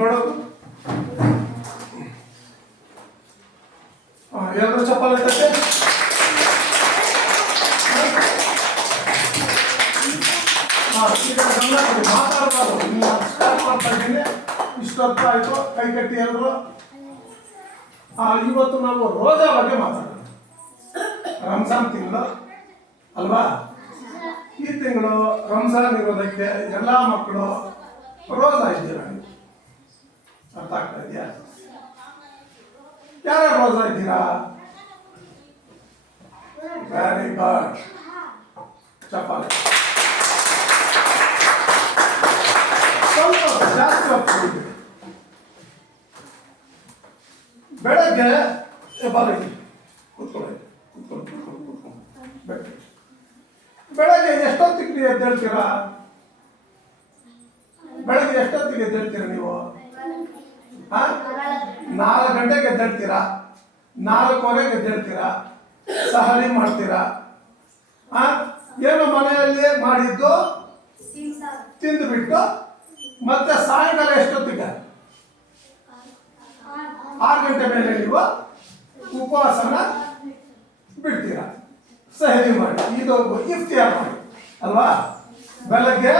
ನೋಡೋದು ಎಲ್ಲರೂ ಚಪ್ಪಾಳೆ ತಟ್ಟೆ. ಈಗ ಗಮನ ಕೊಡಿ, ಮಾತಾಡಬಾರ್ದು. ನೀವು ಸ್ಟಾರ್ಟ್ ಮಾಡ್ತಾ ಇದ್ದೀನಿ, ಇಷ್ಟೊತ್ತು ಆಯಿತು. ಕೈ ಕಟ್ಟಿ ಎಲ್ಲರೂ. ಇವತ್ತು ನಾವು ರೋಜಾ ಬಗ್ಗೆ ಮಾತಾಡೋಣ. ರಂಜಾನ್ ತಿಂಗಳು ಅಲ್ವಾ? ಈ ತಿಂಗಳು ರಂಜಾನ್ ಇರೋದಕ್ಕೆ ಎಲ್ಲ ಮಕ್ಕಳು ರೋಜಾ ಇದ್ದೀರ. ಅರ್ಥ ಆಗ್ತಾ ಇದೆಯಾ? ಯಾರ್ಯಾರು ರೋಜಾ ಇದ್ದೀರಾ? ವೆರಿ ಗುಡ್, ಚಪ್ಪಾಳೆ. ಸ್ವಲ್ಪ ಜಾಸ್ತಿ ಹೊತ್ತು ಬೆಳಗ್ಗೆ ಬರಲಿ, ಕೂತ್ಕೊಳ್ಳಿ. ಬೆಳಗ್ಗೆ ಎಷ್ಟೊತ್ತಿಗೆ ಎದ್ದೇಳ್ತೀರಾ? ಬೆಳಗ್ಗೆ ಎಷ್ಟೊತ್ತಿಗೆ ಎದ್ದೇಳ್ತೀರಾ ನೀವು? 4 ಗಂಟೆಗೆ ಎದ್ದೇಳ್ತೀರಾ, 4:15ಗೆ ಎದ್ದೇಳ್ತೀರಾ, ಸಹರಿ ಮಾಡ್ತೀರಾ. ಏನು ಮನೆಯಲ್ಲಿ ಮಾಡಿದ್ದು ತಿಂದುಬಿಟ್ಟು ಮತ್ತೆ ಸಾಯಂಕಾಲ ಎಷ್ಟೊತ್ತಿಗೆ? 6 ಗಂಟೆ ಮೇಲೆ ನೀವು ಉಪವಾಸನ ಬಿಡ್ತೀರಾ, ಸಹರಿ ಮಾಡಿ. ಇದು ಇಫ್ತಿಯಾರ್ ಮಾಡಿ ಅಲ್ವಾ? ಬೆಳಗ್ಗೆ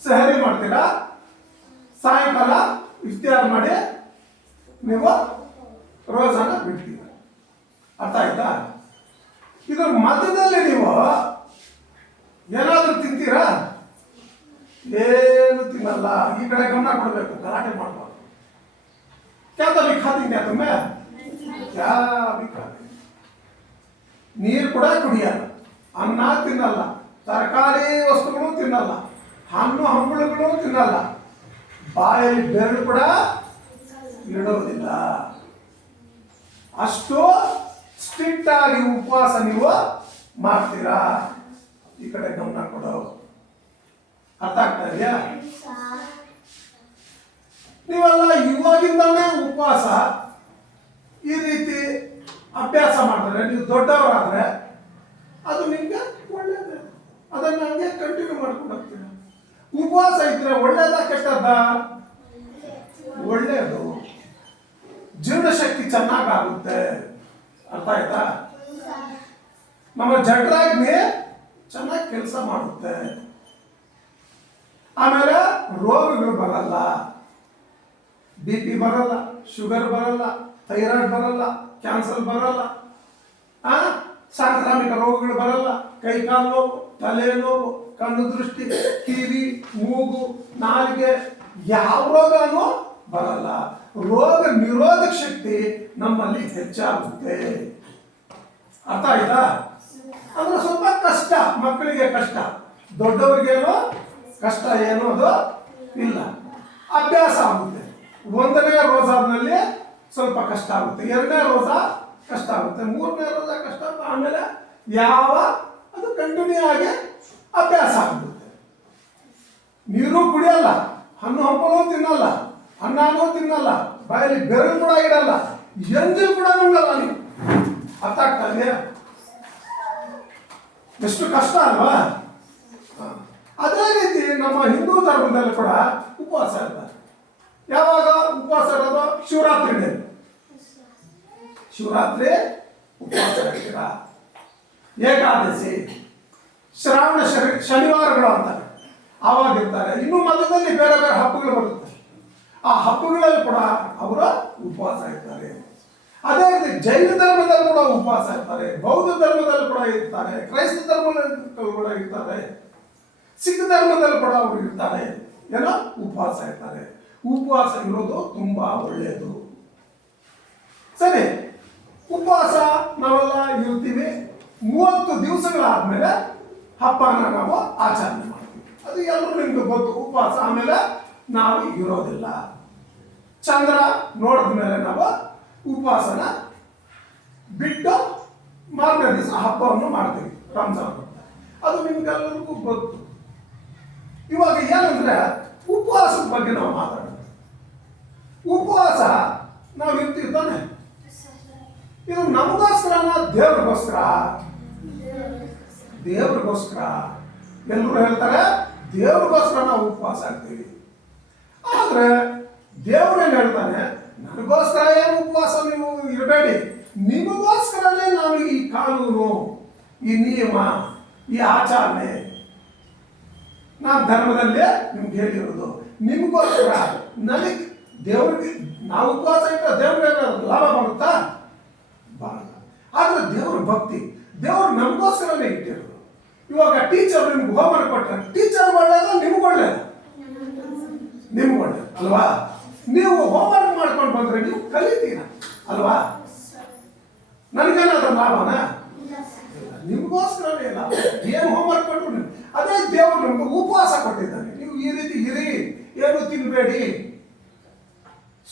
ಸಹರಿ ಮಾಡ್ತೀರಾ, ಸಾಯಂಕಾಲ ಇಫ್ತಿಯಾರ್ ಮಾಡಿ ನೀವು ರೋಜಾನ ಬಿಡ್ತೀರ. ಅರ್ಥ ಆಯ್ತಾ? ಇದ್ರ ಮಧ್ಯದಲ್ಲಿ ನೀವು ಏನಾದ್ರೂ ತಿಂತೀರಾ? ಏನು ತಿನ್ನಲ್ಲ. ಈ ಕಡೆ ಗಮನ ಕೊಡಬೇಕು, ಗಲಾಟೆ ಮಾಡಬಾರ್ದು. क्या भी खाती क्या तुम्हें? क्या भी खाती? ನೀರು ಕೂಡ ಕುಡಿಯಲ್ಲ, ಅನ್ನ ತಿನ್ನಲ್ಲ, ತರಕಾರಿ ವಸ್ತುಗಳು ತಿನ್ನಲ್ಲ, ಹಣ್ಣು ಹಂಪಲುಗಳು ತಿನ್ನಲ್ಲ, ಬಾಯಲ್ಲಿ ಬೆರಳು ಕೂಡ ಇಡೋದಿಲ್ಲ. ಅಷ್ಟು ಸ್ಟ್ರಿಕ್ಟ್ ಆಗಿ ಉಪವಾಸ ನೀವು ಮಾಡ್ತೀರಾ. ಈ ಕಡೆ ಗಮನ ಕೊಡೋ. ಅರ್ಥ ಆಗ್ತಾ ಇದೆಯಾ? ನೀವೆಲ್ಲ ಇವಾಗಿಂದಾನೇ ಉಪವಾಸ ಈ ರೀತಿ ಅಭ್ಯಾಸ ಮಾಡಿದ್ರೆ, ನೀವು ದೊಡ್ಡವರಾದ್ರೆ ಅದು ನಿಮ್ಗೆ ಒಳ್ಳೇದು. ಅದನ್ನ ಹಂಗೆ ಕಂಟಿನ್ಯೂ ಮಾಡ್ಕೊಂಡು ಹೋಗ್ತೀರ. ಉಪವಾಸ ಇದ್ರೆ ಒಳ್ಳೇದ ಕೆಟ್ಟದ್ದ? ಒಳ್ಳೇದು. ಜೀರ್ಣಶಕ್ತಿ ಚೆನ್ನಾಗಾಗುತ್ತೆ. ಅರ್ಥ ಆಯ್ತಾ? ನಮ್ಮ ಜಠರಾಗ್ನಿ ಚೆನ್ನಾಗಿ ಕೆಲಸ ಮಾಡುತ್ತೆ. ಆಮೇಲೆ ರೋಗಗಳು ಬರಲ್ಲ. BP ಬರಲ್ಲ, ಶುಗರ್ ಬರಲ್ಲ, ಥೈರಾಯ್ಡ್ ಬರಲ್ಲ, ಕ್ಯಾನ್ಸರ್ ಬರಲ್ಲ, ಸಾಂಕ್ರಾಮಿಕ ರೋಗಗಳು ಬರಲ್ಲ. ಕೈ ಕಾಲು ನೋವು, ತಲೆ ನೋವು, ಕಣ್ಣು ದೃಷ್ಟಿ, ಕಿವಿ, ಮೂಗು, ನಾಲಿಗೆ ಯಾವ ರೋಗನೂ ಬರಲ್ಲ. ರೋಗ ನಿರೋಧಕ ಶಕ್ತಿ ನಮ್ಮಲ್ಲಿ ಹೆಚ್ಚಾಗುತ್ತೆ. ಅರ್ಥ ಆಯ್ತಾ? ಅಂದ್ರೆ ಸ್ವಲ್ಪ ಕಷ್ಟ, ಮಕ್ಕಳಿಗೆ ಕಷ್ಟ, ದೊಡ್ಡವರಿಗೇನೋ ಕಷ್ಟ ಏನೋ ಅದು ಇಲ್ಲ. ಅಭ್ಯಾಸ ಆಗುತ್ತೆ. 1ನೇ ರೋಜಾದಲ್ಲಿ ಸ್ವಲ್ಪ ಕಷ್ಟ ಆಗುತ್ತೆ, 2ನೇ ರೋಜಾ ಕಷ್ಟ ಆಗುತ್ತೆ, 3ನೇ ರೋಜಾ ಕಷ್ಟ. ಆಮೇಲೆ ಅದು ಕಂಟಿನ್ಯೂ ಆಗಿ ಅಭ್ಯಾಸ ಆಗುತ್ತೆ. ನೀರು ಕುಡಿಯಲ್ಲ, ಹಣ್ಣು ಹಂಪಲು ತಿನ್ನಲ್ಲ, ಅನ್ನನೂ ತಿನ್ನಲ್ಲ, ಬಾಯಲ್ಲಿ ಬೆರಳು ಕೂಡ ಇಡಲ್ಲ, ಎಂಜು ಕೂಡ ನುಂಗಲ್ಲ ನೀವು. ಅರ್ಥ ಆಗ್ತಾ ಇದೆಯಾ? ಎಷ್ಟು ಕಷ್ಟ ಅಲ್ವಾ? ಅದೇ ರೀತಿ ನಮ್ಮ ಹಿಂದೂ ಧರ್ಮದಲ್ಲಿ ಕೂಡ ಉಪವಾಸ ಇರ್ತಾರೆ. ಯಾವಾಗ ಉಪವಾಸ ಇರೋದು? ಶಿವರಾತ್ರಿ ಡೇ. ಶಿವರಾತ್ರಿ ಉಪವಾಸ ಇರ್ತೀರಾ. ಏಕಾದಶಿ, ಶ್ರಾವಣ ಶನಿವಾರಗಳು ಅಂತಾರೆ, ಆವಾಗಿರ್ತಾರೆ. ಇನ್ನು ಮಧ್ಯದಲ್ಲಿ ಬೇರೆ ಬೇರೆ ಹಬ್ಬಗಳು ಬರುತ್ತೆ. ಆ ಹಬ್ಬಗಳಲ್ಲಿ ಕೂಡ ಅವರು ಉಪವಾಸ ಇರ್ತಾರೆ. ಅದೇ ರೀತಿ ಜೈನ ಧರ್ಮದಲ್ಲಿ ಕೂಡ ಉಪವಾಸ ಇರ್ತಾರೆ, ಬೌದ್ಧ ಧರ್ಮದಲ್ಲಿ ಕೂಡ ಇರ್ತಾರೆ, ಕ್ರೈಸ್ತ ಧರ್ಮದಲ್ಲಿ ಕೂಡ ಇರ್ತಾರೆ, ಸಿಖ್ ಧರ್ಮದಲ್ಲಿ ಕೂಡ ಅವರು ಇರ್ತಾರೆ. ಏನೋ ಉಪವಾಸ ಇರ್ತಾರೆ. ಉಪವಾಸ ಇರೋದು ತುಂಬಾ ಒಳ್ಳೆಯದು. ಸರಿ, ಉಪವಾಸ ನಾವೆಲ್ಲ ಇರ್ತೀವಿ. 30 ದಿವಸಗಳಾದ್ಮೇಲೆ ಹಬ್ಬನ ನಾವು ಆಚರಣೆ ಮಾಡ್ತೀವಿ. ಅದು ಎಲ್ಲರೂ ನಿಮ್ಗೆ ಗೊತ್ತು. ಉಪವಾಸ ಆಮೇಲೆ ನಾವು ಇರೋದಿಲ್ಲ. ಚಂದ್ರ ನೋಡಿದ ಮೇಲೆ ನಾವು ಉಪವಾಸನ ಬಿಟ್ಟು ಮಾರನೇ ದಿವಸ ಹಬ್ಬವನ್ನು ಮಾಡ್ತೀವಿ, ರಂಜಾನ್. ಅದು ನಿಮ್ಗೆಲ್ಲರಿಗೂ ಗೊತ್ತು. ಇವಾಗ ಏನಂದ್ರೆ ಉಪವಾಸದ ಬಗ್ಗೆ ನಾವು ಮಾತಾಡೋಣ. ಉಪವಾಸ ನಾವು ಇರ್ತೀವಿ ತಾನೆ, ಇದು ನಮಗೋಸ್ಕರನ ದೇವ್ರಿಗೋಸ್ಕರ? ದೇವ್ರಿಗೋಸ್ಕರ. ಎಲ್ಲರೂ ಹೇಳ್ತಾರೆ ದೇವ್ರಿಗೋಸ್ಕರ ನಾವು ಉಪವಾಸ ಆಗ್ತೀವಿ. ಆದ್ರೆ ದೇವರೇನು ಹೇಳ್ತಾನೆ, ನನಗೋಸ್ಕರ ಏನು ಉಪವಾಸ ನೀವು ಇರಬೇಡಿ, ನಿಮಗೋಸ್ಕರನೇ ನಾನು ಈ ಕಾನೂನು, ಈ ನಿಯಮ, ಈ ಆಚರಣೆ ನಾನು ಧರ್ಮದಲ್ಲೇ ನಿಮ್ಗೆ ಹೇಳಿರೋದು ನಿಮಗೋಸ್ಕರ. ನನಗೆ ದೇವ್ರಿಗೆ ನಾವು ಉಪವಾಸ ಇಟ್ಟರೆ ದೇವ್ರಿಗೆ ಲಾಭ ಬರುತ್ತಾ? ಬರಲ್ಲ. ಆದ್ರೆ ದೇವ್ರ ಭಕ್ತಿ, ದೇವ್ರು ನಮಗೋಸ್ಕರನೇ ಇಟ್ಟಿರೋದು. ಇವಾಗ ಟೀಚರ್ ನಿಮ್ಗೆ ಹೋಮ್ವರ್ಕ್ ಕೊಟ್ಟರೆ ಟೀಚರ್ ಒಳ್ಳೇದ ನಿಮ್ಗೆ ಒಳ್ಳೇದು? ನಿಮ್ಗೆ ಒಳ್ಳೇದು ಅಲ್ವಾ? ನೀವು ಹೋಮ್ವರ್ಕ್ ಮಾಡ್ಕೊಂಡು ಬಂದ್ರೆ ನೀವು ಕಲಿತೀರ ಅಲ್ವಾ? ನನಗೇನಾದ್ರೂ ಲಾಭನಾ? ನಿಮಗೋಸ್ಕರನೇ ಲಾಭ. ಏನು ಹೋಮ್ವರ್ಕ್ ಕೊಟ್ಟರು ನೀವು, ಅದೇ ದೇವರು ನಮ್ಗೆ ಉಪವಾಸ ಕೊಟ್ಟಿದ್ದಾನೆ. ನೀವು ಈ ರೀತಿ ಇರಿ, ಏನು ತಿನ್ಬೇಡಿ,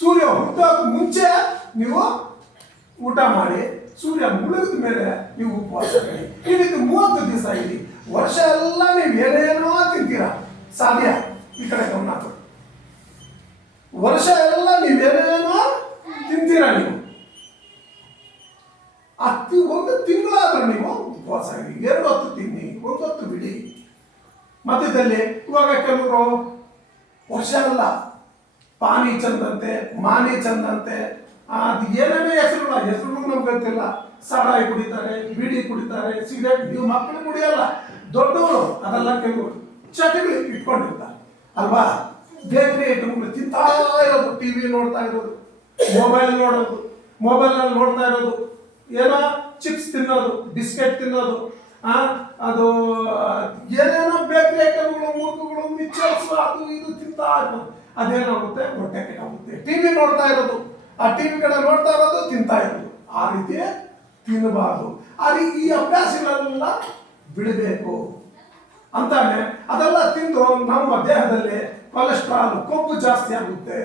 ಸೂರ್ಯ ಹುಟ್ಟೋಕೆ ಮುಂಚೆ ನೀವು ಊಟ ಮಾಡಿ, ಸೂರ್ಯ ಮುಳುಗಿದ ಮೇಲೆ ನೀವು ಉಪವಾಸ ಮಾಡಿ. ಈ ರೀತಿ 30 ದಿವಸ ಇಲ್ಲಿ ವರ್ಷ ಎಲ್ಲ ನೀವು ಏನೇನೋ ತಿಂತೀರಾ ಸಾಧ್ಯ. ಈ ಕಡೆ ಗಮನ ಕೊಡಿ. ವರ್ಷ ಎಲ್ಲ ನೀವೇನೇನೋ ತಿಂತೀರಾ ನೀವು. ಒಂದು ತಿಂಗಳಾದ್ರೂ ನೀವು ಉಪವಾಸ ಆಗಿ 2 ಹೊತ್ತು ತಿನ್ನಿ, 1 ಹೊತ್ತು ಬಿಡಿ. ಮಧ್ಯದಲ್ಲಿ ಇವಾಗ ಕೆಲವರು ವರ್ಷ ಎಲ್ಲ ಪಾನಿ ಚಂದಂತೆ, ಮಾನಿ ಚಂದಂತೆ, ಅದು ಏನೇನೋ ಹೆಸರು ನಮ್ಗೆ ಗೊತ್ತಿಲ್ಲ. ಸಾರಾಯಿ ಕುಡಿತಾರೆ, ಬೀಡಿ ಕುಡಿತಾರೆ, ಸಿಗರೇಟ್. ನೀವು ಮಕ್ಕಳು ಕುಡಿಯಲ್ಲ, ದೊಡ್ಡವರು ಅದೆಲ್ಲ ಕೆಲವರು ಚಟಗಳು ಇಟ್ಕೊಂಡಿರ್ತಾರೆ ಅಲ್ವಾ? ಬೇಕರಿ ಐಟಮ್ಗಳು ತಿಂತಾ ಇರೋದು, ಟಿವಿ ನೋಡ್ತಾ ಇರೋದು, ಮೊಬೈಲ್ ನೋಡೋದು, ಮೊಬೈಲ್ನಲ್ಲಿ ನೋಡ್ತಾ ಇರೋದು, ಏನೋ ಚಿಪ್ಸ್ ತಿನ್ನೋದು, ಬಿಸ್ಕೆಟ್ ತಿನ್ನೋದು, ಅದು ಏನೇನೋ ಬೇಕರಿ ಐಟಮ್ಗಳು, ಮುರುಕುಗಳು, ಮಿಕ್ಚರ್ಸ್, ಅದು ಇದು ತಿಂತಾ ಇರೋದು. ಅದೇನಾಗುತ್ತೆ? ಹೊಟ್ಟೆ ಕೆಟ್ಟಾಗುತ್ತೆ. ಟಿವಿ ನೋಡ್ತಾ ಇರೋದು, ಆ ಟಿವಿ ಕಡೆ ನೋಡ್ತಾ ಇರೋದು, ತಿಂತಾ ಇರೋದು. ಆ ರೀತಿ ತಿನ್ನಬಾರ್ದು. ಈ ಅಭ್ಯಾಸಗಳೆಲ್ಲ ಬಿಡಬೇಕು ಅಂತಾನೆ. ಅದೆಲ್ಲ ತಿಂದು ನಮ್ಮ ದೇಹದಲ್ಲಿ ಕೊಲೆಸ್ಟ್ರಾಲ್, ಕೊಬ್ಬು ಜಾಸ್ತಿ ಆಗುತ್ತೆ.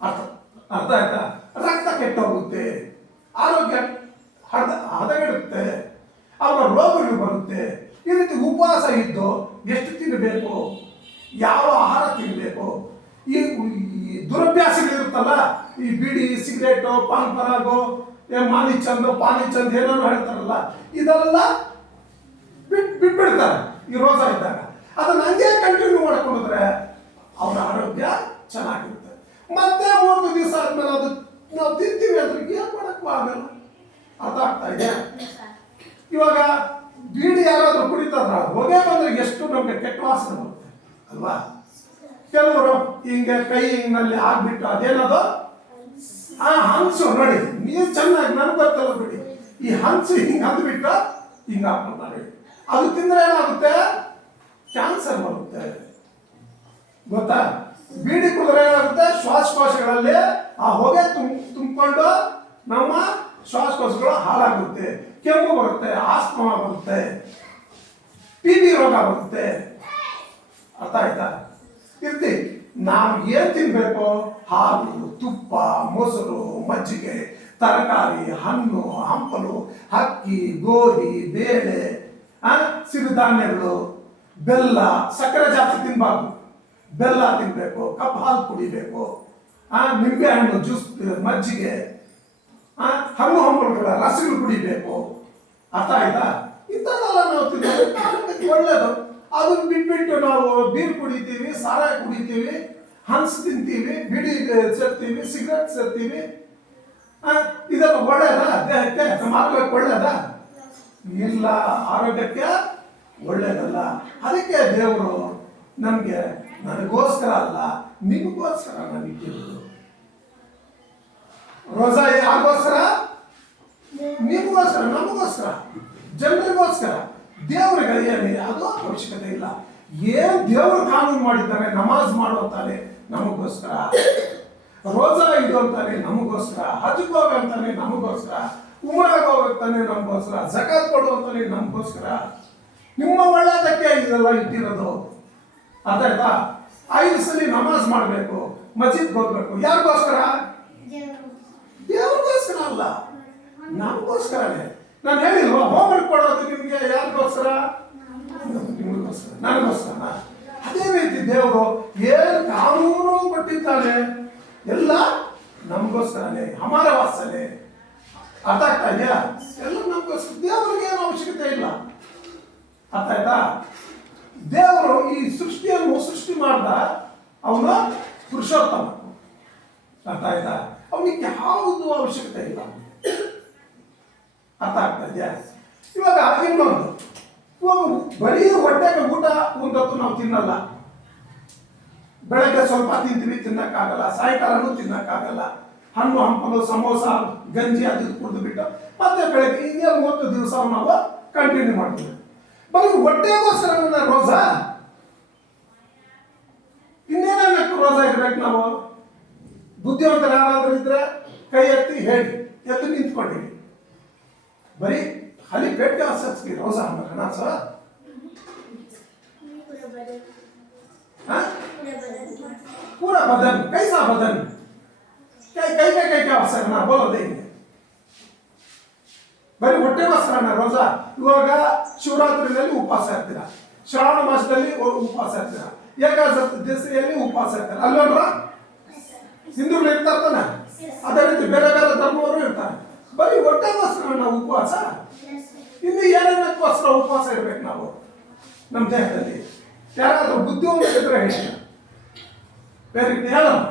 ಅರ್ಥ ಆಯ್ತಾ? ರಕ್ತ ಕೆಟ್ಟೋಗುತ್ತೆ, ಆರೋಗ್ಯ ಹದಗೆಡುತ್ತೆ, ಅವರ ರೋಗಗಳು ಬರುತ್ತೆ. ಈ ರೀತಿ ಉಪವಾಸ ಇದ್ದು ಎಷ್ಟು ತಿನ್ನಬೇಕು, ಯಾವ ಆಹಾರ ತಿನ್ನಬೇಕು, ಈ ದುರಭ್ಯಾಸಗಳಿರುತ್ತಲ್ಲ, ಈ ಬೀಡಿ, ಸಿಗರೇಟು, ಪಾನ್ ಪರಾಗು, ಮಾನಿ ಚಂದ್ ಏನೋ ಹೇಳ್ತಾರಲ್ಲ, ಇದೆಲ್ಲ ಬಿಟ್ಬಿಡ್ತಾರೆ ಈ ರೋಜಾ ಇದ್ದಾಗ. ಅದನ್ನ ಹಂಗೆ ಕಂಟಿನ್ಯೂ ಮಾಡ್ಕೊಂಡ್ರೆ ಅವರ ಆರೋಗ್ಯ ಚೆನ್ನಾಗಿರುತ್ತೆ. ಮತ್ತೆ 30 ದಿವಸ ಆದ್ಮೇಲೆ ಅದು ನಾವು ತಿಂತೀವಿ ಅಂದ್ರೆ ಏನು ಮಾಡಕ್ಕೂ ಆಗಲ್ಲ. ಅರ್ಥ ಆಗ್ತಾ ಇದೆ? ಇವಾಗ ಬೀಡಿ ಯಾರಾದ್ರೂ ಕುಡಿತಾರ, ಹೊಗೆ ಬಂದ್ರೆ ಎಷ್ಟು ನಮ್ಗೆ ಕೆಟ್ಟ ವಾಸನೆ ಬರುತ್ತೆ ಅಲ್ವಾ? ಕೆಲವರು ಹಿಂಗೆ ಕೈ ಹಿಂಗಲ್ಲಿ ಆಗ್ಬಿಟ್ಟು ಅದೇನದು ಹಂಸು ನೋಡಿ, ನೀವು ಚೆನ್ನಾಗಿ ನನಗೆ ಬರ್ತಲ್ಲ ಬಿಡಿ, ಈ ಹಂಸು ಹಿಂಗೆ ಅಂದ್ಬಿಟ್ಟು ಹಿಂಗೆ ಹಾಕ್ತಾರೆ. ಅದು ತಿಂದ್ರೆ ಏನಾಗುತ್ತೆ? ಕ್ಯಾನ್ಸರ್ ಬರುತ್ತೆ, ಗೊತ್ತಾ? ಬೀಡಿ ಕುಡಿದ್ರೆ ಏನಾಗುತ್ತೆ? ಶ್ವಾಸಕೋಶಗಳಲ್ಲಿ ಆ ಹೊಗೆ ತುಂಬಿಕೊಂಡು ನಮ್ಮ ಶ್ವಾಸಕೋಶಗಳು ಹಾಳಾಗುತ್ತೆ, ಕೆಮ್ಮು ಬರುತ್ತೆ, ಆಸ್ತಮಾ ಬರುತ್ತೆ, TB ರೋಗ ಬರುತ್ತೆ. ಅರ್ಥ ಆಯ್ತಾ? ಇರ್ತಿ ನಾವು ಏನ್ ತಿನ್ಬೇಕು? ಹಾಲು, ತುಪ್ಪ, ಮೊಸರು, ಮಜ್ಜಿಗೆ, ತರಕಾರಿ, ಹಣ್ಣು, ಹಂಪಲು, ಅಕ್ಕಿ, ಗೋಧಿ, ಬೇಳೆ, ಸಿರಿಧಾನ್ಯಗಳು, ಬೆಲ್ಲ. ಸಕ್ಕರೆ ಜಾಸ್ತಿ ತಿನ್ಬಾರ್ದು, ಬೆಲ್ಲ ತಿನ್ಬೇಕು, ಕಪ್ ಹಾಲು ಕುಡಿಬೇಕು, ನಿಂಬೆ ಹಣ್ಣು ಜ್ಯೂಸ್, ಮಜ್ಜಿಗೆ, ಹಣ್ಣು ಹಂಪಲುಗಳ ರಸಗಳು ಕುಡಿಬೇಕು. ಅರ್ಥ ಆಯ್ತಾ? ಇಂಥದ್ದೆಲ್ಲ ನಾವು ತಿನ್ನೋದು ಒಳ್ಳೇದು. ಅದನ್ನ ಬಿಟ್ಬಿಟ್ಟು ನಾವು ಬೀರ್ ಕುಡಿತೀವಿ, ಸಾರಾಯಿ ಕುಡಿತೀವಿ, ಹನ್ಸ್ ತಿಂತೀವಿ, ಬಿಡಿ ಸೇರ್ತೀವಿ, ಸಿಗರೇಟ್ ಸೇರ್ತೀವಿ. ಇದೆಲ್ಲ ಒಳ್ಳೇದಾ ದೇಹಕ್ಕೆ? ನಮ್ಮ ಆರೋಗ್ಯಕ್ಕೆ ಒಳ್ಳೇದಾ? ಇಲ್ಲ, ಆರೋಗ್ಯಕ್ಕೆ ಒಳ್ಳೇದಲ್ಲ. ಅದಕ್ಕೆ ದೇವರು ನಮಗೆ ನನಗೋಸ್ಕರ ಅಲ್ಲ, ನಿಮಗೋಸ್ಕರ ನಾನು ಇಟ್ಟಿರೋದು. ರೋಜಾ ಯಾರಿಗೋಸ್ಕರ? ನಿಮಗೋಸ್ಕರ, ನಮಗೋಸ್ಕರ, ಜನರಿಗೋಸ್ಕರ. ದೇವರಿಗೆ ಏನು ಅದು ಅವಶ್ಯಕತೆ ಇಲ್ಲ. ಏನ್ ದೇವರು ಕಾನೂನು ಮಾಡಿದ್ದಾರೆ, ನಮಾಜ್ ಮಾಡುವಂತಾನೆ ನಮಗೋಸ್ಕರ, ರೋಜಾ ಇದು ಅಂತಾನೆ ನಮಗೋಸ್ಕರ, ಹಜ್ಗೆ ಹೋಗಂತಾನೆ ನಮಗೋಸ್ಕರ, ಉಮ್ರಾಗ್ ಹೋಗಂತಾನೆ ನಮಗೋಸ್ಕರ, ಜಕಾತ್ ಕೊಡುವಂತಾನೆ ನಮಗೋಸ್ಕರ. ನಿಮ್ಮ ಒಳ್ಳೆಯದಕ್ಕೆ ಇದೆಲ್ಲ ಇಟ್ಟಿರೋದು. ಅರ್ಥ ಆಯ್ತಾ? 5 ಸಲ ನಮಾಜ್ ಮಾಡಬೇಕು, ಮಸ್ಜಿದ್ಗೆ ಹೋಗ್ಬೇಕು. ಯಾರಿಗೋಸ್ಕರ? ದೇವರಿಗೋಸ್ಕರ ಅಲ್ಲ, ನಮಗೋಸ್ಕರನೇ. ನಾನು ಹೇಳಿಲ್ವಾ, ಹೋಮ್ವರ್ಕ್ ಕೊಡೋದು ನಿಮಗೆ ಯಾರಿಗೋಸ್ಕರ? ನಿಮಗೋಸ್ಕರ, ನನಗೋಸ್ಕರ. ಅದೇ ರೀತಿ ದೇವರು ಏನು ಕಾನೂನು ಕೊಟ್ಟಿದ್ದಾನೆ ಎಲ್ಲ ನಮಗೋಸ್ಕರನೇ, ಹಮಾರ ವಾಸನೆ. ಅರ್ಥ ಆಗ್ತಾ ಇದೆಯಾ? ಎಲ್ಲ ನಮಗೋಸ್ಕರ. ದೇವರಿಗೆ ಏನು ಅವಶ್ಯಕತೆ ಇಲ್ಲ. ಅರ್ಥ ಆಯ್ತಾ? ದೇವರು ಈ ಸೃಷ್ಟಿಯನ್ನು ಸೃಷ್ಟಿ ಮಾಡ್ದ ಅವನು ಪುರುಷೋತ್ತಮ. ಅರ್ಥ ಆಯ್ತಾ? ಅವನಿಗೆ ಯಾವುದು ಅವಶ್ಯಕತೆ ಇಲ್ಲ. ಅರ್ಥ ಆಗ್ತಾ ಇದೆಯಾ? ಇವಾಗ ಇನ್ನೊಂದು, ಇವಾಗ ಬರೀ ಹೊಟ್ಟೆಗೆ ಊಟ ಒಂದೊತ್ತು ನಾವು ತಿನ್ನಲ್ಲ. ಬೆಳಗ್ಗೆ ಸ್ವಲ್ಪ ತಿಂತೀವಿ, ತಿನ್ನಕ್ಕಾಗಲ್ಲ. ಸಾಯಂಕಾಲನೂ ತಿನ್ನಕ್ಕಾಗಲ್ಲ. ಹಣ್ಣು ಹಂಪಲು ಸಮೋಸ ಗಂಜಿ ಅದು ಕುಡಿದು ಬಿಟ್ಟು ಮತ್ತೆ ಬೆಳಗ್ಗೆ ಹಿಂಗೆ 30 ದಿವಸ ನಾವು ಕಂಟಿನ್ಯೂ ಮಾಡ್ತೀವಿ. ಬರೀ ಹೊಟ್ಟೆಗೋಸ್ಕರ ರೋಜಾ? ಇನ್ನೇನಕ್ಕೆ ರೋಜಾ ಇರ್ಬೇಕು ನಾವು? ಬುದ್ಧಿವಂತರ ಯಾರಾದ್ರೂ ಇದ್ರೆ ಕೈ ಎತ್ತಿ ಹೇಳಿ, ಎದ್ದು ನಿಂತ್ಕೊಂಡಿರಿ. ಬರೀ खाली पेट का असर की रोजा हम रखना सर। पूरा बदन कैसा बदन क्या असर ना बोलो देंगे। बरी ಹೊಟ್ಟೆಗೋಸ್ಕರ ರೋಜಾ. ಇವಾಗ ಶಿವರಾತ್ರಿಯಲ್ಲಿ ಉಪವಾಸ ಇರ್ತೀರಾ, ಶ್ರಾವಣ ಮಾಸದಲ್ಲಿ ಉಪವಾಸ ಇರ್ತೀರಾ, ಏಕಾದಶಿ ದಿವಸದಲ್ಲಿ ಉಪವಾಸ ಇರ್ತಾರೆ ಅಲ್ವಲ್ರ? ಹಿಂದೂಗಳು ಇರ್ತಾರತಾನೆ, ಅದೇ ರೀತಿ ಬೇರೆ ಬೇರೆ ಧರ್ಮವರು ಇರ್ತಾರೆ. ಬರೀ ಹೊಟ್ಟೆಗೋಸ್ಕರ ನಾವು ಉಪವಾಸ? ಇನ್ನು ಏನೇನಕ್ಕೋಸ್ಕರ ಉಪವಾಸ ಇರ್ಬೇಕು ನಾವು ನಮ್ಮ ದೇಹದಲ್ಲಿ? ಯಾರಾದ್ರೂ ಬುದ್ಧಿವಂತಿದ್ರೆ ಹೇಳಿ, ಬೇರೆ ಹೇಳಮ್ಮ.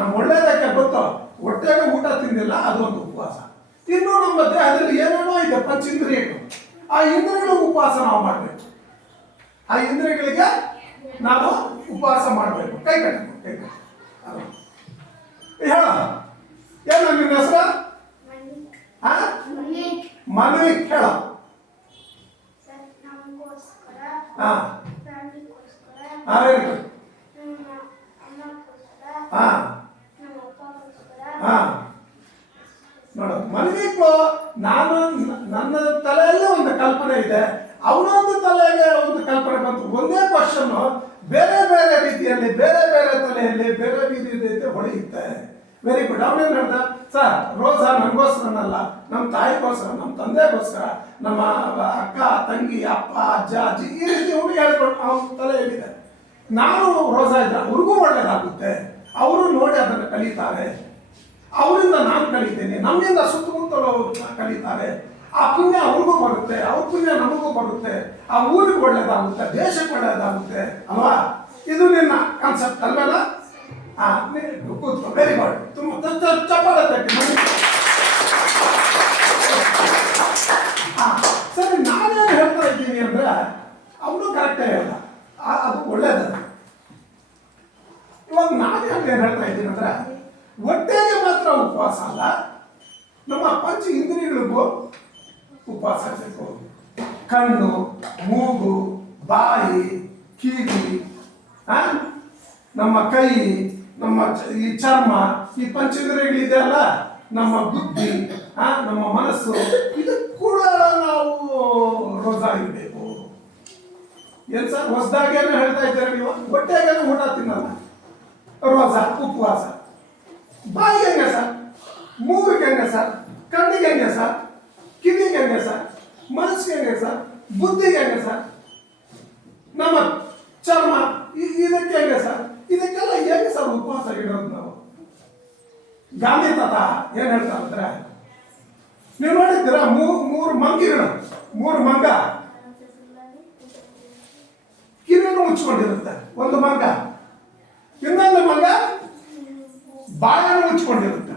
ನಮ್ಮ ಒಳ್ಳೇದಕ್ಕೆ ಗೊತ್ತು, ಹೊಟ್ಟೆಗೆ ಊಟ ತಿಂದಿಲ್ಲ ಅದೊಂದು ಉಪವಾಸ. ಇನ್ನು ನಮ್ಮ ದೇಹದಲ್ಲಿ ಏನೇನೋ ಇದೆ ಪಂಚೇಂದ್ರಿಯಗಳು, ಆ ಇಂದ್ರಿಯಗಳ ಉಪವಾಸ ನಾವು ಮಾಡಬೇಕು. ಆ ಇಂದ್ರಿಯಗಳಿಗೆ ನಾವು ಉಪವಾಸ ಮಾಡಬೇಕು. ಕೈ ಕಟ್ಟಬೇಕು, ಕೈ ಕಟ್ಟ ಹೇಳ. ಏನ ನಿನ್ನ ಹೆಸರು? ಮನವಿಕ್ ಹೇಳ. ನೋಡು, ಮನವಿಕ್ ನಾನು ನನ್ನ ತಲೆಯಲ್ಲೇ ಒಂದು ಕಲ್ಪನೆ ಇದೆ, ಅವನೊಂದು ತಲೆಗೆ ಒಂದು ಕಲ್ಪನೆ ಬಂತು. ಒಂದೇ ಕ್ವಶನ್ ಬೇರೆ ಬೇರೆ ರೀತಿಯಲ್ಲಿ ಬೇರೆ ಬೇರೆ ತಲೆಯಲ್ಲಿ ಬೇರೆ ರೀತಿ ಹೊಳೆಯುತ್ತೆ. Very good. ಅವನೇನು ಹೇಳ್ದ? ಸರ್, ರೋಜಾ ನನಗೋಸ್ಕರನಲ್ಲ, ನಮ್ಮ ತಾಯಿಗೋಸ್ಕರ, ನಮ್ಮ ತಂದೆಗೋಸ್ಕರ, ನಮ್ಮ ಅಕ್ಕ ತಂಗಿ ಅಪ್ಪ ಅಜ್ಜ ಅಜ್ಜಿ ಈ ರೀತಿ ಹುಡುಗಿ ಹೇಳ್ಕೊಂಡು ಅವನ ತಲೆ ಹೇಳಿದೆ. ನಾನು ರೋಜಾ ಇದ್ರೆ ಅವ್ರಿಗೂ ಒಳ್ಳೇದಾಗುತ್ತೆ, ಅವರು ನೋಡಿ ಅದನ್ನು ಕಲಿತಾರೆ, ಅವರಿಂದ ನಾನು ಕಲಿತೇನೆ, ನಮ್ಮಿಂದ ಸುತ್ತಮುತ್ತಲು ಕಲಿತಾರೆ. ಆ ಪುಣ್ಯ ಅವ್ರಿಗೂ ಬರುತ್ತೆ, ಅವ್ರ ಪುಣ್ಯ ನಮಗೂ ಬರುತ್ತೆ, ಆ ಊರಿಗೆ ಒಳ್ಳೇದಾಗುತ್ತೆ, ದೇಶಕ್ಕೆ ಒಳ್ಳೇದಾಗುತ್ತೆ ಅಲ್ವಾ? ಇದು ನಿನ್ನ ಕಾನ್ಸೆಪ್ಟ್ ಅಲ್ವೇನ? ಕೂತ್ಕೋ. Very good. ತುಂಬ ಚಪ್ಪಾಳೆ ತಟ್ಟಿ. ಸರಿ, ನಾನೇನು ಹೇಳ್ತಾ ಇದ್ದೀನಿ ಅಂದ್ರೆ ಅವನು ಕರೆಕ್ಟೇ ಹೇಳ್ದ, ಅದು ಒಳ್ಳೇದ. ಇವಾಗ ನಾನೇನು ಹೇಳ್ತಾ ಇದ್ದೀನಿ ಅಂದ್ರೆ ಹೊಟ್ಟೆಗೆ ಮಾತ್ರ ಉಪವಾಸ ಅಲ್ಲ, ನಮ್ಮ ಪಂಚ ಇಂದ್ರಿಯಗಳಿಗೂ ಉಪವಾಸ ಇರಬೇಕು. ಕಣ್ಣು, ಮೂಗು, ಬಾಯಿ, ಕಿವಿ, ನಮ್ಮ ಕೈ, ನಮ್ಮ ಈ ಚರ್ಮ, ಈ ಪಂಚೇಂದ್ರಿಯಗಳಿದೆ ಅಲ್ಲ, ನಮ್ಮ ಬುದ್ಧಿ, ನಮ್ಮ ಮನಸ್ಸು, ಇದು ಕೂಡ ನಾವು ರೋಜಾ ಇರಬೇಕು. ಏನ್ ಸರ್ ಹೊಸದಾಗೇನು ಹೇಳ್ತಾ ಇದ್ದಾರೆ ನೀವು? ಹೊಟ್ಟೆಗೇನು ಊಟ ತಿನ್ನಲ್ಲ, ರೋಜಾ ಉಪವಾಸ. ಬಾಯಿಗೆ ಹೆಂಗೆ ಸರ್? ಮೂಗಿಗೆ ಹೆಂಗೆ ಸರ್? ಕಣ್ಣಿಗೆ ಹೆಂಗೆ ಸರ್? ಕಿವಿಗೆ ಹೆಂಗೆ ಸರ್? ಮನಸ್ಸಿಗೆ ಹೆಂಗೆ ಸರ್? ಬುದ್ಧಿಗೆ ಹೆಂಗೆ ಸರ್? ನಮ್ಮ ಚರ್ಮ ಇದಕ್ಕೆ ಹೆಂಗೆ ಸರ್? ಇದಕ್ಕೆಲ್ಲ ಹೆಂಗೆ ಸರ್ ಉಪವಾಸ ಇಡೋದು ನಾವು? ಗಾಂಧಿ ತಾತ ಏನ್ ಹೇಳ್ತಾರೆ ಅಂದ್ರೆ, ನೀವು ನೋಡಿದ್ದೀರಾ ಮೂರು ಮಂಗಿಗಳು, ಮೂರು ಮಂಗ ಕಿವಿಯನ್ನು ಮುಚ್ಕೊಂಡಿರುತ್ತೆ. ಒಂದು ಮಂಗ, ಇನ್ನೊಂದು ಮಂಗ ಬಾಯನ್ನು ಮುಚ್ಕೊಂಡಿರುತ್ತೆ.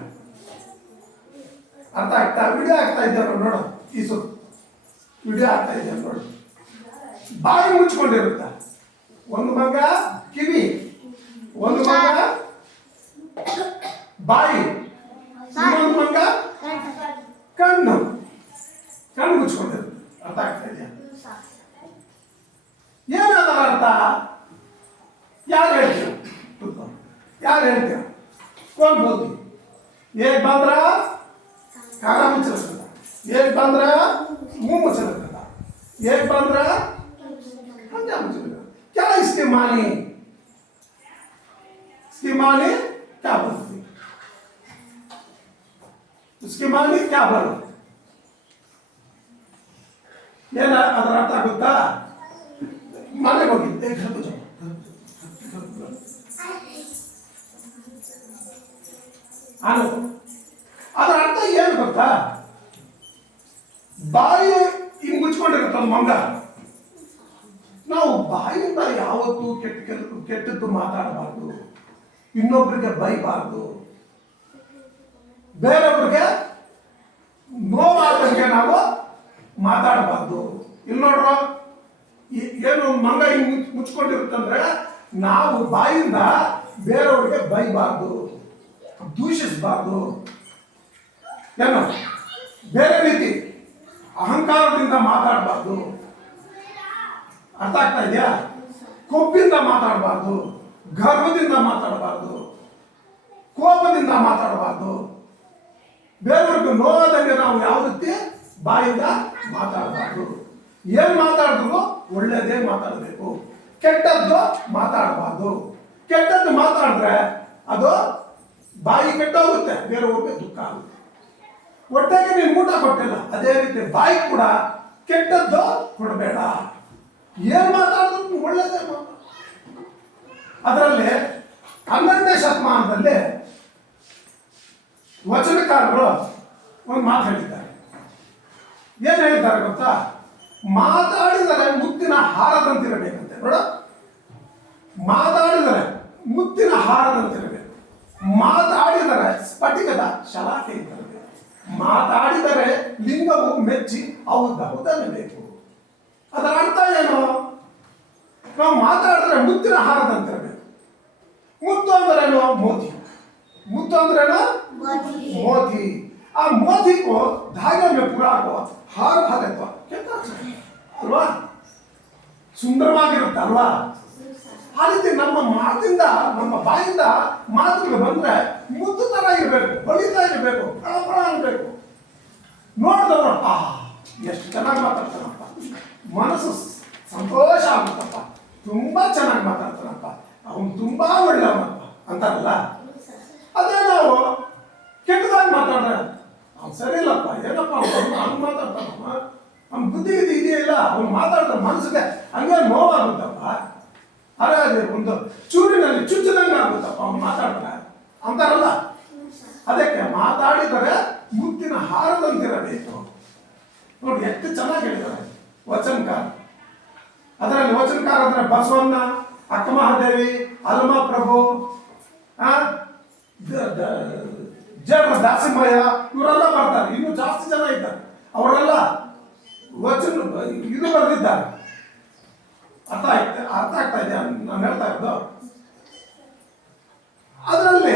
ಅರ್ಥ ಆಗ್ತಾ? ವಿಡಿಯೋ ಆಗ್ತಾ ಇದ್ದಾರೆ ನೋಡು, ಈ ಸುತ್ತ ವಿಡಿಯೋ ಆಗ್ತಾ ಇದೆ ನೋಡು. ಬಾಯಿ ಮುಚ್ಕೊಂಡಿರುತ್ತೆ ಒಂದು ಮಂಗ, ಕಿವಿ ಒಂದು ಮಂಗ, ಬಾಯಿ ಇನ್ನೊಂದು ಮಂಗ, ಕಣ್ಣು ಮುಚ್ಕೊಂಡಿರುತ್ತೆ. ಅರ್ಥ ಆಗ್ತಾ ಇದೆಯಾ? ಏನದ ಅರ್ಥ? ಯಾರು ಹೇಳ್ತೀರ? ಯಾರು ಹೇಳ್ತೀರ? कौन बोलती? एक बंदरा काला मुझे लगता था, एक बंदरा मुंह मुझे लगता था, एक बंदरा पंजा मुझे लगता। क्या इसके माने? इसके माने क्या बोलती? उसके माने क्या बोलो? ये ना अदर अर्थ आगुत्ता माने बोली एक घर को जाओ. ಅದರ ಅರ್ಥ ಏನು ಗೊತ್ತಾ? ಬಾಯಿ ಹಿಂಗ್ ಮುಚ್ಕೊಂಡಿರುತ್ತೆ ಒಂದು ಮಂಗ, ನಾವು ಬಾಯಿಂದ ಯಾವತ್ತೂ ಕೆಟ್ಟದ್ದು ಮಾತಾಡಬಾರ್ದು, ಇನ್ನೊಬ್ಬರಿಗೆ ಬೈಬಾರ್ದು, ಬೇರೆಯವ್ರಿಗೆ ನೋವಾದಂಗೆ ನಾವು ಮಾತಾಡಬಾರ್ದು. ಇಲ್ಲಿ ನೋಡ್ರ ಏನು ಮಂಗ ಹಿಂಗ್ ಮುಚ್ಕೊಂಡಿರುತ್ತಂದ್ರೆ ನಾವು ಬಾಯಿಂದ ಬೇರೆಯವ್ರಿಗೆ ಬೈಬಾರ್ದು, ದೂಷಿಸಬಾರ್ದು, ಏನು ಬೇರೆ ರೀತಿ ಅಹಂಕಾರದಿಂದ ಮಾತಾಡಬಾರ್ದು. ಅರ್ಥ ಆಗ್ತಾ ಇದೆಯಾ? ಕೊಬ್ಬಿಂದ ಮಾತಾಡಬಾರ್ದು, ಗರ್ವದಿಂದ ಮಾತಾಡಬಾರ್ದು, ಕೋಪದಿಂದ ಮಾತಾಡಬಾರ್ದು, ಬೇರೆಯವ್ರಿಗೆ ನೋವಾದಂಗೆ ನಾವು ಯಾವ ರೀತಿ ಬಾಯಿಂದ ಮಾತಾಡಬಾರ್ದು. ಏನ್ ಮಾತಾಡಿದ್ರು ಒಳ್ಳೇದೇ ಮಾತಾಡಬೇಕು, ಕೆಟ್ಟದ್ದು ಮಾತಾಡಬಾರ್ದು. ಕೆಟ್ಟದ್ದು ಮಾತಾಡಿದ್ರೆ ಅದು ಬಾಯಿ ಕೆಟ್ಟೋಗುತ್ತೆ, ಬೇರೆಯವ್ರಿಗೆ ದುಃಖ ಆಗುತ್ತೆ. ಹೊಟ್ಟೆಗೆ ನೀನು ಊಟ ಕೊಟ್ಟಿಲ್ಲ, ಅದೇ ರೀತಿ ಬಾಯಿ ಕೂಡ ಕೆಟ್ಟದ್ದು ಕೊಡಬೇಡ. ಏನ್ ಮಾತಾಡಿದ್ರು ಒಳ್ಳೇದೇ ಮಾತಾಡ. ಅದರಲ್ಲಿ 12ನೇ ಶತಮಾನದಲ್ಲಿ ವಚನಕಾರರು ಒಂದು ಮಾತು ಹೇಳಿದ್ದಾರೆ. ಏನ್ ಹೇಳಿದ್ದಾರೆ ಗೊತ್ತಾ? ಮಾತಾಡಿದರೆ ಮುತ್ತಿನ ಹಾರದಂತಿರಬೇಕಂತೆ. ನೋಡ, ಮಾತಾಡಿದರೆ ಮುತ್ತಿನ ಹಾರದಂತಿರಬೇಕು, ಮಾತಾಡಿದರೆ ಸ್ಫಟಿಕದ ಶಲಾಕೆ ಇರಬೇಕು, ಮಾತಾಡಿದರೆ ಲಿಂಗವು ಮೆಚ್ಚಿ ಹೌದನ್ನಬೇಕು. ಅದರ ಅರ್ಥ ಏನು? ನಾವು ಮಾತಾಡಿದ್ರೆ ಮುತ್ತಿನ ಹಾರದಂತಿರಬೇಕು. ಮುತ್ತು ಅಂದ್ರೇನು? ಮೋತಿ. ಮುತ್ತು ಅಂದ್ರೇನು? ಮೋತಿ. ಆ मोती को धागे में पूरा को हार भागे तो कितना ಅಲ್ವಾ? ಸುಂದರವಾಗಿರುತ್ತೆ ಅಲ್ವಾ? ಆ ರೀತಿ ನಮ್ಮ ಮಾತಿಂದ, ನಮ್ಮ ಬಾಯಿಂದ ಮಾತುಗಳು ಬಂದ್ರೆ ಮುತ್ತು ತರ ಇರಬೇಕು, ಹೊಳಿತಾ ಇರಬೇಕು, ಫಳ ಅನ್ಬೇಕು. ನೋಡಿದವರು ಎಷ್ಟು ಚೆನ್ನಾಗಿ ಮಾತಾಡ್ತಾನಪ್ಪ, ಮನಸ್ಸು ಸಂತೋಷ ಆಗುತ್ತಪ್ಪ, ತುಂಬಾ ಚೆನ್ನಾಗಿ ಮಾತಾಡ್ತಾನಪ್ಪ, ಅವನು ತುಂಬಾ ಒಳ್ಳೆಯವನಪ್ಪ ಅಂತಾರಲ್ಲ. ಅದೇ ನಾವು ಕೆಟ್ಟದಾಗಿ ಮಾತಾಡ್ರೆ ಅವ್ನು ಸರಿ ಇಲ್ಲಪ್ಪ, ಏನಪ್ಪ ಅವ್ನು ಮಾತಾಡ್ತಾನಪ್ಪ, ಅವ್ನ ಬುದ್ಧಿ ಇದೆಯೇ ಇಲ್ಲ, ಅವ್ನು ಮಾತಾಡಿದ್ರೆ ಮನಸ್ಸಿಗೆ ಹಂಗೆ ನೋವಾಗುತ್ತಪ್ಪ, ಅದೇ ಒಂದು ಚೂರಿನಲ್ಲಿ ಚುಚ್ಚದಂಗೆ ಆಗುತ್ತಪ್ಪ ಅವ್ನು ಮಾತಾಡಿದ್ರೆ ಅಂತಾರಲ್ಲ. ಅದಕ್ಕೆ ಮಾತಾಡಿದರೆ ಮುತ್ತಿನ ಹಾರದಂತಿರಬೇಕು. ನೋಡಿ ಎಷ್ಟು ಚೆನ್ನಾಗಿ ಹೇಳಿದ್ದಾರೆ ವಚನಕಾರ. ಅದರಲ್ಲಿ ವಚನಕಾರ ಅಂದ್ರೆ ಬಸವಣ್ಣ, ಅಕ್ಕ ಮಹಾದೇವಿ, ಅಲ್ಮಾ ಪ್ರಭು, ದಾಸಿಮಯ್ಯ, ಇವರೆಲ್ಲ ಬರ್ತಾರೆ. ಇನ್ನು ಜಾಸ್ತಿ ಜನ ಇದ್ದಾರೆ, ಅವರೆಲ್ಲ ವಚನ ಇದು ಬರೆದಿದ್ದಾರೆ. ಅರ್ಥ ಆಗ್ತಾ ಇದೆ ನಾನು ಹೇಳ್ತಾ ಇರೋದು. ಅದರಲ್ಲಿ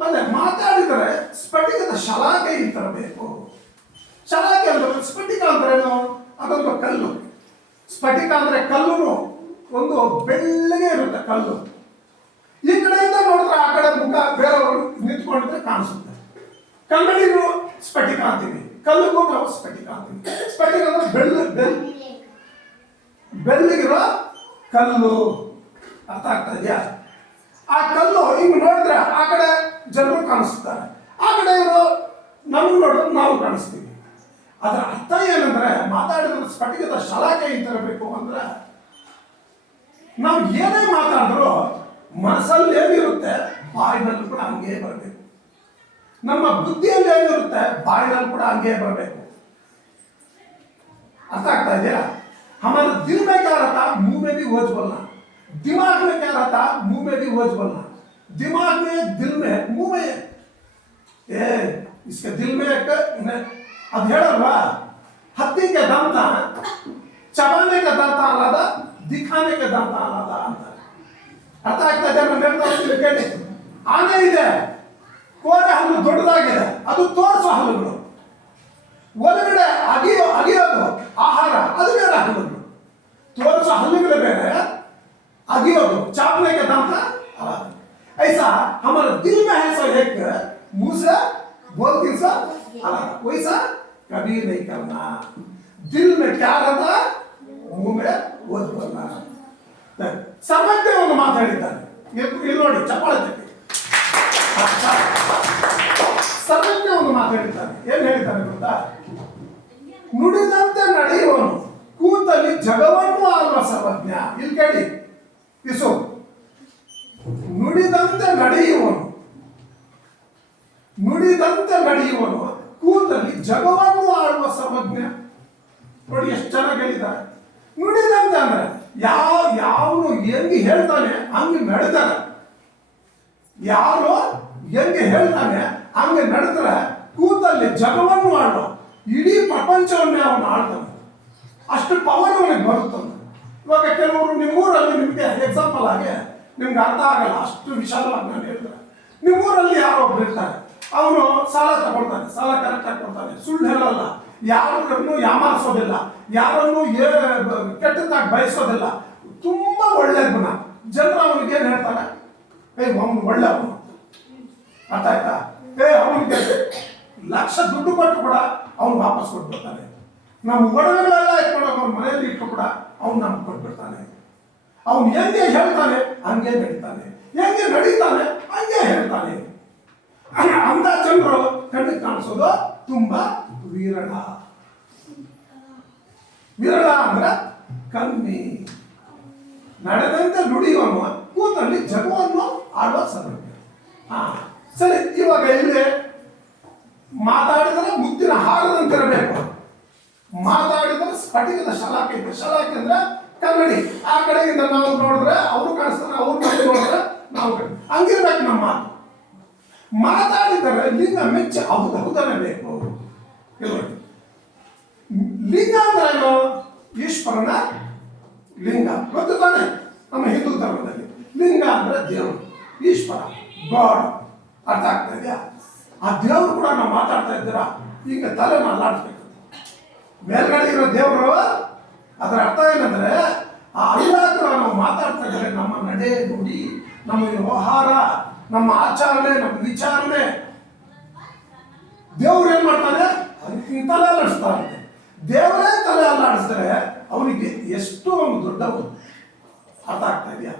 ಮತ್ತೆ ಮಾತಾಡಿದರೆ ಸ್ಫಟಿಕದ ಶಲಾಕೆ ತರಬೇಕು. ಶಲಾಕೆ ಅಂದ್ರೆ ಸ್ಫಟಿಕ ಅಂದ್ರೇನು? ಅದೊಂದು ಕಲ್ಲು. ಸ್ಫಟಿಕ ಅಂದ್ರೆ ಕಲ್ಲು, ಒಂದು ಬೆಳ್ಳಗೆ ಇರುತ್ತೆ ಕಲ್ಲು. ಈ ಕಡೆಯಿಂದ ನೋಡಿದ್ರೆ ಆ ಕಡೆ ಮುಖ ಬೇರೆಯವರು ನಿಂತ್ಕೊಂಡಿದ್ರೆ ಕಾಣಿಸುತ್ತೆ. ಕನ್ನಡಿಗೂ ಸ್ಫಟಿಕ ಅಂತೀವಿ, ಕಲ್ಲಿಗೂ ನಾವು ಸ್ಫಟಿಕ ಅಂತೀವಿ. ಸ್ಫಟಿಕ ಅಂದ್ರೆ ಬೆಳ್ಳಗಿರೋ ಕಲ್ಲು. ಅರ್ಥ ಆಗ್ತಾ ಇದೆಯಾ? ಆ ಕಲ್ಲು ಹಿಂಗ್ ನೋಡಿದ್ರೆ ಆ ಕಡೆ ಜನರು ಕಾಣಿಸ್ತಾರೆ, ಆ ಕಡೆ ಇರೋ ನಮ್ಗೆ ನೋಡಿದ್ರೆ ನಾವು ಕಾಣಿಸ್ತೀವಿ. ಅದರ ಅರ್ಥ ಏನಂದ್ರೆ ಮಾತಾಡಿದ್ರೆ ಸ್ಫಟಿಕದ ಶಲಾಕೆ ತರಬೇಕು ಅಂದ್ರೆ ನಾವು ಏನೇ ಮಾತಾಡಿದ್ರು ಮನಸ್ಸಲ್ಲಿ ಏನಿರುತ್ತೆ ಬಾಯಿನಲ್ಲಿ ಕೂಡ ಹಂಗೆ ಬರಬೇಕು. ನಮ್ಮ ಬುದ್ಧಿಯಲ್ಲಿ ಏನಿರುತ್ತೆ ಬಾಯಿನಲ್ಲಿ ಕೂಡ ಹಂಗೆ ಬರಬೇಕು. अर्थ आता है? हमारे दिल में क्या रहता, मुंह में भी वोज बोलना, दिमाग में क्या रहता, मुंह में भी वोज बोलना, दिमाग में, दिल में, मुंह में, इसके दिल में अब हेळल्वा हत्ती के ದಂತ चबाने का ದಂತ ಅಲ್ಲದ, दिखाने के ದಂತ ಅಲ್ಲದ ಅಂತ. ಅರ್ಥ ಆಗ್ತಾ ಇದೆ? ನಾನು ಕೇಳಿ, ಆನೆ ಇದೆ, ಕೋರೆ ಹಲ್ಲು ದೊಡ್ಡದಾಗಿದೆ, ಅದು ತೋರಿಸೋ ಹಲ್ಲುಗಳು. ಒಳಗಡೆ ಅಗಿಯೋದು ಆಹಾರ, ಅದು ಬೇರೆ ಹಲ್ಲುಗಳು. ತೋರಿಸೋ ಹಲ್ಲುಗಳು ಬೇರೆ, अगियोगो चापने के दाम का अलग। ऐसा हमारे दिल में है सो एक, मुंह से बोलती सा अलग, वैसा कभी नहीं करना। दिल में क्या रहता, मुंह में वो बोलना। सर्वज्ञ ಒಂದು ಮಾತಾಡಿದ್ದಾರೆ, ಇಲ್ಲಿ ನೋಡಿ ಚಪ್ಪಾಳೆ ತಟ್ಟಿ. ಸರ್ವಜ್ಞ ಒಂದು ಮಾತಾಡಿದ್ದಾರೆ, ಏನು ಹೇಳಿದ್ದಾರೆ ಗೊತ್ತಾ? ನುಡಿದಂತೆ ನಡೆಯುವನು ಕೂತಲ್ಲಿ ಜಗವನ್ನು ಆಳುವ ಸರ್ವಜ್ಞ. ಇಲ್ಲಿ ಕೇಳಿ, ಇಸು ನುಡಿದಂತೆ ನಡೆಯುವನು, ನುಡಿದಂತೆ ನಡೆಯುವನು ಕೂತಲ್ಲಿ ಜಗವನ್ನು ಆಳುವ ಸರ್ವಜ್ಞ. ನೋಡಿ ಎಷ್ಟು ಚೆನ್ನಾಗಿ ಹೇಳಿದ್ದಾರೆ. ನುಡಿದಂತೆ ಅಂದ್ರೆ ಯಾವನು ಹೆಂಗೆ ಹೇಳ್ತಾನೆ ಹಂಗೆ ನಡೆದಾರೆ. ಯಾರು ಹೆಂಗೆ ಹೇಳ್ತಾನೆ ಹಂಗೆ ನಡೆದ್ರೆ ಕೂತಲ್ಲಿ ಜಗವನ್ನು ಆಡುವ, ಇಡೀ ಪ್ರಪಂಚವನ್ನೇ ಅವನು ಆಡ್ತಾನೆ. ಅಷ್ಟು ಪವರ್ ಅವನಿಗೆ ಬರುತ್ತಾನೆ. ಇವಾಗ ಕೆಲವರು ನಿಮ್ಮೂರಲ್ಲಿ ನಿಮಗೆ ಎಕ್ಸಾಂಪಲ್ ಆಗಿ ನಿಮ್ಗೆ ಅರ್ಥ ಆಗಲ್ಲ, ಅಷ್ಟು ವಿಶಾಲವಾಗಿ ನಾನು ಹೇಳ್ತಾರೆ. ನಿಮ್ಮೂರಲ್ಲಿ ಯಾರೋ ಒಬ್ರು ಇರ್ತಾರೆ, ಅವನು ಸಾಲ ತಗೊಳ್ತಾನೆ, ಸಾಲ ಕರೆಕ್ಟಾಗಿ ಕೊಡ್ತಾನೆ, ಸುಳ್ಳು ಹೇಳಲ್ಲ, ಯಾರನ್ನು ಯಾಮಾರಿಸೋದಿಲ್ಲ, ಯಾರನ್ನು ಕೆಟ್ಟದಾಗಿ ಬಯಸೋದಿಲ್ಲ, ತುಂಬಾ ಒಳ್ಳೆ ಗುಣ. ಜನರು ಅವನಿಗೆ ಏನ್ ಹೇಳ್ತಾರೆ, ಅವನು ಒಳ್ಳೆ ಅವನು, ಅರ್ಥ ಆಯ್ತಾ? ಅವನಿಗೆ ಲಕ್ಷ ದುಡ್ಡು ಕೊಟ್ಟು ಕೂಡ ಅವ್ನು ವಾಪಸ್ ಕೊಟ್ಬಿಡ್ತಾನೆ. ನಮ್ಮ ಒಡವೆಗಳೆಲ್ಲ ಇಟ್ಕೊಂಡೋಗ ಅವ್ನ ಮನೆಯಲ್ಲಿ ಇಟ್ಟು ಕೂಡ ಅವ್ನು ನಮ್ಗೆ ಕೊಟ್ಬಿಡ್ತಾನೆ. ಅವ್ನು ಹೆಂಗೆ ಹೇಳ್ತಾನೆ ಹಂಗೆ ನಡೀತಾನೆ, ಹೆಂಗೆ ನಡೀತಾನೆ ಹಂಗೆ ಹೇಳ್ತಾನೆ. ಅಂತ ಜನರು ಕಣ್ಣಿಗೆ ಕಾಣಿಸೋದು ತುಂಬಾ ವಿರಳ. ವಿರಳ ಅಂದ್ರೆ ಕಮ್ಮಿ. ನಡೆದಂತೆ ನುಡಿಯುವನು ಕೂತಲ್ಲಿ ಜಗವನ್ನು ಆಡುವ ಸಮಯ. ಸರಿ, ಇವಾಗ ಇಲ್ಲಿ ಮಾತಾಡಿದರೆ ಮುತ್ತಿನ ಹಾರದಂತಿರಬೇಕು, ಮಾತಾಡಿದರೆ ಸ್ಫಟಿಕದ ಶಲಾಕೆ ಇದೆ. ಶಲಾಕೆ ಅಂದ್ರೆ ಕನ್ನಡಿ. ಆ ಕಡೆಯಿಂದ ನಾವು ನೋಡಿದ್ರೆ ಅವರು ಕಾಣಿಸ್ತಾರೆ, ಅವ್ರು ನೋಡಿದ್ರೆ ನಾವು ಹಂಗಿರ್ಬೇಕು ನಮ್ಮ ಮಾತು. ಮಾತಾಡಿದರೆ ಲಿಂಗ ಮೆಚ್ಚ ಹೌದನೇ ಬೇಕು. ಲಿಂಗ ಅಂದ್ರೆ ಏನು? ಈಶ್ವರನ ಲಿಂಗ ಗೊತ್ತು ತಾನೆ? ನಮ್ಮ ಹಿಂದೂ ಧರ್ಮದಲ್ಲಿ ಲಿಂಗ ಅಂದ್ರೆ ದೇವರು, ಈಶ್ವರ, ಗಾಡ್. ಅರ್ಥ ಆಗ್ತಾ ಇದೆಯಾ? ಆ ದೇವರು ಕೂಡ ನಾವು ಮಾತಾಡ್ತಾ ಇದ್ದೀರಾ, ಈಗ ತಲೆನ ಅಲ್ಲಾಡಿಸ್ಬೇಕು. ಮೇಲ್ಗಡೆ ಇರೋ ದೇವರು, ಅದರ ಅರ್ಥ ಏನಂದ್ರೆ ಆ ಅಲ್ಲ ಕೂಡ ನಾವು ಮಾತಾಡ್ತಾ ಇದ್ದಾರೆ. ನಮ್ಮ ನಡೆ ನುಡಿ, ನಮ್ಮ ವ್ಯವಹಾರ, ನಮ್ಮ ಆಚರಣೆ, ನಮ್ಮ ವಿಚಾರಣೆ, ದೇವ್ರು ಏನ್ ಮಾಡ್ತಾನೆ ತಲೆ ಅಲ್ಲಾಡಿಸ್ತಾರೆ. ದೇವರೇ ತಲೆ ಅಲ್ಲಾಡಿಸಿದ್ರೆ ಅವನಿಗೆ ಎಷ್ಟು ಒಂದು ದೊಡ್ಡವರು. ಅರ್ಥ ಆಗ್ತಾ ಇದೆಯಾ?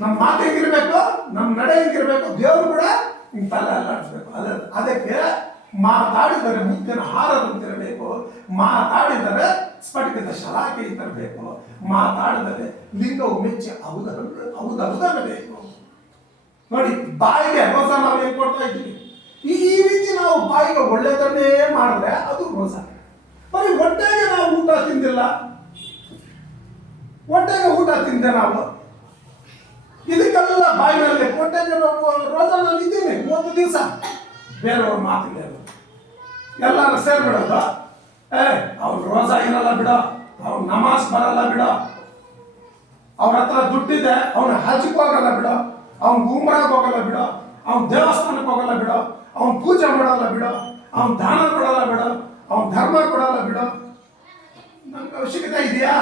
ನಮ್ಮ ಮಾತು ಹೆಂಗಿರ್ಬೇಕು, ನಮ್ಮ ನಡೆ ಹೆಂಗಿರ್ಬೇಕು, ದೇವರು ಕೂಡ ಹಿಂಗೆ ತಲೆ ಅಲ್ಲಾಡಿಸ್ಬೇಕು. ಅದಕ್ಕೆ ಮಾತಾಡಿದರೆ ಮುತ್ತಿನ ಹಾರದಂತಿರಬೇಕು, ಮಾತಾಡಿದರೆ ಸ್ಫಟಿಕದ ಶಲಾಕೆ ತರಬೇಕು, ಮಾತಾಡಿದರೆ ಲಿಂಗವು ಮೆಚ್ಚಿ ಹೌದಬೇಕು. ನೋಡಿ, ಬಾಯಿಗೆ ರೋಸ ನಾವು ಏನ್ ಕೊಡ್ತಾ ಇದ್ದೀವಿ, ಈ ರೀತಿ ನಾವು ಬಾಯಿಗೆ ಒಳ್ಳೆದನ್ನೇ ಮಾಡಿದ್ರೆ ಅದು ರೋಸ. ಬರೀ ಹೊಟ್ಟೆಗೆ ನಾವು ಊಟ ತಿಂದಿಲ್ಲ, ಹೊಟ್ಟೆಗೆ ಊಟ ತಿಂದೆ ನಾವು, ಇದಕ್ಕೆಲ್ಲ ಬಾಯಿನಲ್ಲಿ ಹೊಟ್ಟೆಗೆ ರೋಸ ನಾನು ಇದ್ದೀನಿ 30 ದಿವಸ. ಬೇರೆಯವ್ರ ಮಾತಿಗೆ ಎಲ್ಲರೂ ಸೇರ್ಬಿಡೋದು. ಅವ್ನು ರೋಸಾ ಇರಲ್ಲ ಬಿಡೋ, ಅವ್ನು ನಮಾಜ್ ಬರಲ್ಲ ಬಿಡೋ, ಅವ್ರ ಹತ್ರ ದುಡ್ಡಿದೆ ಅವ್ನು ಹಜ್ಗೆ ಹೋಗಲ್ಲ ಬಿಡೋ, ಅವ್ನು ಉಮ್ರಾಗ್ ಹೋಗಲ್ಲ ಬಿಡೋ, ಅವ್ನು ದೇವಸ್ಥಾನಕ್ಕೆ ಹೋಗಲ್ಲ ಬಿಡೋ, ಅವ್ನು ಪೂಜೆ ಮಾಡಲ್ಲ ಬಿಡೋ, ಅವ್ನು ದಾನ ಕೊಡಲ್ಲ ಬಿಡೋ, ಅವ್ನು ಧರ್ಮ ಕೊಡಲ್ಲ ಬಿಡೋ. ನಮ್ಗೆ ಅವಶ್ಯಕತೆ ಇದೆಯಾ?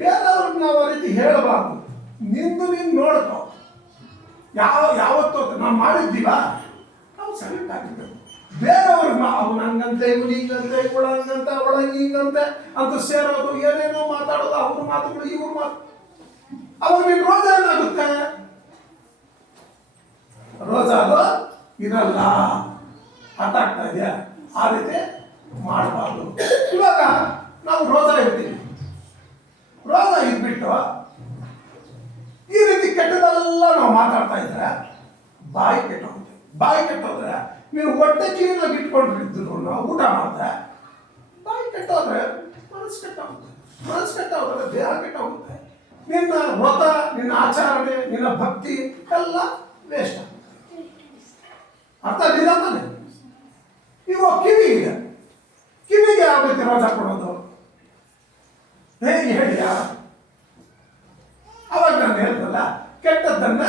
ಬೇರೆಯವ್ರಿಗೆ ನಾವು ಆ ರೀತಿ ಹೇಳಬಾರ್ದು. ನಿಂದು ನೀನು ನೋಡ್ಕೋ. ಯಾವತ್ತೂ ನಾವು ಮಾಡಿದ್ದೀವ, ನಾವು ಸೈಲೆಂಟ್ ಆಗಿರ್ಬೇಕು. ಬೇರೆಯವ್ರಿಗೆ ಅವ್ನು ಹಂಗಂತೆ, ಇವನು ಹಿಂಗಂತೆ, ಇವಳ ಹಂಗಂತೆ, ಅವಳ ಹಿಂಗಂತೆ ಅಂತ ಸೇರೋದು, ಏನೇನೋ ಮಾತಾಡೋದು, ಅವ್ರ ಮಾತುಗಳು ಇವ್ರ ಮಾತು. ಅವಾಗ ನೀನು ರೋಜ ಏನಾಗುತ್ತೆ? ರೋಜ ಅದು ಇರಲ್ಲ. ಅರ್ಥ ಆಗ್ತಾ ಇದೆಯಾ? ಆ ರೀತಿ ಮಾಡಬಾರ್ದು. ಇವಾಗ ನಾವು ರೋಜ ಇರ್ತೀವಿ, ರೋಜ ಇದ್ಬಿಟ್ಟು ಈ ರೀತಿ ಕೆಟ್ಟದೆಲ್ಲ ನಾವು ಮಾತಾಡ್ತಾ ಇದ್ರೆ ಬಾಯಿ ಕೆಟ್ಟೋಗುತ್ತೆ. ಬಾಯಿ ಕೆಟ್ಟೋದ್ರೆ ನೀವು ಹೊಟ್ಟೆ ಕ್ಲೀನಾಗಿ ಇಟ್ಕೊಂಡಿದ್ರು ಊಟ ಮಾಡಿದ್ರೆ ಬಾಯಿ ಕೆಟ್ಟೋದ್ರೆ ಮನಸ್ಸು ಕೆಟ್ಟೋಗುತ್ತೆ, ಮನಸ್ಸು ಕೆಟ್ಟೋದ್ರೆ ದೇಹ ಕೆಟ್ಟೋಗುತ್ತೆ. ನಿನ್ನ ವ್ರತ, ನಿನ್ನ ಆಚರಣೆ, ನಿನ್ನ ಭಕ್ತಿ ಎಲ್ಲ ವೇಸ್ಟ್ ಆಗುತ್ತೆ. ಅರ್ಥ ನಿಧಾನೆ. ಇವಾಗ ಕಿವಿಗೆ ಯಾವ ರೀತಿ ರೋಜ ಕೊಡೋದು ಹೇಗೆ ಹೇಳಿ? ಅವಾಗ ನಾನು ಹೇಳ್ತಲ್ಲ, ಕೆಟ್ಟದ್ದನ್ನ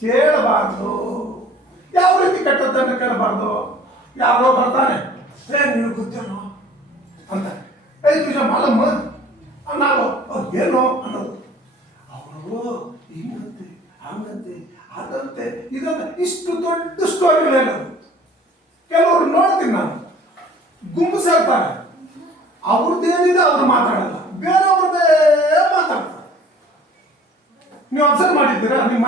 ಕೇಳಬಾರ್ದು. ಯಾವ ರೀತಿ ಕೆಟ್ಟದ್ದನ್ನ ಕೇಳಬಾರ್ದು? ಯಾರೋ ಬರ್ತಾನೆ, ನೀನು ಗೊತ್ತೇನೋ ಅಂತ, ತುಜ ಮಾಲಮ್ಮ ನಾವು ಏನೋ ಅನ್ನೋದು. ಅವರು ಹಿಂಗಂತೆ, ಹಂಗಂತೆ, ಅದಂತೆ, ಇದಂತೆ, ಇಷ್ಟು ದೊಡ್ಡ ಸ್ಟೋರಿಗಳೇನದು. ಕೆಲವರು ನೋಡ್ತೀನಿ ನಾನು, ಗುಂಪು ಸೇರ್ತಾರೆ, ಅವ್ರದ್ದೇನಿದೆ ಅವ್ರು ಮಾತಾಡಲ್ಲ, ಬೇರೆಯವ್ರದ್ದೇ ಮಾತಾಡ್ತಾರೆ. ನೀವು ಅಬ್ಸರ್ವ್ ಮಾಡಿದ್ದೀರಾ? ನಿಮ್ಮ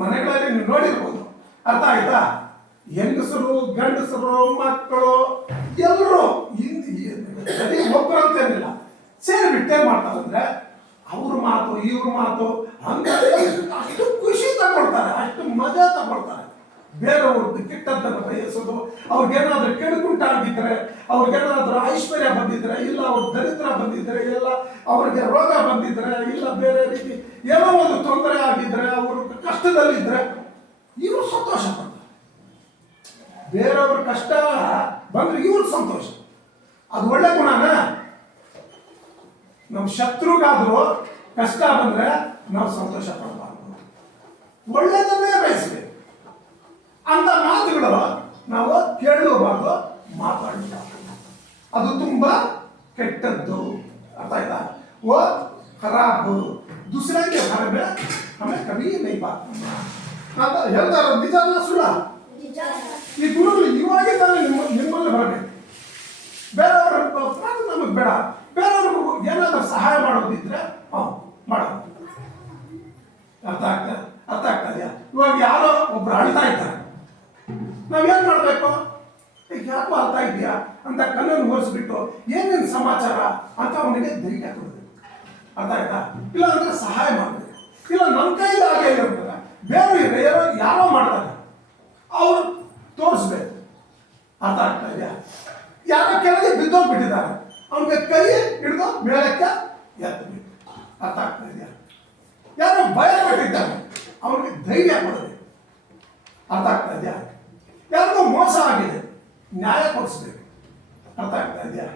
ಮನೆಗಳಲ್ಲಿ ನೀವು ನೋಡಿರ್ಬೋದು. ಅರ್ಥ ಆಯ್ತಾ? ಹೆಂಗಸರು, ಗಂಡಸರು, ಮಕ್ಕಳು ಎಲ್ಲರೂ ಒಬ್ಬರು ಅಂತೇನಿಲ್ಲ, ಸೇರಿ ಬಿಟ್ಟೇನ್ ಮಾಡ್ತಾರಂದ್ರೆ ಅವ್ರ ಮಾತು ಇವ್ರ ಮಾತು ಹಂಗ ಅಷ್ಟು ಖುಷಿ ತಗೊಳ್ತಾರೆ, ಅಷ್ಟು ಮಜಾ ತಗೊಳ್ತಾರೆ. ಬೇರೆಯವ್ರದ್ದು ಕೆಟ್ಟದ್ದನ್ನು ಬಯಸೋದು, ಅವ್ರಿಗೇನಾದ್ರೂ ಕೆಡುಕುಂಟಾಗಿದ್ರೆ, ಅವ್ರಿಗೇನಾದ್ರೂ ಐಶ್ವರ್ಯ ಬಂದಿದ್ರೆ, ಇಲ್ಲ ಅವ್ರ ದರಿದ್ರ ಬಂದಿದ್ರೆ, ಇಲ್ಲ ಅವ್ರಿಗೆ ರೋಗ ಬಂದಿದ್ರೆ, ಇಲ್ಲ ಬೇರೆ ರೀತಿ ಏನೋ ಒಂದು ತೊಂದರೆ ಆಗಿದ್ರೆ, ಅವರು ಕಷ್ಟದಲ್ಲಿದ್ರೆ ಇವರು ಸಂತೋಷ ಪಡ್ತಾರೆ. ಬೇರೆಯವ್ರ ಕಷ್ಟ ಬಂದ್ರೆ ಇವ್ರ ಸಂತೋಷ. ಅದು ಒಳ್ಳೆ ಗುಣನ. ನಮ್ಮ ಶತ್ರುಗಾದ್ರೂ ಕಷ್ಟ ಬಂದ್ರೆ ನಾವು ಸಂತೋಷ ಪಡಬಾರ್ದು, ಒಳ್ಳೆಯದನ್ನೇ ಬಯಸಬೇಕು. ಅಂತ ಮಾತುಗಳು ನಾವು ಕೇಳಬಾರ್ದು, ಮಾತಾಡಬಾರ್ದು. ಅದು ತುಂಬಾ ಕೆಟ್ಟದ್ದು. ಅರ್ಥ ಆಯ್ತಾ? वो खराब दूसरे के बारे में हमें कभी नहीं बात करना. ಅಂತ ಹೇಳ್ತಾರೆ. ನಿಜ ಅಲ್ಲ ಸುಳ್ಳ? ಈ ಗುರುಗಳು ಇವಾಗ ತಾನೇ ನಿಮ್ಮಲ್ಲಿ ಬರಬೇಕು. ಬೇರೆಯವ್ರ ಮಾತು ನಮಗೆ ಬೇಡ. ಬೇರೆಯವ್ರಿಗೂ ಏನಾದ್ರೂ ಸಹಾಯ ಮಾಡೋದಿದ್ರೆ ಮಾಡೋದು. ಅರ್ಥ ಆಗ್ತಾ ಇದೆಯಾ? ಇವಾಗ ಯಾರೋ ಒಬ್ರು ಅಳ್ತಾ ಇದ್ದಾರೆ, ನಾವೇನ್ ಮಾಡ್ಬೇಕು? ಯಾಕೋ ಅಳ್ತಾ ಇದೆಯಾ ಅಂತ ಕಣ್ಣನ್ನು ಒರೆಸ್ಬಿಟ್ಟು ಏನೇನು ಸಮಾಚಾರ ಅಂತ ಅವನಿಗೆ ಧೈರ್ಯ ಕೊಡಬೇಕು. ಅರ್ಥ ಆಯ್ತಾ? ಇಲ್ಲ ಅಂದ್ರೆ ಸಹಾಯ ಮಾಡಬೇಕು. ಇಲ್ಲ ನಮ್ಮ ಕೈಲಿ ಹಾಗೆ ಇರ್ತಾರೆ, ಬೇರೆ ಯಾರೋ ಮಾಡ್ತಾರೆ, ಅವ್ರು ತೋರಿಸ್ಬೇಕು. ಅರ್ಥ ಆಗ್ತಾ ಇದೆಯಾ? ಯಾರೋ ಕೆಳಗೆ ಬಿದ್ದೋಗ್ಬಿಟ್ಟಿದ್ದಾರೆ, ಅವನಿಗೆ ಕೈ ಹಿಡಿದು ಮೇಳಕ್ಕೆ ಎತ್ತಬೇಕು. ಅರ್ಥ ಆಗ್ತಾ ಇದೆಯಾ? ಯಾರೋ ಭಯ ಪಟ್ಟಿದ್ದಾರೆ, ಅವನಿಗೆ ಧೈರ್ಯ ಕೊಡಬೇಕು. ಅರ್ಥ ಆಗ್ತಾ ಇದೆಯಾ? ಯಾರಿಗೋ ಮೋಸ ಆಗಿದೆ, ನ್ಯಾಯ ಕೊಡಿಸ್ಬೇಕು. ಅರ್ಥ ಆಗ್ತಾ ಇದೆಯಾ?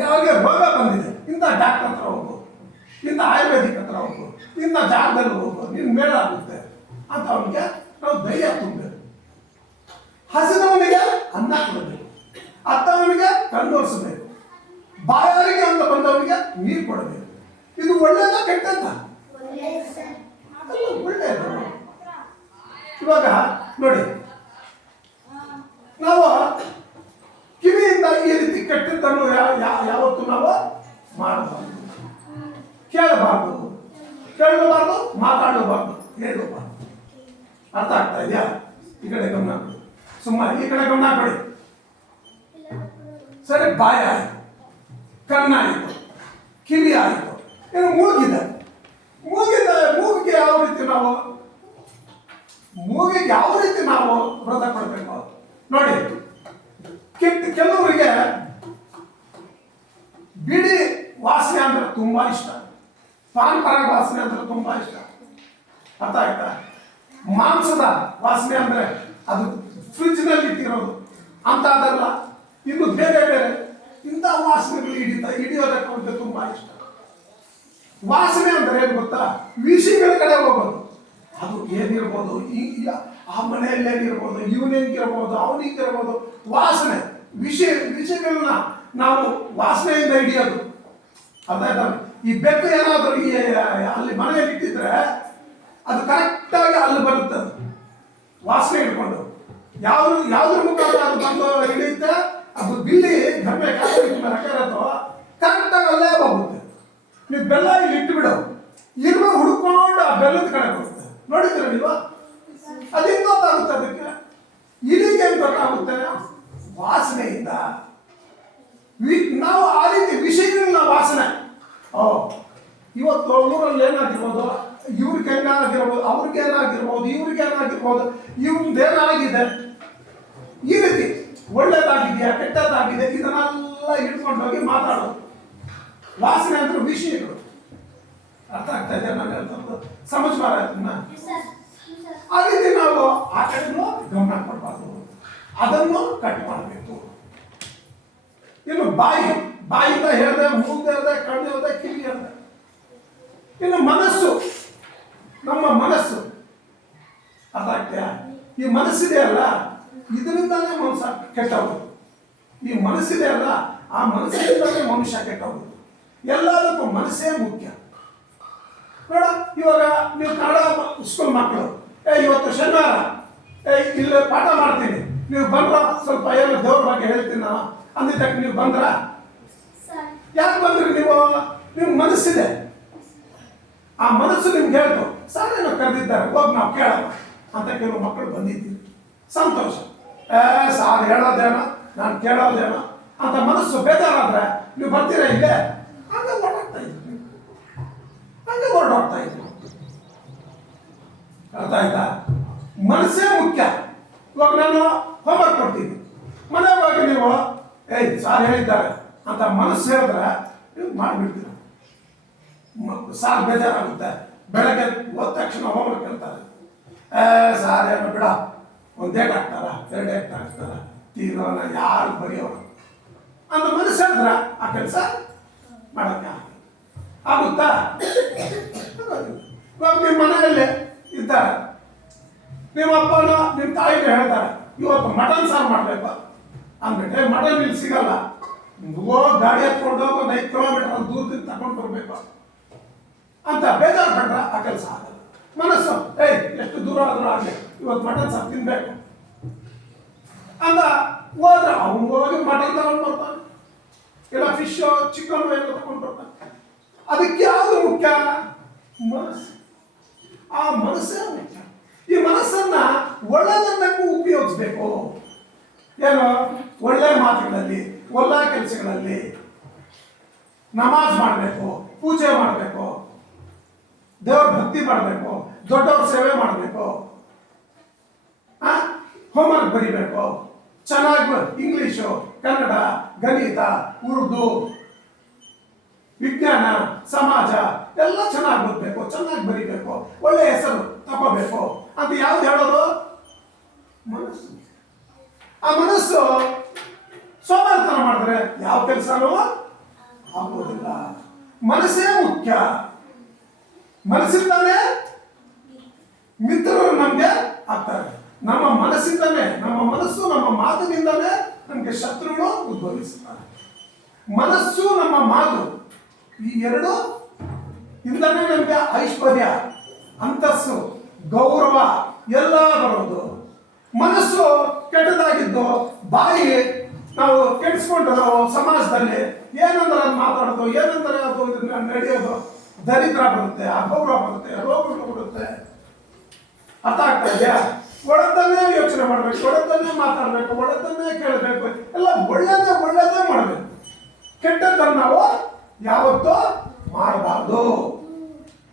ಯಾರಿಗೆ ರೋಗ ಬಂದಿದೆ, ಇಂಥ ಡಾಕ್ಟರ್ ಹತ್ರ ಹೋಗು, ಇಂಥ ಆಯುರ್ವೇದಿಕ್ ಹತ್ರ ಹೋಗು, ಇಂಥ ಜಾಗದಲ್ಲಿ ಹೋಗು, ನಿನ್ ಮೇಲಾಗುತ್ತೆ ಅಂತ ಅವನಿಗೆ ನಾವು ಧೈರ್ಯ ತುಂಬಬೇಕು. ಹಸಿದವನಿಗೆ ಅನ್ನ ಕೊಡಬೇಕು, ಅತ್ತವನಿಗೆ ಕಣ್ಣೋರಿಸಬೇಕು, ಬಾಯಾರಿಗೆ ಅಂತ ಬಂದವನಿಗೆ ನೀರು ಕೊಡಬೇಕು. ಇದು ಒಳ್ಳೇದ ಕೆಟ್ಟದ್ದ? ಒಳ್ಳೆಯದು. ಇವಾಗ ನೋಡಿ, ನಾವು ಕಿವಿಯಿಂದ ಈ ರೀತಿ ಕೆಟ್ಟದ್ದನ್ನು ಯಾವತ್ತು ನಾವು ಮಾಡಬಾರ್ದು, ಕೇಳಬಾರ್ದು, ಮಾತಾಡಬಾರ್ದು, ಹೇಳಬಾರ್ದು. ಅರ್ಥ ಆಗ್ತಾ ಇದೆಯಾ? ಈ ಕಡೆ ಗಮನ ಕೊಡಿ, ಸುಮ್ಮನೆ ಈ ಕಡೆ ಗಮನ ಕೊಡಿ. ಸರಿ, ಬಾಯ ಆಯಿತು, ಕಣ್ಣಾಯಿತು, ಕಿವಿ ಆಯಿತು, ಇನ್ನು ಮೂಗಿಗೆ ಯಾವ ರೀತಿ ನಾವು ವ್ರತ ಕೊಡಬೇಕು ನೋಡಿ. ಕೆಲವರಿಗೆ ಬಿಡಿ ವಾಸನೆ ಅಂದ್ರೆ ತುಂಬಾ ಇಷ್ಟ, ಪಾನ್ ಪರಾಗ ವಾಸನೆ ಅಂದ್ರೆ ತುಂಬಾ ಇಷ್ಟ. ಅರ್ಥ ಆಯ್ತಾ? ಮಾಂಸದ ವಾಸನೆ ಅಂದ್ರೆ ಅದು ಫ್ರಿಜ್ ನಲ್ಲಿ ಇಟ್ಟಿರೋದು ಅಂತ ಅದಲ್ಲ, ಇನ್ನು ಬೇರೆ ಇಂಥ ವಾಸನೆಗಳು ಹಿಡಿಯೋದಕ್ಕೆ ಅವ್ರಿಗೆ ತುಂಬಾ ಇಷ್ಟ. ವಾಸನೆ ಅಂದ್ರೆ ಏನ್ ಗೊತ್ತಾ? ವಿಷಯಗಳ ಕಡೆ ಹೋಗೋದು. ಅದು ಏನಿರ್ಬೋದು, ಆ ಮನೆಯಲ್ಲೇನಿರ್ಬೋದು, ಇವನೇನಿರ್ಬೋದು, ಅವನಿಗಿರ್ಬೋದು, ವಾಸನೆ ವಿಷಯಗಳನ್ನ ನಾವು ವಾಸನೆಯಿಂದ ಹಿಡಿಯೋದು. ಅದಾಯ್ತಾ? ಈ ಬೆಕ್ಕು ಏನಾದರೂ ಅಲ್ಲಿ ಮನೆಯಲ್ಲಿ ಇಟ್ಟಿದ್ರೆ ಅದು ಕರೆಕ್ಟಾಗಿ ಅಲ್ಲಿ ಬರುತ್ತೆ, ಅದು ವಾಸನೆ ಹಿಡ್ಕೊಂಡು. ಯಾವ್ದ್ರ ಮುಖಾಂತರ ಅದು ಬಂದು ಹಿಡಿಯುತ್ತೆ, ಅದು ಬಿಲ್ಲಿ ಧರ್ಮೆ ಕಾಯಿರೋ ಕರೆಕ್ಟಾಗಿ ಅಲ್ಲೇ ಹೋಗುತ್ತೆ. ನೀವು ಬೆಲ್ಲ ಇಲ್ಲಿ ಇಟ್ಟುಬಿಡು, ಇರುವೆ ಹುಡ್ಕೊಂಡು ಆ ಬೆಲ್ಲದ ಕಡೆ ಬರುತ್ತೆ. ನೋಡಿದ್ರೆ ನೀವು ಅದೇನು ಗೊತ್ತಾಗುತ್ತೆ? ಅದಕ್ಕೆ ಇಲ್ಲಿಗೆ ಏನು ಗೊತ್ತಾಗುತ್ತೆ? ವಾಸನೆಯಿಂದ. ನಾವು ಆ ರೀತಿ ವಿಷಯಗಳನ್ನ ವಾಸನೆ. ಇವತ್ತು ಊರಲ್ಲಿ ಏನಾಗಿರ್ಬೋದು, ಇವ್ರಿಗೇನಾಗಿರ್ಬೋದು, ಅವ್ರಿಗೇನಾಗಿರ್ಬೋದು, ಇವ್ರದ್ದೇನಾಗಿದೆ, ಈ ರೀತಿ ಒಳ್ಳೇದಾಗಿದೆಯಾ ಕೆಟ್ಟದ್ದಾಗಿದೆ ಇದನ್ನೆಲ್ಲ ಹಿಡ್ಕೊಂಡೋಗಿ ಮಾತಾಡೋದು. ವಾಸನೆ ಅಂದ್ರೆ ವಿಷಯಗಳು. ಅರ್ಥ ಆಗ್ತಾ ಇದೆ ನಾನು ಹೇಳ್ತದ್ದು? ಸಮಜ್ಬಾರ ಅದನ್ನ. ಆ ರೀತಿ ನಾವು ಆ ಕಡೆನೂ ಗಮನ ಕೊಡಬಾರ್ದು, ಅದನ್ನು ಕಟ್ ಮಾಡಬೇಕು. ಇನ್ನು ಬಾಯಿಂದ ಹೇಳಿದೆ, ಮೂಗು ಹೇಳಿದೆ, ಕಣ್ಣು ಹೇಳಿದೆ, ಕಿವಿ ಹೇಳಿದೆ. ಇನ್ನು ಮನಸ್ಸು, ನಮ್ಮ ಮನಸ್ಸು. ಅರ್ಥ ಆಗ್ತೀಯಾ? ಈ ಮನಸ್ಸಿದೆ ಅಲ್ಲ, ಇದರಿಂದಾನೇ ಮನುಷ್ಯ ಕೆಟ್ಟೋಗೋದು. ಈ ಮನಸ್ಸಿದೆ ಅಲ್ಲ, ಆ ಮನಸ್ಸಿನಿಂದಾನೇ ಮನುಷ್ಯ ಕೆಟ್ಟೋಗೋದು. ಎಲ್ಲದಕ್ಕೂ ಮನಸ್ಸೇ ಮುಖ್ಯ. ನೋಡ, ಇವಾಗ ನೀವು ಕನ್ನಡ ಸ್ಕೂಲ್ ಮಕ್ಕಳು, ಇವತ್ತು ಶನಿವಾರ ಇಲ್ಲಿ ಪಾಠ ಮಾಡ್ತೀನಿ, ನೀವು ಬಂದ್ರ ಸ್ವಲ್ಪ ಏನೋ ದೇವ್ರ ಬಗ್ಗೆ ಹೇಳ್ತೀನಿ ನಾನು ಅಂದಿದ್ದಕ್ಕೆ ನೀವು ಬಂದ್ರ? ಯಾಕೆ ಬಂದ್ರಿ ನೀವು? ನಿಮ್ಗೆ ಮನಸ್ಸಿದೆ, ಆ ಮನಸ್ಸು ನಿಮ್ಗೆ ಹೇಳ್ತು, ಸರ್ ಏನೋ ಕರೆದಿದ್ದಾರೆ, ಹೋಗಿ ನಾವು ಕೇಳೋಣ ಅಂತ ಕೆಲವು ಮಕ್ಕಳು ಬಂದಿದ್ದೀವಿ. ಸಂತೋಷ. ಸಾರ್ ಹೇಳೋದೇನೋ, ನಾನು ಕೇಳೋದೇನೋ ಅಂತ ಮನಸ್ಸು ಬೇಜಾರಾದ್ರೆ ನೀವು ಬರ್ತೀರಾ ಇಲ್ಲೇ? ಹಂಗೆ ಹೊರಡೋಗ್ತಾ ಇದ್ರು. ಅರ್ಥ ಆಯ್ತಾ? ಸಾರ್ ಹೇಳಿದ್ದಾರೆ ಅಂತ ಮನಸ್ಸು ಹೇಳಿದ್ರೆ ಮಾಡಿಬಿಡ್ತೀವಿ. ಸಾರ್ ಬೇಜಾರಾಗುತ್ತೆ. ಬೆಳಗ್ಗೆ ಹೋದ ತಕ್ಷಣ ಹೋಮ್ವರ್ಕ್ ಹೇಳ್ತಾರೆ, ಸಾರ್ ಏನು ಬಿಡ, ಒಂದು ಡೇಟ್ ಹಾಕ್ತಾರ, 2 ಡೇಟ್ ಹಾಕ್ತಾರ, ತೀರೋನ ಯಾರು ಬರೆಯೋರು ಅಂತ ಮನಸ್ಸು ಹೇಳಿದ್ರೆ ಆ ಕೆಲಸ ಮಾಡೋಕ್ಕೆ ಆಗುತ್ತಾ? ಇವಾಗ ನಿಮ್ಮ ಮನೆಯಲ್ಲಿ ಇದ್ದಾರೆ, ನಿಮ್ಮ ಅಪ್ಪನ ನಿಮ್ಮ ತಾಯಿಗೆ ಹೇಳ್ತಾರೆ ಇವತ್ತು ಮಟನ್ ಸಾರು ಮಾಡಬೇಕು ಅಂದ್ಬಿಟ್ಟೆ, ಮಟನ್ ಇಲ್ಲಿ ಸಿಗಲ್ಲ, ಹೋಗಿ ಗಾಡಿ ಹತ್ಕೊಂಡು ಹೋಗೋ 5 ಕಿಲೋಮೀಟರ್ ದೂರದಿಂದ ತಗೊಂಡು ಬರಬೇಕು ಅಂತ ಬೇಜಾರು ಪಟ್ರ ಆ ಕೆಲಸ ಆಗಲ್ಲ. ಮನಸ್ಸು ಎಷ್ಟು ದೂರ ಆದ್ರೂ ಆಗಲಿ ಇವತ್ತು ಮಟನ್ ಸಾರು ತಿನ್ಬೇಕು ಅಂತ ಹೋದ್ರೆ ಅವನು ಹೋಗಿ ಮಟನ್ ತಗೊಂಡು ಬರ್ತಾನೆ, ಇಲ್ಲ ಫಿಶ್ ಚಿಕನ್ ಎಲ್ಲ ತಗೊಂಡು ಬರ್ತಾನೆ. ಅದಕ್ಕೆ ಯಾವುದು ಮುಖ್ಯ? ಮನಸ್ಸು. ಆ ಮನಸ್ಸೇ ಮುಖ್ಯ. ಈ ಮನಸ್ಸನ್ನ ಒಳ್ಳೆದನ್ನಕ್ಕೂ ಉಪಯೋಗಿಸ್ಬೇಕು. ಏನು? ಒಳ್ಳೆ ಮಾತುಗಳಲ್ಲಿ, ಒಳ್ಳೆ ಕೆಲಸಗಳಲ್ಲಿ, ನಮಾಜ್ ಮಾಡಬೇಕು, ಪೂಜೆ ಮಾಡಬೇಕು, ದೇವ್ರ ಭಕ್ತಿ ಮಾಡಬೇಕು, ದೊಡ್ಡವ್ರ ಸೇವೆ ಮಾಡಬೇಕು, ಹೋಮ್ವರ್ಕ್ ಬರಿಬೇಕು, ಚೆನ್ನಾಗಿ ಇಂಗ್ಲಿಷು, ಕನ್ನಡ, ಗಣಿತ, ಉರ್ದು, ವಿಜ್ಞಾನ, ಸಮಾಜ ಎಲ್ಲ ಚೆನ್ನಾಗಿ ಓದಬೇಕು, ಚೆನ್ನಾಗಿ ಬರೀಬೇಕು, ಒಳ್ಳೆ ಹೆಸರು ತಗೋಬೇಕು ಅಂತ ಯಾವ್ದು ಹೇಳೋದು? ಮನಸ್ಸು. ಆ ಮನಸ್ಸು ಸೋಮಾರಿತನ ಮಾಡಿದ್ರೆ ಯಾವ ಕೆಲಸನೂ ಆಗೋದಿಲ್ಲ. ಮನಸ್ಸೇ ಮುಖ್ಯ. ಮನಸ್ಸಿಂದಾನೆ ಮಿತ್ರರು ನಮ್ಗೆ ಆಗ್ತಾರೆ. ನಮ್ಮ ಮನಸ್ಸಿಂದಾನೆ, ನಮ್ಮ ಮನಸ್ಸು ನಮ್ಮ ಮಾತಿನಿಂದಾನೆ ನಮ್ಗೆ ಶತ್ರುಗಳು ಉದ್ಭವಿಸುತ್ತಾರೆ. ಮನಸ್ಸು ನಮ್ಮ ಮಾತು ಈ ಎರಡು ಇಂದಾನೆ ನಮ್ಗೆ ಐಶ್ವರ್ಯ, ಅಂತಸ್ಸು, ಗೌರವ ಎಲ್ಲ ಬರೋದು. ಮನಸ್ಸು ಕೆಟ್ಟದಾಗಿದ್ದು, ಬಾಯಿ ನಾವು ಕೆಡಿಸ್ಕೊಂಡು ಸಮಾಜದಲ್ಲಿ ಏನಂದ್ರೆ ಅದು ಮಾತಾಡೋದು, ಏನಂದ್ರೆ ಅದು ನಡೆಯೋದು, ದರಿದ್ರ ಬರುತ್ತೆ, ಅಗೌರವ ಬರುತ್ತೆ, ರೋಗಗಳು ಬರುತ್ತೆ. ಅರ್ಥ ಆಗ್ತಾ ಇದೆಯಾ? ಒಳ್ಳೆದನ್ನೇ ಯೋಚನೆ ಮಾಡಬೇಕು, ಒಳ್ಳೆದನ್ನೇ ಮಾತಾಡಬೇಕು, ಒಳ್ಳೆದನ್ನೇ ಕೇಳಬೇಕು, ಎಲ್ಲ ಒಳ್ಳೆದೇ ಮಾಡಬೇಕು. ಕೆಟ್ಟದ್ದನ್ನು ನಾವು ಯಾವತ್ತೂ ಮಾಡಬಾರ್ದು.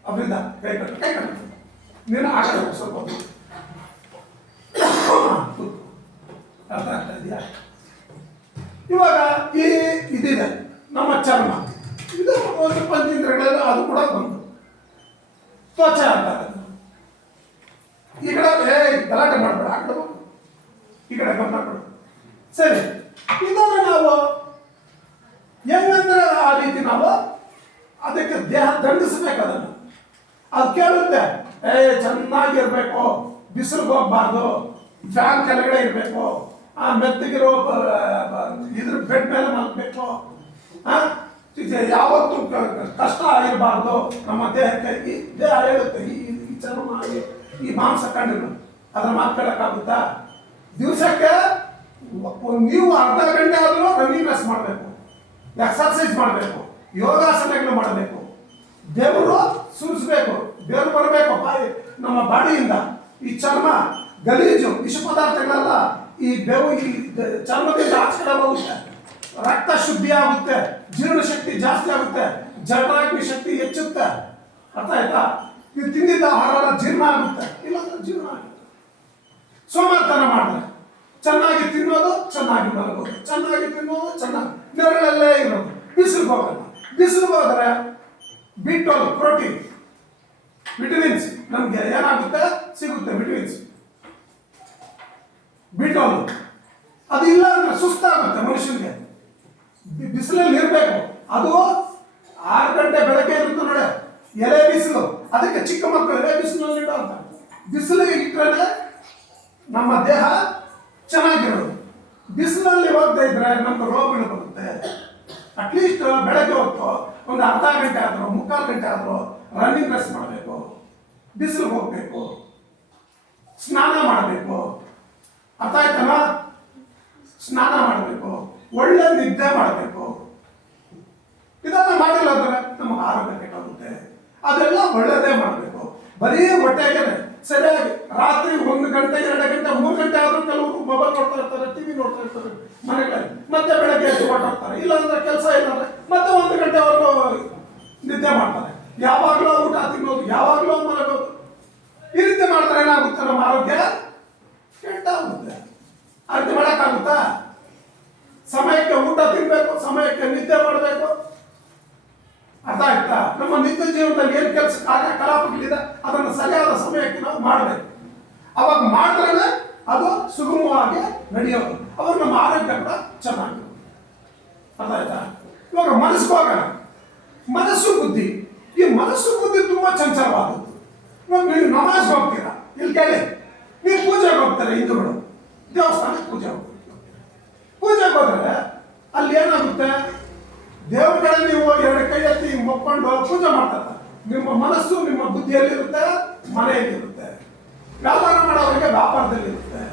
ಅವರಿಂದ ಕೈ ಕಟ್ಟು ನೀನು ಆಡಬೇಕು ಸ್ವಲ್ಪ. ಅರ್ಥ ಆಗ್ತಾ ಇದೆಯಾ? ಇವಾಗ ಇದಿದೆ ನಮ್ಮ ಚರ್ಮ, ಇದು ಒಂದು ಪಂಚೇಂದ್ರಿಯಗಳೆಲ್ಲ ಅದು ಕೂಡ ಬಂತು. ತ್ವಚ ಅಂತಾರೆ. ಈ ಕಡೆ ಗಲಾಟೆ ಮಾಡಬೇಡ, ಆ ಕಡೆ ಈ ಕಡೆ ಗಮನ ಕೊಡು. ಸರಿ, ಇದನ್ನು ನಾವು ಹೆಂಗಂದ್ರೆ ಆ ರೀತಿ ನಾವು ಅದಕ್ಕೆ ದೇಹ ದಂಡಿಸಬೇಕು. ಅದನ್ನು ಅದು ಕೇಳುತ್ತೆ, ಚೆನ್ನಾಗಿರ್ಬೇಕು, ಬಿಸಿಲಿಗೆ ಹೋಗ್ಬಾರ್ದು, ಫ್ಯಾನ್ ಕೆಳಗಡೆ ಇರಬೇಕು, ಮೆತ್ತಗಿರೋ ಇದ್ರ ಬೆಡ್ ಮೇಲೆ ಮಲಗಬೇಕು, ಯಾವತ್ತೂ ಕಷ್ಟ ಆಗಿರಬಾರ್ದು ನಮ್ಮ ದೇಹಕ್ಕೆ. ಈ ದೇಹ ಹೇಳುತ್ತೆ, ಈ ಚರ್ಮ, ಈ ಮಾಂಸ ಕಂಡಿರು ಅದ್ರ ಮಾತ್ಕೊಳ್ಳೋಕ್ಕಾಗುತ್ತಾ? ದಿವಸಕ್ಕೆ ನೀವು ಅರ್ಧ ಗಂಟೆ ಆದರೂ ರನ್ನಿಂಗ್ ರೇಸ್ ಮಾಡಬೇಕು, ಎಕ್ಸರ್ಸೈಸ್ ಮಾಡಬೇಕು, ಯೋಗಾಸನಗಳು ಮಾಡಬೇಕು, ದೇವರು ಸುರಿಸ್ಬೇಕು, ದೇವರು ಬರಬೇಕು ನಮ್ಮ ಬಾಡಿಯಿಂದ. ಈ ಚರ್ಮ ಗಲೀಜು ವಿಷ ಪದಾರ್ಥಗಳೆಲ್ಲ ಈ ಬೆವು ಈ ಚರ್ಮದಿಂದ ಆಚೆ ಕಡೆ ಹೋಗುತ್ತೆ, ರಕ್ತ ಶುದ್ಧಿ ಆಗುತ್ತೆ, ಜೀರ್ಣಶಕ್ತಿ ಜಾಸ್ತಿ ಆಗುತ್ತೆ, ಜಠರಾಗ್ನಿ ಶಕ್ತಿ ಹೆಚ್ಚುತ್ತೆ. ಅರ್ಥ ಆಯ್ತಾ? ಇದು ತಿಂದಿದ್ದ ಆಹಾರ ಜೀರ್ಣ ಆಗುತ್ತೆ, ಇಲ್ಲಾಂದ್ರೆ ಜೀರ್ಣ ಆಗುತ್ತೆ. ಸೋಮಾರಿತನ ಮಾಡಿದ್ರೆ ಚೆನ್ನಾಗಿ ತಿನ್ನೋದು, ಚೆನ್ನಾಗಿ ಮಲಗೋದು, ಚೆನ್ನಾಗಿ ತಿನ್ನೋದು, ಚೆನ್ನಾಗಿ ನೆರಳಲ್ಲೇ ಇರೋದು, ಬಿಸಿಲಿಗೆ ಹೋಗಲ್ಲ. ಬಿಸಿಲಿಗೆ ಹೋದ್ರೆ B12 ಪ್ರೋಟೀನ್, ವಿಟಮಿನ್ಸ್ ನಮ್ಗೆ ಏನಾಗುತ್ತೆ ಸಿಗುತ್ತೆ. ವಿಟಮಿನ್ಸ್ B12 ಅದು ಇಲ್ಲ ಅಂದ್ರೆ ಸುಸ್ತಾಗುತ್ತೆ ಮನುಷ್ಯನಿಗೆ. ಬಿಸಿಲಲ್ಲಿ ಇರಬೇಕು. ಅದು 6 ಗಂಟೆ ಬೆಳಗ್ಗೆ ಇರುತ್ತೆ ನೋಡಿ, ಎಲೆ ಬಿಸಿಲು. ಅದಕ್ಕೆ ಚಿಕ್ಕ ಮಕ್ಕಳು ಎಲೆ ಬಿಸಿಲಲ್ಲಿ ಇಡೋ ಅಂತ. ಬಿಸಿಲಿಗೆ ಇಟ್ಟರೆ ನಮ್ಮ ದೇಹ ಚೆನ್ನಾಗಿರೋದು. ಬಿಸಿಲಲ್ಲಿ ಹೋಗದೆ ಇದ್ರೆ ನಮ್ಗೆ ರೋಗಗಳು ಬರುತ್ತೆ. ಅಟ್ಲೀಸ್ಟ್ ಬೆಳಗ್ಗೆ ಹೊತ್ತು ಒಂದು ಅರ್ಧ ಗಂಟೆ ಆದರೂ, 3/4 ಗಂಟೆ ಆದರೂ ರನ್ನಿಂಗ್ ರೇಸ್ ಮಾಡಬೇಕು, ಬಿಸಿಲಿಗೆ ಹೋಗ್ಬೇಕು, ಸ್ನಾನ ಮಾಡಬೇಕು. ಅರ್ಥ ಆಯ್ತಲ್ಲ? ಸ್ನಾನ ಮಾಡಬೇಕು, ಒಳ್ಳೆ ನಿದ್ದೆ ಮಾಡಬೇಕು. ಇದೆಲ್ಲ ಮಾಡಿಲ್ಲ ಅಂದ್ರೆ ನಮಗೆ ಆರೋಗ್ಯ ಕೆಟ್ಟೋಗುತ್ತೆ. ಅದೆಲ್ಲ ಒಳ್ಳೆದೇ ಮಾಡಬೇಕು. ಬರೀ ಹೊಟ್ಟೆಗೆ ಸರಿಯಾಗಿ ರಾತ್ರಿ 1 ಗಂಟೆ 2 ಗಂಟೆ 3 ಗಂಟೆ ಆದರೂ ಕೆಲವರು ಮೊಬೈಲ್ ನೋಡ್ತಾ ಇರ್ತಾರೆ, ಟಿವಿ ನೋಡ್ತಾ ಇರ್ತಾರೆ ಮನೆಗಳಲ್ಲಿ. ಮತ್ತೆ ಬೆಳಗ್ಗೆ ಎದ್ದು ಹೊರಟೋಗ್ತಾರೆ. ಇಲ್ಲಾಂದ್ರೆ ಕೆಲಸ ಇಲ್ಲಾಂದ್ರೆ ಮತ್ತೆ 1 ಗಂಟೆವರೆಗೂ ನಿದ್ದೆ ಮಾಡ್ತಾರೆ. ಯಾವಾಗಲೂ ಊಟ ತಿನ್ನೋದು, ಯಾವಾಗಲೂ ಮಲಗೋದು. ಈ ರೀತಿ ಮಾಡ್ತಾರೆ ಏನಾಗುತ್ತೆ? ನಮ್ಮ ಆರೋಗ್ಯ ಕೆಟ್ಟಾಗುತ್ತೆ. ಅರ್ಥ ಮಾಡೋಕ್ಕಾಗುತ್ತಾ? ಸಮಯಕ್ಕೆ ಊಟ ತಿನ್ಬೇಕು, ಸಮಯಕ್ಕೆ ನಿದ್ದೆ ಮಾಡಬೇಕು. ಅರ್ಥ ಆಯ್ತಾ? ನಮ್ಮ ನಿತ್ಯ ಜೀವನದಲ್ಲಿ ಏನು ಕೆಲಸ ಕಾರ್ಯಕಲಾಪಗಳಿದೆ ಅದನ್ನು ಸರಿಯಾದ ಸಮಯಕ್ಕೆ ನಾವು ಮಾಡಬೇಕು. ಅವಾಗ ಮಾಡಿದ್ರೆ ಅದು ಸುಗಮವಾಗಿ ನಡೆಯೋದು. ಅವಾಗ ನಮ್ಮ ಆರೋಗ್ಯ ಕೂಡ ಚೆನ್ನಾಗಿರುತ್ತೆ. ಅರ್ಥ ಆಯ್ತಾ? ಇವಾಗ ಮನಸ್ಸಿಗೆ ಹೋಗೋಣ. ಮನಸ್ಸು ಬುದ್ಧಿ, ಈ ಮನಸ್ಸು ಬುದ್ಧಿ ತುಂಬಾ ಚಂಚಲವಾದದ್ದು. ಇವಾಗ ನೀವು ನಮಾಜ್ಗೆ ಹೋಗ್ತೀರಾ, ಇಲ್ಲಿ ಕೇಳಿ, ನೀವು ಪೂಜೆಗೆ ಹೋಗ್ತಾರೆ, ಹಿಂದೂಗಳು ದೇವಸ್ಥಾನಕ್ಕೆ ಪೂಜೆಗೆ ಹೋದ್ರೆ ಅಲ್ಲಿ ಏನಾಗುತ್ತೆ, ದೇವ್ರ ಕಡೆ ನೀವು ಎರಡು ಕೈ ಎತ್ತಿ ಮೊಕ್ಕೊಂಡು ಪೂಜೆ ಮಾಡ್ತಾರೆ. ನಿಮ್ಮ ಮನಸ್ಸು ನಿಮ್ಮ ಬುದ್ಧಿಯಲ್ಲಿರುತ್ತೆ, ಮನೆಯಲ್ಲಿರುತ್ತೆ. ವ್ಯಾಪಾರ ಮಾಡೋರಿಗೆ ವ್ಯಾಪಾರದಲ್ಲಿರುತ್ತೆ,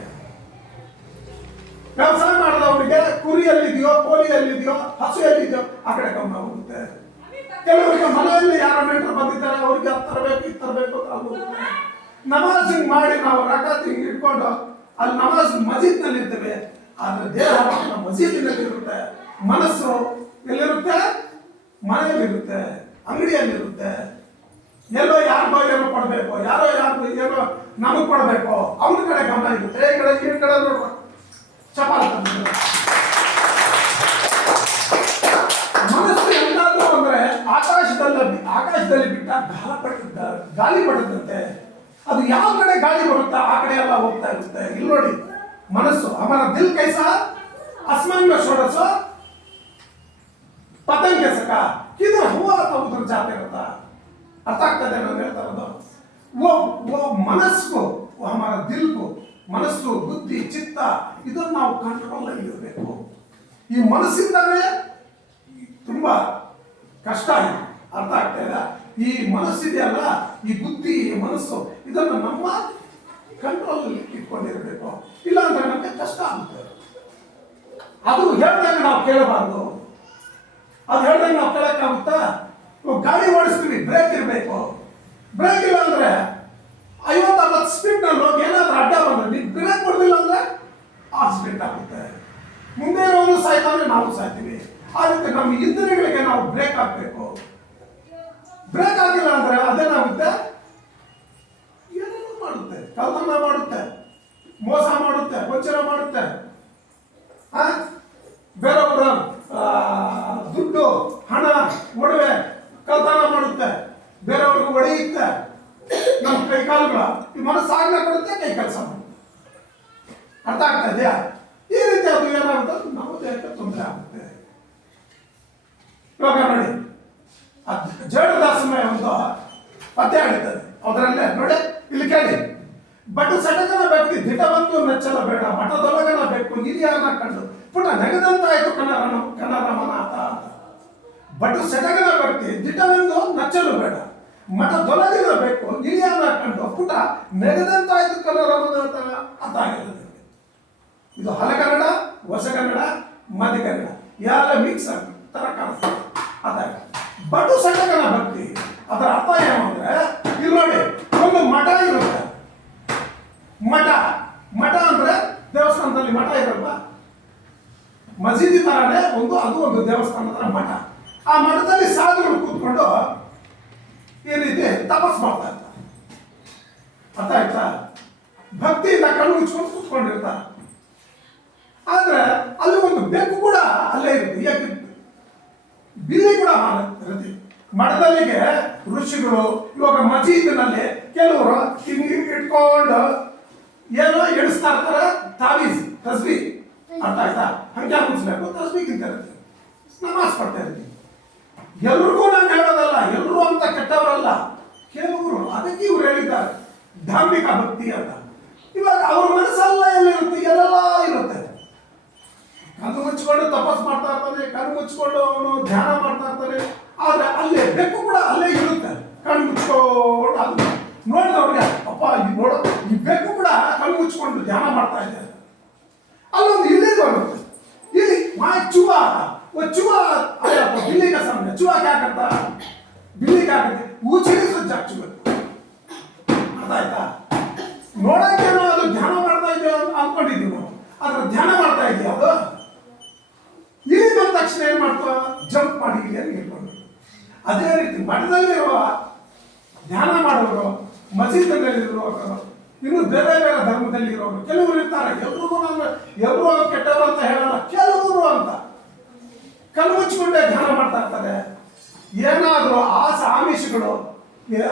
ವ್ಯವಸಾಯ ಮಾಡಿದವರಿಗೆ ಕುರಿಯಲ್ಲಿದೆಯೋ, ಕೋಳಿಯಲ್ಲಿದೆಯೋ, ಹಸುಯಲ್ಲಿದೆಯೋ ಆ ಕಡೆ ಗಮನ ಹೋಗುತ್ತೆ. ಕೆಲವರಿಗೆ ಮನೆಯಲ್ಲಿ ಯಾರ ನೆಂಟರು ಬಂದಿದ್ದಾರೆ, ಅವ್ರಿಗೆ ಅದು ತರಬೇಕು, ಇದು ತರಬೇಕು ಅದು. ನಮಾಜ್ ಹಿಂಗ್ ಮಾಡಿ ನಾವು ರಕಾತ್ ಹಿಂಗ್ ಇಟ್ಕೊಂಡು ಅಲ್ಲಿ ನಮಾಜ್ ಮಸೀದ್ನಲ್ಲಿ ಇರ್ತೇವೆ, ಆದ್ರೆ ದೇಹ ಮಸೀದಿನಲ್ಲಿ ಇರುತ್ತೆ. ಮನಸ್ಸು ಎಲ್ಲಿರುತ್ತೆ? ಮನೆಯಲ್ಲಿರುತ್ತೆ, ಅಂಗಡಿಯಲ್ಲಿರುತ್ತೆ. ಎಲ್ಲೋ ಯಾರಿಗೋ ಏನೋ ಕೊಡಬೇಕು, ಯಾರೋ ಏನೋ ನಮಗೆ ಕೊಡಬೇಕು, ಅವ್ರ ಕಡೆ ಗಮನ ಇರುತ್ತೆ. ಈ ಕಡೆ ನೋಡುವ ಚಪಾಲ. ಮನಸ್ಸು ಎಂದಾದ್ರೂ ಅಂದ್ರೆ ಆಕಾಶದಲ್ಲಿ ಬಿಟ್ಟ ಗಾಳಿ ಪಡೆದಂತೆ. ಅದು ಯಾವ ಕಡೆ ಗಾಳಿ ಬರುತ್ತಾ ಆ ಕಡೆ ಎಲ್ಲ ಹೋಗ್ತಾ ಇರುತ್ತೆ. ಇಲ್ಲಿ ನೋಡಿ, ಮನಸ್ಸು ಹಮಾರ ದಿಲ್ ಕೈಸಾ ಆಸ್ಮಾನ್ में छोड़ा सा पतंग के सका किधर हुआ तो उधर जाते रहता. अर्थ ಆಗ್ತದೆ ನಾನು ಹೇಳ್ತಾ ಇರೋದು? वो मनस को, वो हमारा दिल को, ಮನಸ್ಸು ಬುದ್ಧಿ ಚಿತ್ತ ಇದನ್ನು ನಾವು ಕಂಟ್ರೋಲ್ ಅಲ್ಲಿ ಇರಬೇಕು. ಈ ಮನಸ್ಸಿಂದಲೇ ತುಂಬಾ ಕಷ್ಟ ಇದೆ. ಅರ್ಥ ಆಗ್ತಾ ಇಲ್ಲ? ಈ ಮನಸ್ಸಿದೆಯಲ್ಲ, ಈ ಬುದ್ಧಿ ಮನಸ್ಸು ಇದನ್ನು ನಮ್ಮ ಕಂಟ್ರೋಲ್ ಅಲ್ಲಿ ಇಟ್ಕೊಂಡಿರಬೇಕು. ಇಲ್ಲ ಅಂದ್ರೆ ನಮಗೆ ಕಷ್ಟ ಆಗುತ್ತೆ. ಅದು ಹೇಳ್ದಂಗೆ ನಾವು ಕೇಳಬಾರ್ದು. ಅದು ಹೇಳ್ದಂಗೆ ನಾವು ಕೇಳಕ್ಕಾಗುತ್ತಾ? ಗಾಡಿ ಓಡಿಸ್ತೀವಿ, ಬ್ರೇಕ್ ಇರಬೇಕು. ಬ್ರೇಕ್ ಇಲ್ಲ ಅಂದ್ರೆ 50-60 ಸ್ಪೀಡ್ ನಲ್ಲಿ ಹೋಗಿ ಏನಾದ್ರೂ ಅಡ್ಡ ಬಂದ್ರೆ ನೀವು ಬ್ರೇಕ್ ಕೊಡಲಿಲ್ಲ ಅಂದ್ರೆ ಆಕ್ಸಿಡೆಂಟ್ ಆಗುತ್ತೆ. ಮುಂದೆ ಇರೋನು ಸಾಯ್ತಾನೆ, ನಾವು ಸಾಯ್ತೀವಿ. ಆ ರೀತಿ ನಮ್ಮ ಇಂದ್ರಿಯಗಳಿಗೆ ನಾವು ಬ್ರೇಕ್ ಹಾಕಬೇಕು. ಬ್ರೇಕ್ ಆಗಿಲ್ಲ ಅಂದ್ರೆ ಅದೇನಾಗುತ್ತೆ, ಏನೇನು ಮಾಡುತ್ತೆ, ಕಳ್ಳತನ ಮಾಡುತ್ತೆ, ಮೋಸ ಮಾಡುತ್ತೆ, ವಂಚನೆ ಮಾಡುತ್ತೆ, ಬೇರೆಯವರ ದುಡ್ಡು ಹಣ ಒಡವೆ ಕಳ್ಳತನ ಮಾಡುತ್ತೆ, ಬೇರೆಯವ್ರಿಗೆ ಹೊಡೆಯುತ್ತೆ. ನಮ್ಮ ಕೈ ಕಾಲುಗಳು ಈ ಮನಸ್ಸು ಆಜ್ಞೆ ಕೊಡುತ್ತೆ, ಕೈ ಕೆಲಸ ಮಾಡುತ್ತೆ. ಅರ್ಥ ಆಗ್ತಾ ಇದೆಯಾ? ಈ ರೀತಿ ಅದು ಏನಾಗುತ್ತೆ, ನಮ್ಮ ದೇಹಕ್ಕೆ ತೊಂದರೆ ಆಗುತ್ತೆ. ಇವಾಗ ನೋಡಿ, ಜೇಡದಾಸಮಯ ಒಂದು ಪದ್ಯ ಹೇಳ್ತದೆ, ಅದರಲ್ಲೇ ನೋಡಿ, ಇಲ್ಲಿ ಕೇಳಿ. ಬಟ್ಟು ಸಟಕನ ವ್ಯಕ್ತಿ ದಿಟ ಬಂದು ನೆಚ್ಚಲ ಬೇಡ, ಮಠದೊಳಗನ ಬೇಕು ಹಿರಿಯನ ಕಂಡು ಪುಟ ನೆಗದಂತಾಯ್ತು ಕನರಮನಾಥ. ಬಟ್ಟು ಸಟಕನ ವ್ಯಕ್ತಿ ದಿಟವೆಂದು ನಚ್ಚಲು ಬೇಡ, ಮಠದೊಳಗಿನ ಬೇಕು ಹಿರಿಯನ ಕಂಡು ಪುಟ ನೆಗದಂತಾಯ್ತು ಕನರಮನಾಥ. ಅರ್ಥ ಆಗಿಲ್ಲ? ಇದು ಹಲಗನ್ನಡ, ಹೊಸಗನ್ನಡ, ಮಧ್ಯಗನ್ನಡ ಎಲ್ಲ ಮಿಕ್ಸ್ ಆಗಿ ತರ ಕಾಣಿಸ್ತದೆ. ಅದಾಗ ಬಟ್ಟು ಸಟಕನ ಭಕ್ತಿ ಅದರ ಅರ್ಥ ಏನು ಅಂದ್ರೆ, ಇಲ್ಲಿ ನೋಡಿ, ಒಂದು ಮಠ ಇರುತ್ತೆ. ಮಠ ಅಂದ್ರೆ ದೇವಸ್ಥಾನದಲ್ಲಿ ಮಠ ಇರಲ್ವಾ, ಮಸೀದಿ ತರನೇ ಅದು ಒಂದು ದೇವಸ್ಥಾನದ ಮಠ. ಆ ಮಠದಲ್ಲಿ ಸಾಧುಗಳು ಕೂತ್ಕೊಂಡು ಈ ರೀತಿ ತಪಸ್ ಮಾಡ್ತಾ ಇರ್ತಾರೆ. ಅರ್ಥ ಆಯ್ತಾ? ಭಕ್ತಿಯಿಂದ ಕಣ್ಣು ಮುಚ್ಕೊಂಡು ಕೂತ್ಕೊಂಡಿರ್ತಾರೆ. ಆದ್ರೆ ಅಲ್ಲಿ ಒಂದು ಬೆಕ್ಕು ಕೂಡ ಅಲ್ಲೇ ಇರುತ್ತೆ. ಯಾಕೆ? ಬಿಲ್ಲಿ ಕೂಡ ಇರುತ್ತೆ. ಮಠದಲ್ಲಿಗೆ ಋಷಿಗಳು ಇವಾಗ ಮಸೀದಿನಲ್ಲಿ ಕೆಲವರು ಇಟ್ಕೊಂಡು ಏನೋ ಎಣಿಸ್ತಾ ಇರ್ತಾರೆ, ತಾವೀಸ್ ತಸ್ಬಿ. ಅರ್ಥ ಆಯ್ತಾ? ಹಂಗೆ ಮುಗಿಸ್ಬೇಕು, ತಸ್ಬಿಗಿಂತ ಇರುತ್ತೆ, ನಮಾಜ್ ಪಡ್ತಾ ಇರ್ತೀವಿ. ಎಲ್ರಿಗೂ ನಾನು ಹೇಳೋದಲ್ಲ, ಎಲ್ಲರೂ ಅಂತ ಕೆಟ್ಟವರಲ್ಲ, ಕೆಲವರು. ಅದಕ್ಕೆ ಇವ್ರು ಹೇಳಿದ್ದಾರೆ ಧಾರ್ಮಿಕ ಭಕ್ತಿ ಅಂತ. ಇವಾಗ ಅವ್ರ ಮನಸ್ಸಲ್ಲ ಎಲ್ಲಿರುತ್ತೆ, ಎಲ್ಲೆಲ್ಲ ಇರುತ್ತೆ. ಕಣ್ಣು ಮುಚ್ಕೊಂಡು ತಪಸ್ ಮಾಡ್ತಾ ಇರ್ತಾನೆ, ಕಣ್ಣು ಮುಚ್ಕೊಂಡು ಅವನು ಧ್ಯಾನ ಮಾಡ್ತಾ ಇರ್ತಾನೆ. ಆದ್ರೆ ಅಲ್ಲೇ ಬೆಕ್ಕು ಕೂಡ ಅಲ್ಲೇ ಇರುತ್ತೆ, ಕಣ್ಣು ಮುಚ್ಕೊಂಡು. ಅದು ನೋಡಿದವ್ರಿಗೆ ಅಪ್ಪ ನೋಡೋ, ಈ ಬೆಕ್ಕು ಕೂಡ ಕಣ್ಣು ಮುಚ್ಕೊಂಡು ಧ್ಯಾನ ಮಾಡ್ತಾ ಇದೆ. ಅಲ್ಲೊಂದು ಇಲಿ ಬರುತ್ತೆ. इली वहाँ चूहा आता, वो चूहा आया तो बिल्ली का सामने, चूहा क्या करता, बिल्ली क्या करती, ऊँचेली से जाग चुका आता है ನೋಡಕ್ಕೆ ನಾವು ಅದು ಧ್ಯಾನ ಮಾಡ್ತಾ ಇದ್ದೇವೆ ಅನ್ಕೊಂಡಿದ್ದೀವಿ ನಾವು. ಆದ್ರೆ ಧ್ಯಾನ ಮಾಡ್ತಾ ಇದೀವಿ, ಅದು ಇಲಿ ಬಂದ ತಕ್ಷಣ ಏನ್ ಮಾಡ್ತಾ, ಜಂಪ್ ಮಾಡಿ ಇಲ್ಲಿ ಅಂತ ಹೇಳ್ಕೊಂಡು. ಅದೇ ರೀತಿ ಮಠದಲ್ಲಿರುವ ಧ್ಯಾನ ಮಾಡೋರು, ಮಸೀದಿನಲ್ಲಿರುವವರು ಇನ್ನು ಬೇರೆ ಬೇರೆ ಧರ್ಮದಲ್ಲಿ ಇರೋರು ಕೆಲವರು ಇರ್ತಾರೆ. ಎಲ್ರಿಗೂ ಎಲ್ಲರೂ ಕೆಟ್ಟವರು ಅಂತ ಹೇಳಲ್ಲ, ಕೆಲವರು ಅಂತ ಕಣ್ಣು ಮುಚ್ಚಿಕೊಂಡೇ ಧ್ಯಾನ ಮಾಡ್ತಾ ಇರ್ತಾರೆ. ಏನಾದರೂ ಆಮಿಷಗಳು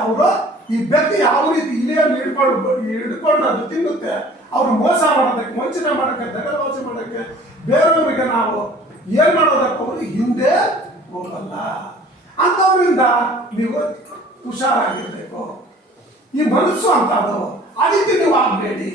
ಅವರು ಈ ಬೆಕ್ಕು ಯಾವ ರೀತಿ ಇಲಿಯನ್ನು ಹಿಡ್ಕೊಂಡು ಅದು ತಿನ್ನುತ್ತೆ, ಅವ್ರು ಮೋಸ ಮಾಡೋದಕ್ಕೆ, ವಂಚನೆ ಮಾಡೋಕ್ಕೆ, ದಗಲವಾಸ ಮಾಡೋಕ್ಕೆ, ಬೇರೆಯವರಿಗೆ ನಾವು ಏನ್ ಮಾಡೋದಕ್ಕೆ ಅವರು ಹಿಂದೆ ಹೋಗಲ್ಲ. ಅಂಥವ್ರಿಂದ ನೀವು ಹುಷಾರಾಗಿರ್ಬೇಕು. ಈ ಮನಸ್ಸು ಅಂತ ಅದು ಅದಕ್ಕೆ ನೀವು ಆಗಬೇಡಿ.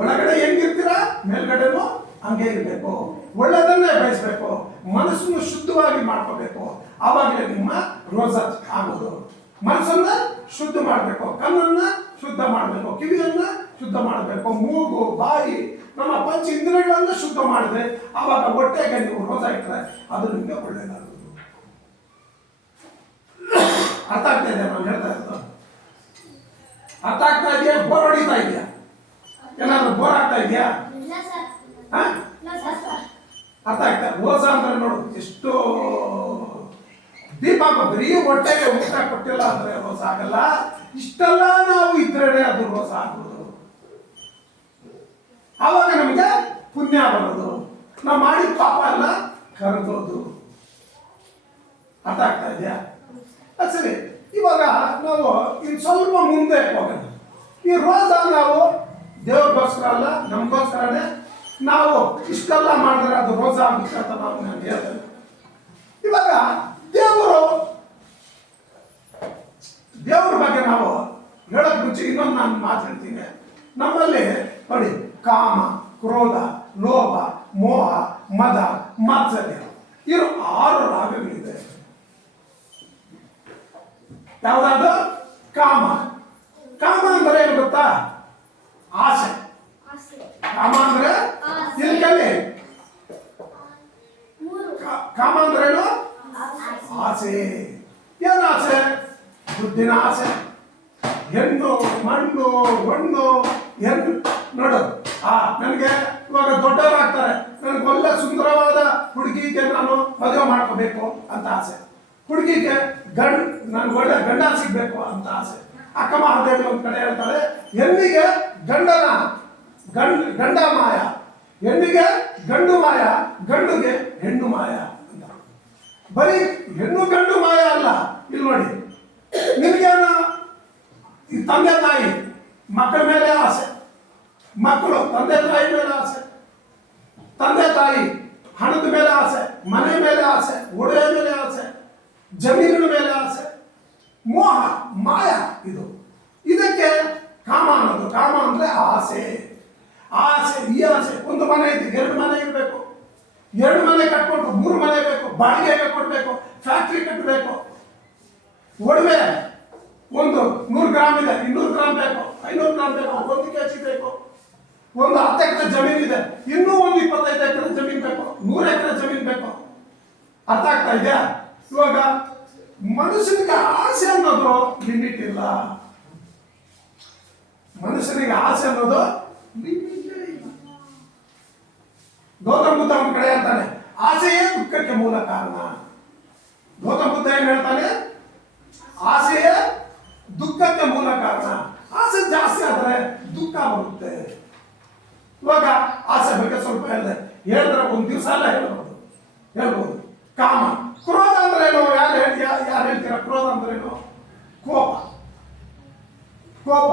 ಒಳಗಡೆ ಹೆಂಗಿರ್ತೀರಾ ಮೇಲ್ಗಡೆನೂ ಹಂಗೆ ಇರಬೇಕು. ಒಳ್ಳೆದನ್ನೇ ಬಯಸ್ಬೇಕು. ಮನಸ್ಸನ್ನು ಶುದ್ಧವಾಗಿ ಮಾಡ್ಕೋಬೇಕು. ಆವಾಗಲೇ ನಿಮ್ಮ ರೋಜಾ ಆಗೋದು. ಮನಸ್ಸನ್ನ ಶುದ್ಧ ಮಾಡಬೇಕು, ಕಣ್ಣನ್ನ ಶುದ್ಧ ಮಾಡಬೇಕು, ಕಿವಿಯನ್ನ ಶುದ್ಧ ಮಾಡಬೇಕು, ಮೂಗು, ಬಾಯಿ, ನಮ್ಮ ಪಂಚ ಇಂದ್ರಿಯಗಳನ್ನ ಶುದ್ಧ ಮಾಡಿದ್ರೆ ಆವಾಗ ಹೊಟ್ಟೆಗೆ ನೀವು ರೋಜಾ ಇಟ್ಟರೆ ಅದು ನಿಮಗೆ ಒಳ್ಳೆಯದಾಗೋದು. ಅರ್ಥ ಆಗ್ತಾ ಇದೆ ನಾನು ಹೇಳ್ತಾ ಇರೋದು? ಅರ್ಥ ಆಗ್ತಾ ಇದೆಯಾ? ಬೋರ್ ಹೊಡಿತಾ ಇದೆಯಾ? ಏನಾದ್ರು ಬೋರ್ ಆಗ್ತಾ ಇದೆಯಾ? ಅರ್ಥ ಆಗ್ತಾ? ರೋಜಾ ಅಂದ್ರೆ ನೋಡು ಎಷ್ಟು ದೀಪ, ಬರೀ ಹೊಟ್ಟೆಗೆ ಊಟ ಕೊಟ್ಟಿಲ್ಲ ಅಂದ್ರೆ ರೋಜಾ ಆಗಲ್ಲ. ಇಷ್ಟೆಲ್ಲ ನಾವು ಇದ್ರೇನೆ ಅದು ರೋಜಾ ಆಗೋದು. ಆವಾಗ ನಮಗೆ ಪುಣ್ಯ ಬರೋದು, ನಾವು ಮಾಡಿದ ಪಾಪ ಎಲ್ಲ ಕರಗೋದು. ಅರ್ಥ ಆಗ್ತಾ ಇದೆಯಾ? ಸರಿ, ಇವಾಗ ನಾವು ಇನ್ನು ಸ್ವಲ್ಪ ಮುಂದೆ ಹೋಗೋಣ. ಈ ರೋಜಾ ನಾವು ದೇವ್ರಿಗೋಸ್ಕರ ಅಲ್ಲ, ನಮಗೋಸ್ಕರನೇ. ನಾವು ಇಷ್ಟೆಲ್ಲ ಮಾಡಿದ್ರೆ ಅದು ರೋಜಾ ಆಗುತ್ತೆ ಅಂತ ನಾನು ಹೇಳ್ತೇನೆ. ಇವಾಗ ದೇವ್ರ ಬಗ್ಗೆ ನಾವು ಹೇಳಕ್ ಮುಂಚೆ ಇನ್ನೊಂದು ನಾನು ಮಾತಾಡ್ತೀನಿ. ನಮ್ಮಲ್ಲಿ ನೋಡಿ, ಕಾಮ, ಕ್ರೋಧ, ಲೋಭ, ಮೋಹ, ಮದ, ಮಾತ್ಸರ್ಯ ಇರೋ 6 ರಾಗಗಳಿದೆ. ಯಾವ್ದಾದ್ರು ಕಾಮ. ಕಾಮ ಅಂದ್ರೆ ಏನು ಗೊತ್ತಾ? ಆಸೆ. ಕಾಮ ಅಂದ್ರೆ ತಿಳ್ಕಲಿ. ಕಾಮ ಅಂದ್ರೇನು? ಆಸೆ. ಏನು ಆಸೆ? ದುಡ್ಡಿನ ಆಸೆ, ಹೆಣ್ಣು, ಮಣ್ಣು, ಮಣ್ಣು, ಹೆಣ್ಣು. ನೋಡು, ನನಗೆ ಇವಾಗ ದೊಡ್ಡವರಾಗ್ತಾರೆ, ನನಗೆ ಒಳ್ಳೆ ಸುಂದರವಾದ ಹುಡುಗಿಗೆ ನಾನು ಮದುವೆ ಮಾಡ್ಕೋಬೇಕು ಅಂತ ಆಸೆ. ಹುಡುಗಿಗೆ ನನಗೆ ಒಳ್ಳೆ ಗಂಡ ಸಿಗ್ಬೇಕು ಅಂತ ಆಸೆ. ಅಕ್ಕ ಮಹಾದೇವಿ ಒಂದು ಕಡೆ ಹೇಳ್ತಾಳೆ, ಹೆಣ್ಣಿಗೆ ಗಂಡ ಮಾಯ, ಹೆಣ್ಣಿಗೆ ಗಂಡು ಮಾಯ, ಗಂಡುಗೆ ಹೆಣ್ಣು ಮಾಯ ಅಂತ. ಬರೀ ಹೆಣ್ಣು ಗಂಡು ಮಾಯ ಅಲ್ಲ. ಇಲ್ಲಿ ನೋಡಿ, ನಿಮಗೇನು ಈ ತಂದೆ ತಾಯಿ ಮಕ್ಕಳ ಮೇಲೆ ಆಸೆ, ಮಕ್ಕಳು ತಂದೆ ತಾಯಿ ಮೇಲೆ ಆಸೆ, ತಂದೆ ತಾಯಿ ಹಣದ ಮೇಲೆ ಆಸೆ, ಮನೆ ಮೇಲೆ ಆಸೆ, ಒಡವೆ ಮೇಲೆ ಆಸೆ, ಜಮೀನಿನ ಮೇಲೆ ಆಸೆ, ಮೋಹ, ಮಾಯ. ಇದಕ್ಕೆ ಕಾಮ ಅನ್ನೋದು. ಕಾಮ ಅಂದ್ರೆ ಆಸೆ. ಆಸೆ, ಈ ಆಸೆ. ಒಂದು ಮನೆ ಐತಿ, 2 ಮನೆ ಇರಬೇಕು, 2 ಮನೆ ಕಟ್ಕೊಂಡು 3 ಮನೆ ಬೇಕು, ಬಾಡಿಗೆಗೆ ಕೊಡಬೇಕು, ಫ್ಯಾಕ್ಟ್ರಿ ಕಟ್ಟಬೇಕು, ಒಡವೆ ಒಂದು 100 ಗ್ರಾಮ್ ಇದೆ, 200 ಗ್ರಾಮ್ ಬೇಕು, 500 ಗ್ರಾಮ್ ಬೇಕು, 1 ಕೆಜಿ ಬೇಕು, ಒಂದು 10 ಎಕರೆ ಜಮೀನು ಇದೆ, ಇನ್ನೂ ಒಂದು 25 ಎಕರೆ ಜಮೀನು ಬೇಕು, 100 ಎಕರೆ ಜಮೀನು ಬೇಕು. ಅರ್ಥ ಆಗ್ತಾ ಇದೆಯಾ? ಇವಾಗ ಮನುಷ್ಯನಿಗೆ ಆಸೆ ಅನ್ನೋದು ಲಿಮಿಟ್ ಇಲ್ಲ. ಮನುಷ್ಯನಿಗೆ ಆಸೆ ಅನ್ನೋದು ಲಿಮಿಟ್ ಇಲ್ಲ. ಗೌತಮ ಬುದ್ಧ ಒಂದು ಕಡೆ ಹೇಳ್ತಾನೆ, ಆಸೆಯೇ ದುಃಖಕ್ಕೆ ಮೂಲ ಕಾರಣ. ಗೌತಮ ಬುದ್ಧ ಏನ್ ಹೇಳ್ತಾನೆ? ಆಸೆಯೇ ದುಃಖಕ್ಕೆ ಮೂಲ ಕಾರಣ. ಆಸೆ ಜಾಸ್ತಿ ಆದ್ರೆ ದುಃಖ ಬರುತ್ತೆ. ಇವಾಗ ಆಸೆ ಬಗ್ಗೆ ಸ್ವಲ್ಪ ಹೇಳಿದ್ರೆ ಒಂದು ದಿವಸ ಎಲ್ಲ ಹೇಳ್ಬೋದು. ಕಾಮ. ಕ್ರೋಧ ಅಂದ್ರೇನು? ಯಾರು ಹೇಳ್ತೀರಾ? ಕ್ರೋಧ ಅಂದ್ರೇನು? ಕೋಪ. ಕೋಪ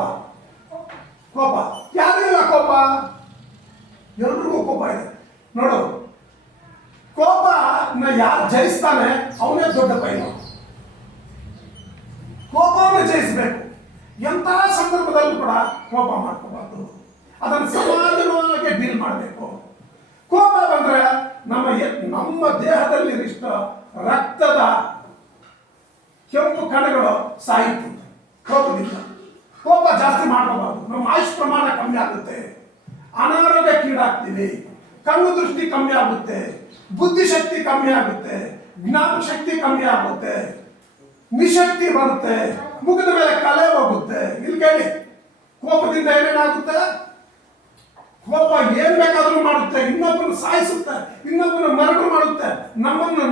ಕೋಪ ಯಾರಿಗಿಲ್ಲ ಕೋಪ? ಎಲ್ರಿಗೂ ಕೋಪ ಇದೆ. ನೋಡು, ಕೋಪ ಯಾರು ಜಯಿಸ್ತಾನೆ ಅವನೇ ದೊಡ್ಡ ಪೈಲು. ಕೋಪವನ್ನು ಜಯಿಸಬೇಕು. ಎಂತಹ ಸಂದರ್ಭದಲ್ಲೂ ಕೂಡ ಕೋಪ ಮಾಡ್ಕೋಬಾರ್ದು. ಅದನ್ನು ಸಮಾಧಾನವಾಗಿ ಡೀಲ್ ಮಾಡಬೇಕು. ಕೋಪ ಬಂದ್ರೆ ನಮ್ಮ ದೇಹದಲ್ಲಿ ಇಷ್ಟ ರಕ್ತದ ಕೆಂಪು ಕಣಗಳು ಸಾಯುತ್ತೆ ಕೋಪದಿಂದ. ಕೋಪ ಜಾಸ್ತಿ ಮಾಡ್ಕೋಬಾರ್ದು. ನಮ್ಮ ಆಯುಷ್ ಪ್ರಮಾಣ ಕಮ್ಮಿ ಆಗುತ್ತೆ, ಅನಾರೋಗ್ಯಕ್ಕೀಡಾಗ್ತೀವಿ, ಕಣ್ಣು ದೃಷ್ಟಿ ಕಮ್ಮಿ ಆಗುತ್ತೆ, ಬುದ್ಧಿಶಕ್ತಿ ಕಮ್ಮಿ ಆಗುತ್ತೆ, ಜ್ಞಾನ ಶಕ್ತಿ ಕಮ್ಮಿ ಆಗುತ್ತೆ, ನಿಶಕ್ತಿ ಬರುತ್ತೆ, ಮುಗಿದ ಮೇಲೆ ಕಲೆ ಹೋಗುತ್ತೆ. ಇಲ್ಲಿ ಕೇಳಿ, ಕೋಪದಿಂದ ಏನೇನಾಗುತ್ತೆ? ಕೋಪ ಏನ್ ಬೇಕಾದ್ರೂ ಮಾಡುತ್ತೆ, ಇನ್ನೊಬ್ಬನ ಸಾಯಿಸುತ್ತೆ, ಇನ್ನೊಬ್ಬನ ಮರಳು ಮಾಡುತ್ತೆ, ನಮ್ಮನ್ನು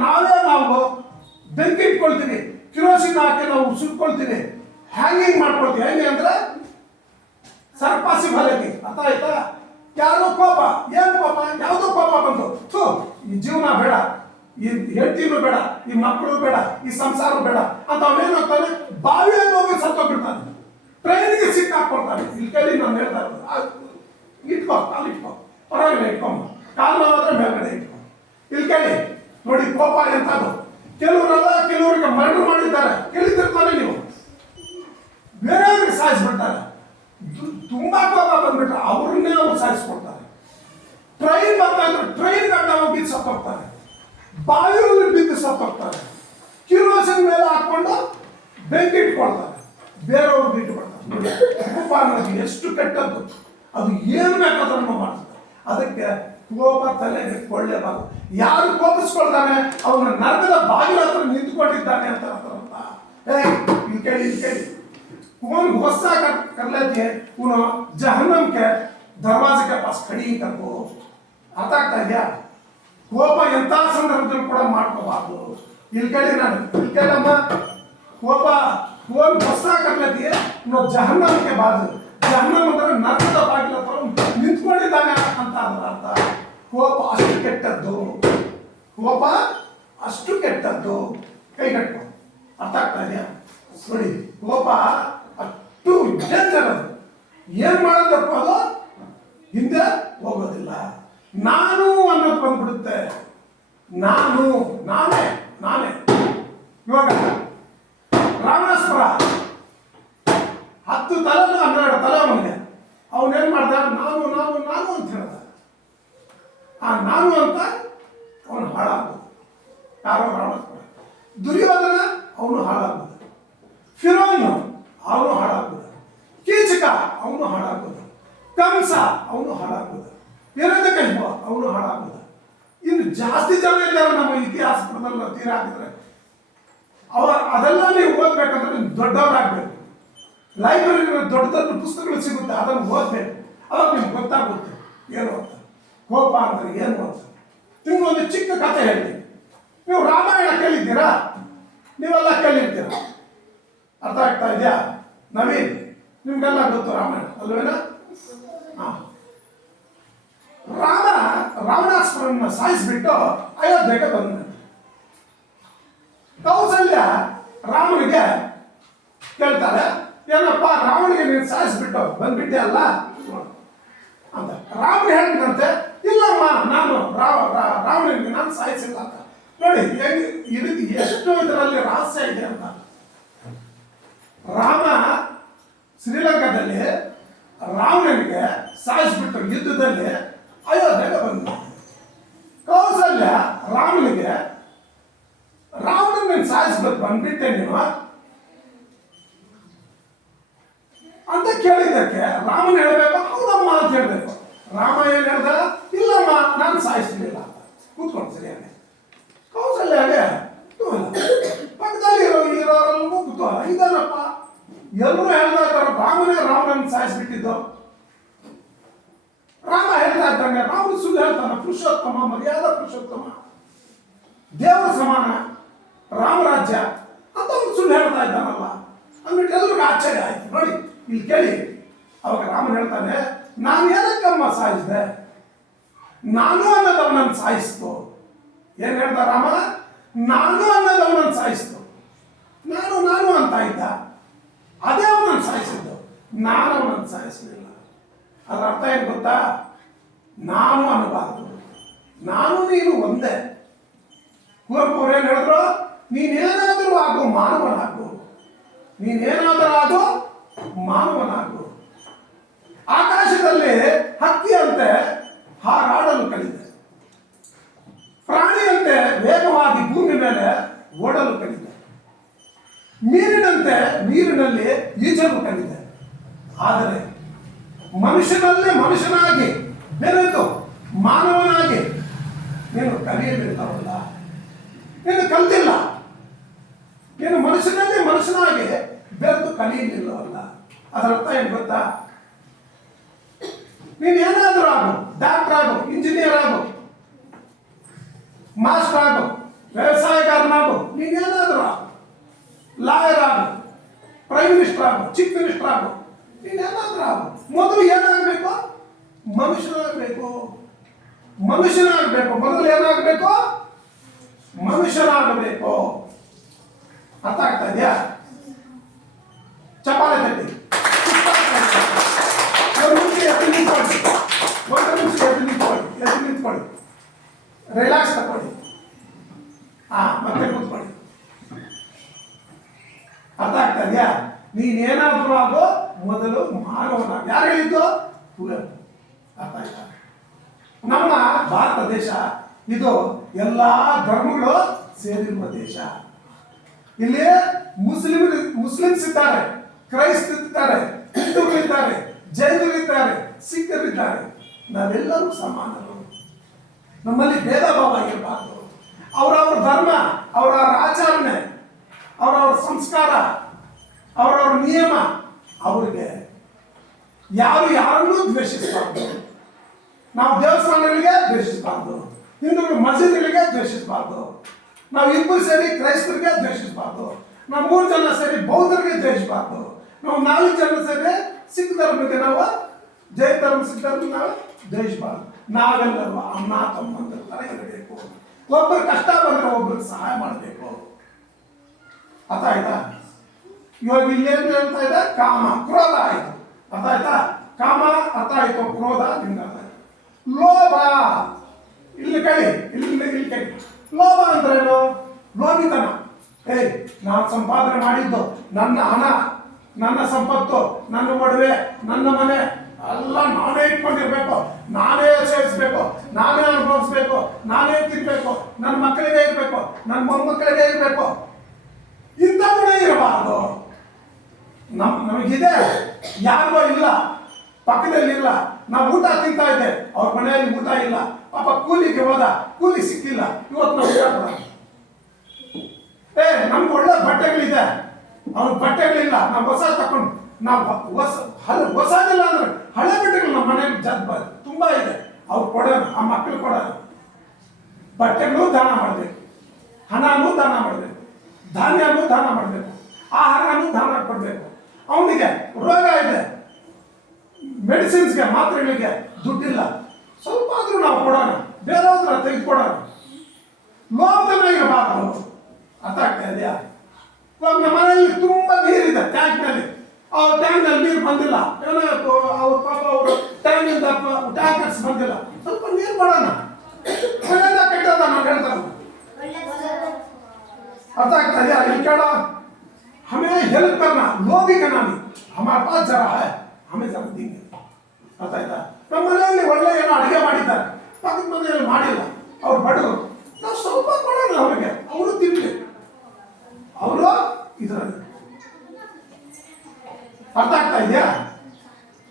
ನಾವು ಬೆಂಕಿ ಇಟ್ಕೊಳ್ತೀವಿ, ಕಿರೋಸಿನ್ ಹಾಕಿ ನಾವು ಸುಟ್ಕೊಳ್ತೀವಿ, ಹ್ಯಾಂಗಿಂಗ್ ಮಾಡ್ಕೊಳ್ತೀವಿ. ಹೆಂಗೆ ಅಂದ್ರೆ ಸರ್ಪಾಸಿ ಬಲಕ್ಕೆ, ಅರ್ಥ ಆಯ್ತಾ? ಯಾರೋ ಕೋಪ, ಏನು ಕೋಪ, ಯಾವುದೋ ಕೋಪ ಬಂತು, ಥೂ ಈ ಜೀವನ ಬೇಡ, ಈ ಹೆಂಡತಿನೂ ಬೇಡ, ಈ ಮಕ್ಕಳು ಬೇಡ, ಈ ಸಂಸಾರ ಬೇಡ ಅಂತ ಅವನೇನಾಗ್ತಾನೆ, ಬಾವಿಯಲ್ಲಿ ಹೋಗಿ ಸತ್ತೋಗ್ಬಿಡ್ತಾನೆ, ಟ್ರೈನ್ಗೆ ಸಿಕ್ಕಾಕ್ಕೊಳ್ತಾನೆ. ಇಲ್ಲಿ ಕೇಳಿ ನಾನು ಹೇಳ್ತಾ ಇರೋದು, ಇಟ್ಕೋ ಕಾಲು ಇಟ್ಕೋ, ಪರವಾಗಿಲ್ಲ ಇಟ್ಕೊಂಬ, ಕಾಲು ಮಾತ್ರ ಮೇಲ್ಗಡೆ ಇಟ್ಕೊ. ಇಲ್ಲಿ ಕೇಳಿ ನೋಡಿ, ಕೋಪ ಎಂತದು. ಕೆಲವರೆಲ್ಲ ಕೆಲವರಿಗೆ ಮರ್ಡರ್ ಮಾಡಿದ್ದಾರೆ, ಕೇಳಿದಿರ್ತಾನೆ ನೀವು, ಬೇರೆಯವ್ರಿಗೆ ಸಾಯಿಸ್ಬಿಡ್ತಾರೆ. ತುಂಬಾ ಕೋಪ ಬಂದ್ಬಿಟ್ರೆ ಅವ್ರನ್ನೇ ಅವ್ರು ಸಾಯಿಸ್ಕೊಡ್ತಾರೆ. ಟ್ರೈನ್ ಬರ್ತಾ ಇದ್ರೆ ಟ್ರೈನ್ ಗಂಟ ಹೋಗಿ ಸತ್ತೋಗ್ತಾರೆ, ಬಾವಿಯಲ್ಲಿ ಬಿದ್ದು ಸತ್ತೋಗ್ತಾರೆ, ಕಿರೋಸಿನ್ ಮೇಲೆ ಹಾಕೊಂಡು ಬೆಂಕಿ ಇಟ್ಕೊಳ್ತಾರೆ, ಬೇರೆಯವ್ರಿಗೆ ಇಟ್ಕೊಳ್ತಾರೆ. ಕೋಪ ಅನ್ನೋದು ಎಷ್ಟು ಕೆಟ್ಟದ್ದು, ಅದು ಏನು ಬೇಕಾದ್ರೂ ಮಾಡ್ತಾರೆ. ಅದಕ್ಕೆ ಕೋಪ ತಲೆಗೆ ಕೊಳ್ಳೇಬಾರದು. ಯಾರು ಕೋಪಿಸ್ಕೊಳ್ತಾನೆ ಅವನ ನರಕದ ಬಾಗಿಲ ಹತ್ರ ನಿಂತ್ಕೊಂಡಿದ್ದಾನೆ ಅಂತ ಅರ್ಥ. ಇಲ್ಲಿ ಕೇಳಿ, ಇಲ್ಲಿ ಕೇಳಿ, कौन गुस्सा कर लेते हैं उन्होंने जहन्नम के दरवाजे के पास खड़ी कर को ಅರ್ಥ ಆಗ್ತಾ ಇದೆಯಾ? ಕೋಪ ಎಂಥ ಸಂದರ್ಭದಲ್ಲಿ ಕೂಡ ಮಾಡ್ಕೋಬಾರ್ದು. ಇಲ್ಲಿ ಕೇಳಿ, ನಾನು ಇಲ್ಲಿ ಕೇಳಮ್ಮ, ಕೋಪ ಕೋನ್ ಗುಸ್ಸಾ कर लेती है नो जहन्नम के बाजू, जहन्नम ಅಂದ್ರೆ ನರಕದ ಬಾಗಿಲ ಹತ್ರ ನಿಂತ್ಕೊಂಡಿದ್ದಾನೆ ಅಂತ ಅರ್ಥ. ಕೋಪ ಅಷ್ಟು ಕೆಟ್ಟದ್ದು, ಕೋಪ ಅಷ್ಟು ಕೆಟ್ಟದ್ದು. ಕೈ ಕಟ್ಕೊ, ಅರ್ಥ ಆಗ್ತಾ ಇದೆಯಾ? ನೋಡಿ, ಕೋಪ ಅಷ್ಟು ಡೇಂಜರ್. ಅದು ಏನ್ ಮಾಡೋದಪ್ಪ, ಅದು ಹಿಂದೆ ಹೋಗೋದಿಲ್ಲ. ನಾನು ಅನ್ನೋದು ಬಂದ್ಬಿಡುತ್ತೆ. ನಾನು ನಾನೇ ನಾನೇ ಇವಾಗ ರಾವಣಾಸುರ 10 ತಲೆ 12 ತಲೆ ಅವನಿಗೆ. ಅವನೇನ್ ಮಾಡ್ದ, ನಾನು ನಾನು ನಾನು ಅಂತ ಹೇಳ್ದ. ಆ ನಾನು ಅಂತ ಅವನು ಹಾಳಾಗ್ಬೋದು. ಯಾರೋ ರಾವಣಾಸುರ. ದುರ್ಯೋಧನ ಅವನು ಹಾಳಾಗ್ಬೋದು, ಫಿರೋನ್ ಅವನು ಹಾಳಾಗ್ಬೋದು, ಕೀಚಕ ಅವನು ಹಾಳಾಗ್ಬೋದು, ಕಂಸ ಅವನು ಹಾಳಾಗ್ಬೋದು, ಹಿರಣ್ಯಕಶಿಪು ಅವನು ಹಾಳಾಗ್ಬೋದು. ಇನ್ನು ಜಾಸ್ತಿ ಜನ ಇದ್ದಾರೆ ನಮ್ಮ ಇತಿಹಾಸ ತೀರಾ ಹಾಕಿದ್ರೆ. ಅದೆಲ್ಲ ನೀವು ಓದ್ಬೇಕಂದ್ರೆ ನೀವು ದೊಡ್ಡವರಾಗಬೇಕು. ಲೈಬ್ರರಿ ದೊಡ್ಡ ದೊಡ್ಡ ಪುಸ್ತಕಗಳು ಸಿಗುತ್ತೆ, ಅದನ್ನು ಓದ್ಬೇಕು. ಅವಾಗ ನಿಮ್ಗೆ ಗೊತ್ತಾಗುತ್ತೆ ಏನು ಅಂತ, ಕೋಪ ಅಂದ್ರೆ ಏನು ಅಂತ. ನಿಮ್ಗೊಂದು ಚಿಕ್ಕ ಕಥೆ ಹೇಳಿ. ನೀವು ರಾಮಾಯಣ ಕೇಳಿದ್ದೀರಾ? ನೀವೆಲ್ಲ ಕೇಳಿರ್ತೀರ, ಅರ್ಥ ಆಗ್ತಾ ಇದೆಯಾ? ನವೀನ್, ನಿಮ್ಗೆಲ್ಲ ಗೊತ್ತು ರಾಮಾಯಣ ಅಲ್ವೇನ? ರಾವಣಾಸುರನ್ನ ಸಾಯಿಸ್ಬಿಟ್ಟು ಅಯೋಧ್ಯೆಗೆ ಬಂದ. ಕೌಸಲ್ಯ ರಾಮನಿಗೆ ಕೇಳ್ತಾರೆ, ಏನಪ್ಪ ರಾವಣಿಗೆ ನೀನು ಸಾಯಿಸ್ಬಿಟ್ಟು ಬಂದ್ಬಿಟ್ಟೆ ಅಲ್ಲ ಅಂತ. ರಾಮನ ಹೇಳಿದಂತೆ, ಇಲ್ಲಮ್ಮ ನಾನು ರಾವಣಿಗೆ ನಾನು ಸಾಯಿಸಿಲ್ಲ ಅಂತ. ನೋಡಿ ಇದಕ್ಕೆ ಎಷ್ಟು ಇದರಲ್ಲಿ ರಹಸ್ಯ ಇದೆ ಅಂತ. ರಾಮ ಶ್ರೀಲಂಕಾದಲ್ಲಿ ರಾವಣನಿಗೆ ಸಾಯಿಸ್ಬಿಟ್ಟು ಯುದ್ಧದಲ್ಲಿ ಅಯೋಧ್ಯೆಗೆ ಬಂದ. ಕೌಸಲ್ಯ ರಾಮನಿಗೆ ರಾವಣನ ಸಾಯಿಸ್ಬೇಕು ಬಂದ್ಬಿಟ್ಟೆ ನೀನು ಅಂತ ಕೇಳಿದ್ದಕ್ಕೆ ರಾಮನ ಹೇಳ್ಬೇಕು, ಹೌದಮ್ಮ ಅಂತ ಹೇಳ್ಬೇಕು. ರಾಮ ಏನ್ ಹೇಳ್ದ, ಇಲ್ಲಮ್ಮ ನಾನು ಸಾಯಿಸ್ಲಿಲ್ಲ ಅಂತ. ಕೂತ್ಕೊಂಡು ಸರಿಯಾಗಿ. ಕೌಸಲ್ಯಾಗೆ ಪಕ್ಕದಲ್ಲಿ ಇರೋರೆಲ್ಲೂ ಕೂತ್ಕೊಳ್ಳ, ಇದಲ್ಲಪ್ಪ ಎಲ್ಲರೂ ಹೇಳ್ತಾ ಇದ್ದಾರೆ ರಾಮನೇ ರಾವಣನ ಸಾಯಿಸ್ಬಿಟ್ಟಿದ್ದು. ರಾಮ ಹೇಳ್ತಾ ಇದ್ದಾನೆ, ರಾಮ ಸುಳ್ಳು ಹೇಳ್ತಾನೆ, ಪುರುಷೋತ್ತಮ, ಮರ್ಯಾದಾ ಪುರುಷೋತ್ತಮ, ದೇವರ ಸಮಾನ, ರಾಮರಾಜ್ಯ ಅಂತ ಅವ್ನು ಸುಳ್ಳು ಹೇಳ್ತಾ ಇದ್ದಾನಲ್ಲ ಅಂದ್ಬಿಟ್ಟು ಎಲ್ರಿಗೂ ಆಶ್ಚರ್ಯ ಆಯ್ತು. ನೋಡಿ ಇಲ್ಲಿ ಕೇಳಿ, ಅವಾಗ ರಾಮನ್ ಹೇಳ್ತಾನೆ, ನಾನು ಏನಕ್ಕಮ್ಮ ಸಾಯಿಸಿದೆ, ನಾನು ಅನ್ನೋದವನನ್ನು ಸಾಯಿಸ್ತು. ಏನ್ ಹೇಳ್ದ ರಾಮ, ನಾನು ಅನ್ನೋದವನನ್ನು ಸಾಯಿಸ್ತು. ನಾನು ನಾನು ಅಂತ ಇದ್ದ, ಅದೇ ಅವನನ್ನು ಸಾಯಿಸಿದ್ದು, ನಾನು ಅವನನ್ನು ಸಾಯಿಸಲಿಲ್ಲ. ಅದರ ಅರ್ಥ ಏನು ಗೊತ್ತಾ? ನಾನು ಅನ್ನಬಾರದು, ನಾನು ನೀನು ಒಂದೇ. ಕುವೆಂಪು ಅವ್ರು ಏನು ಹೇಳಿದ್ರು, ನೀನೇನಾದರೂ ಆಗು ಮಾನವನಾಗು, ನೀನೇನಾದರೂ ಆಗು ಮಾನವನಾಗು. ಆಕಾಶದಲ್ಲಿ ಹಕ್ಕಿಯಂತೆ ಹಾರಾಡಲು ಕಲಿತೆ, ಪ್ರಾಣಿಯಂತೆ ವೇಗವಾಗಿ ಭೂಮಿ ಮೇಲೆ ಓಡಲು ಕಲಿತೆ, ನೀರಿನಂತೆ ನೀರಿನಲ್ಲಿ ಈಜಲು ಕಲಿತೆ. ಆದರೆ ಮನುಷ್ಯನಲ್ಲೇ ಮನುಷ್ಯನಾಗಿ ಬೆರೆತು ಮಾನವನಾಗಿ ನೀನು ಕಲಿಯಲಿಲ್ಲವಲ್ಲ, ನೀನು ಕಲ್ತಿಲ್ಲ. ನೀನು ಮನುಷ್ಯನಲ್ಲೇ ಮನುಷ್ಯನಾಗಿ ಬೆರೆತು ಕಲಿಯಲಿಲ್ಲವಲ್ಲ. ಅದರ ಅರ್ಥ ಏನು ಗೊತ್ತಾ? ನೀನು ಏನಾದರೂ ಆಗು, ಡಾಕ್ಟರ್ ಆಗು, ಇಂಜಿನಿಯರ್ ಆಗು, ಮಾಸ್ಟರ್ ಆಗು, ವ್ಯವಸಾಯಗಾರನಾಗು, ನೀನೇನಾದರೂ ಆಗು, ಲಾಯರ್ ಆಗು, ಪ್ರೈಮ್ ಮಿನಿಸ್ಟರ್ ಆಗು, ಚೀಫ್ ಮಿನಿಸ್ಟರ್ ಆಗು, ನೀನೇನಾದ್ರೂ ಆಗು. ಮೊದಲು ಏನಾಗಬೇಕು? ಮನುಷ್ಯನಾಗಬೇಕು. ಮನುಷ್ಯನಾಗಬೇಕು. ಮೊದಲು ಏನಾಗಬೇಕು? ಮನುಷ್ಯನಾಗಬೇಕು. ಅರ್ಥ ಆಗ್ತಾ ಇದೆಯಾ? ಚಪಾಲೆ ತಟ್ಟಿ ಒಂದು ನಿಮಿಷ ಎದ್ದು ನಿಂತ್ಕೊಳ್ಳಿ. ಒಂದು ನಿಮಿಷ ಎದ್ದು ನಿಂತ್ಕೊಳ್ಳಿ. ರಿಲ್ಯಾಕ್ಸ್ ತಗೊಳ್ಳಿ. ಮತ್ತೆ ಕೂತ್ಕೊಳ್ಳಿ. ಅರ್ಥ ಆಗ್ತಾ ಇದೆಯಾ? ನೀನೇನಾದ್ರೂ ಆಗೋ, ಮೊದಲು ಮಾನವನಾಗ. ಯಾರು ಹೇಳಿದ್ದು? ಕುವೆಂಪು. ಅರ್ಥ ಆಯ್ತಾ? ನಮ್ಮ ಭಾರತ ದೇಶ ಇದು ಎಲ್ಲಾ ಧರ್ಮಗಳು ಸೇರಿರುವ ದೇಶ. ಇಲ್ಲಿ ಮುಸ್ಲಿಮ್ಸ್ ಇದ್ದಾರೆ, ಕ್ರೈಸ್ತರಿದ್ದಾರೆ, ಹಿಂದೂಗಳಿದ್ದಾರೆ, ಜೈನರಿದ್ದಾರೆ, ಸಿಖ್ಖರಿದ್ದಾರೆ. ನಾವೆಲ್ಲರೂ ಸಮಾನರು. ನಮ್ಮಲ್ಲಿ ಭೇದ ಭಾವ ಆಗಿರಬಾರ್ದು. ಅವರವ್ರ ಧರ್ಮ, ಅವರವರ ಆಚರಣೆ, ಅವರವ್ರ ಸಂಸ್ಕಾರ, ಅವರವ್ರ ನಿಯಮ, ಅವರಿಗೆ ಯಾರು ಯಾರನ್ನೂ ದ್ವೇಷಿಸಬಾರ್ದು. ನಾವು ದೇವಸ್ಥಾನಗಳಿಗೆ ದ್ವೇಷಿಸಬಾರ್ದು, ಹಿಂದೂಗಳು ಮಸೀದಿಗಳಿಗೆ ದ್ವೇಷಿಸಬಾರ್ದು, ನಾವು ಇಬ್ಬರು ಸೇರಿ ಕ್ರೈಸ್ತರಿಗೆ ದ್ವೇಷಿಸಬಾರ್ದು, ನಾವು 3 ಜನ ಸೇರಿ ಬೌದ್ಧರಿಗೆ ದ್ವೇಷಿಸಬಾರ್ದು, ನಾವು 4 ಜನ ಸೇರಿ ಸಿಖ್ ಧರ್ಮಕ್ಕೆ, ನಾವು ಜೈನ ಧರ್ಮ, ಸಿಖ್ ಧರ್ಮ ನಾವು ದ್ವೇಷಿಸಬಾರ್ದು. ನಾವೆಲ್ಲರೂ ಅಣ್ಣ ತಮ್ಮಂದಿರ ತರ ಇರಬೇಕು. ಒಬ್ಬರು ಕಷ್ಟ ಬಂದ್ರೆ ಒಬ್ಬರಿಗೆ ಸಹಾಯ ಮಾಡಬೇಕು. ಅರ್ಥ ಆಯ್ತಾ? ಇವಾಗ ಇಲ್ಲೇನು ಹೇಳ್ತಾ ಇದೆ? ಕಾಮ, ಕ್ರೋಧ ಆಯ್ತು. ಅರ್ಥ ಆಯ್ತಾ? ಕಾಮ ಅರ್ಥ ಆಯ್ತು, ಕ್ರೋಧ ನಿಮ್ಗೆ ಅರ್ಥ ಆಯ್ತು. ಲೋಭ ಇಲ್ಲಿ ಕಳಿ, ಇಲ್ಲಿ ಕಳಿ. ಲೋಭ ಅಂದ್ರೇನು? ಲೋಭಿತನ. ನಾನು ಸಂಪಾದನೆ ಮಾಡಿದ್ದು, ನನ್ನ ಹಣ, ನನ್ನ ಸಂಪತ್ತು, ನನ್ನ ಒಡವೆ, ನನ್ನ ಮನೆ ಎಲ್ಲ ನಾನೇ ಇಟ್ಕೊಂಡಿರ್ಬೇಕು, ನಾನೇ ಸೇರಿಸ್ಬೇಕು, ನಾನೇ ಅನುಭವಿಸ್ಬೇಕು, ನಾನೇ ತಿನ್ಬೇಕು, ನನ್ನ ಮಕ್ಕಳಿಗೆ ಇರಬೇಕು, ನನ್ನ ಮೊಮ್ಮಕ್ಕಳಿಗೆ ಇರಬೇಕು. ಇಂಥ ಗುಣ ಇರಬಾರ್ದು. ನಮಗಿದೆ, ಯಾರಿಗೋ ಇಲ್ಲ, ಪಕ್ಕದಲ್ಲಿ ಇಲ್ಲ. ನಾವು ಊಟ ತಿಂತಾ ಇದ್ದೆ, ಅವ್ರ ಮನೆಯಲ್ಲಿ ಊಟ ಇಲ್ಲ, ಪಾಪ ಕೂಲಿಗೆ ಹೋದ, ಕೂಲಿ ಸಿಕ್ಕಿಲ್ಲ, ಇವತ್ತು ನಾವು ಊಟ ಕೊಡ. ನಮ್ಗೆ ಒಳ್ಳೆ ಬಟ್ಟೆಗಳಿದೆ, ಅವ್ರ ಬಟ್ಟೆಗಳಿಲ್ಲ, ನಾವು ಹೊಸ ತಕೊಂಡು, ನಾವು ಹೊಸದಿಲ್ಲ ಅಂದ್ರೆ ಹಳೆ ಬಟ್ಟೆಗಳು ನಮ್ಮ ಮನೆಯಲ್ಲಿ ತುಂಬಾ ಇದೆ, ಅವ್ರು ಕೊಡೋಣ, ಆ ಮಕ್ಕಳು ಕೊಡೋಣ. ಬಟ್ಟೆಗಳು ದಾನ ಮಾಡಬೇಕು, ಹಣನೂ ದಾನ ಮಾಡಬೇಕು, ಧಾನ್ಯನೂ ದಾನ ಮಾಡಬೇಕು, ಆಹಾರನೂ ದಾನ ಕೊಡಬೇಕು. ಅವನಿಗೆ ರೋಗ ಇದೆ, ಮೆಡಿಸಿನ್ಸ್ಗೆ, ಮಾತ್ರೆಗಳಿಗೆ ದುಡ್ಡಿಲ್ಲ, ಸ್ವಲ್ಪ ಆದ್ರೂ ನಾವು ಕೊಡೋಣ, ಬೇರೆಯವ್ರ ತೆಗೆದುಕೊಡೋಣ. ಲೋಭತನ ಇರಬಾರ್ದು. ಅರ್ಥ ಆಗ್ತಾ ಇದೆಯಾ? ಇವಾಗ ನಮ್ಮ ಮನೆಯಲ್ಲಿ ತುಂಬಾ ನೀರಿದೆ ಟ್ಯಾಂಕ್ನಲ್ಲಿ, ಅವ್ರ ಟ್ಯಾಂಕ್ನಲ್ಲಿ ನೀರು ಬಂದಿಲ್ಲ, ಏನೋ ಅವ್ರ ಪಾಪ ಅವರು ಟ್ಯಾಂಕಿಂದ ಟ್ಯಾಂಕರ್ಸ್ ಬಂದಿಲ್ಲ, ಸ್ವಲ್ಪ ನೀರು ಕೊಡೋಣ. ಒಳ್ಳೇದ ಕೆಟ್ಟದ ನಾವು ಹೇಳ್ತಾರೆ. अर्थ ಆಗ್ತಾ ಇದೆಯಾ? ಇಲ್ಲಿ ಕೇಳೋ, हमें हेल्प करना, लोभी करना नहीं, हमारे पास जरा है, हमें जरा देंगे. अर्थ ಆಯ್ತಾ? ನಮ್ಮ ಮನೆಯಲ್ಲಿ ಒಳ್ಳೆ ಏನೋ ಅಡುಗೆ ಮಾಡಿದ್ದಾರೆ, ಪಕ್ಕದ ಮನೆಯಲ್ಲಿ ಮಾಡಿಲ್ಲ, ಅವ್ರು ಬಡವರು, ನಾವು ಸ್ವಲ್ಪ ಕೊಡೋಣ ಅವರಿಗೆ, ಅವರು ತಿನ್ಲಿ, ಅವರು ಇದರಲ್ಲಿ. ಅರ್ಥ ಆಗ್ತಾ ಇದೆಯಾ?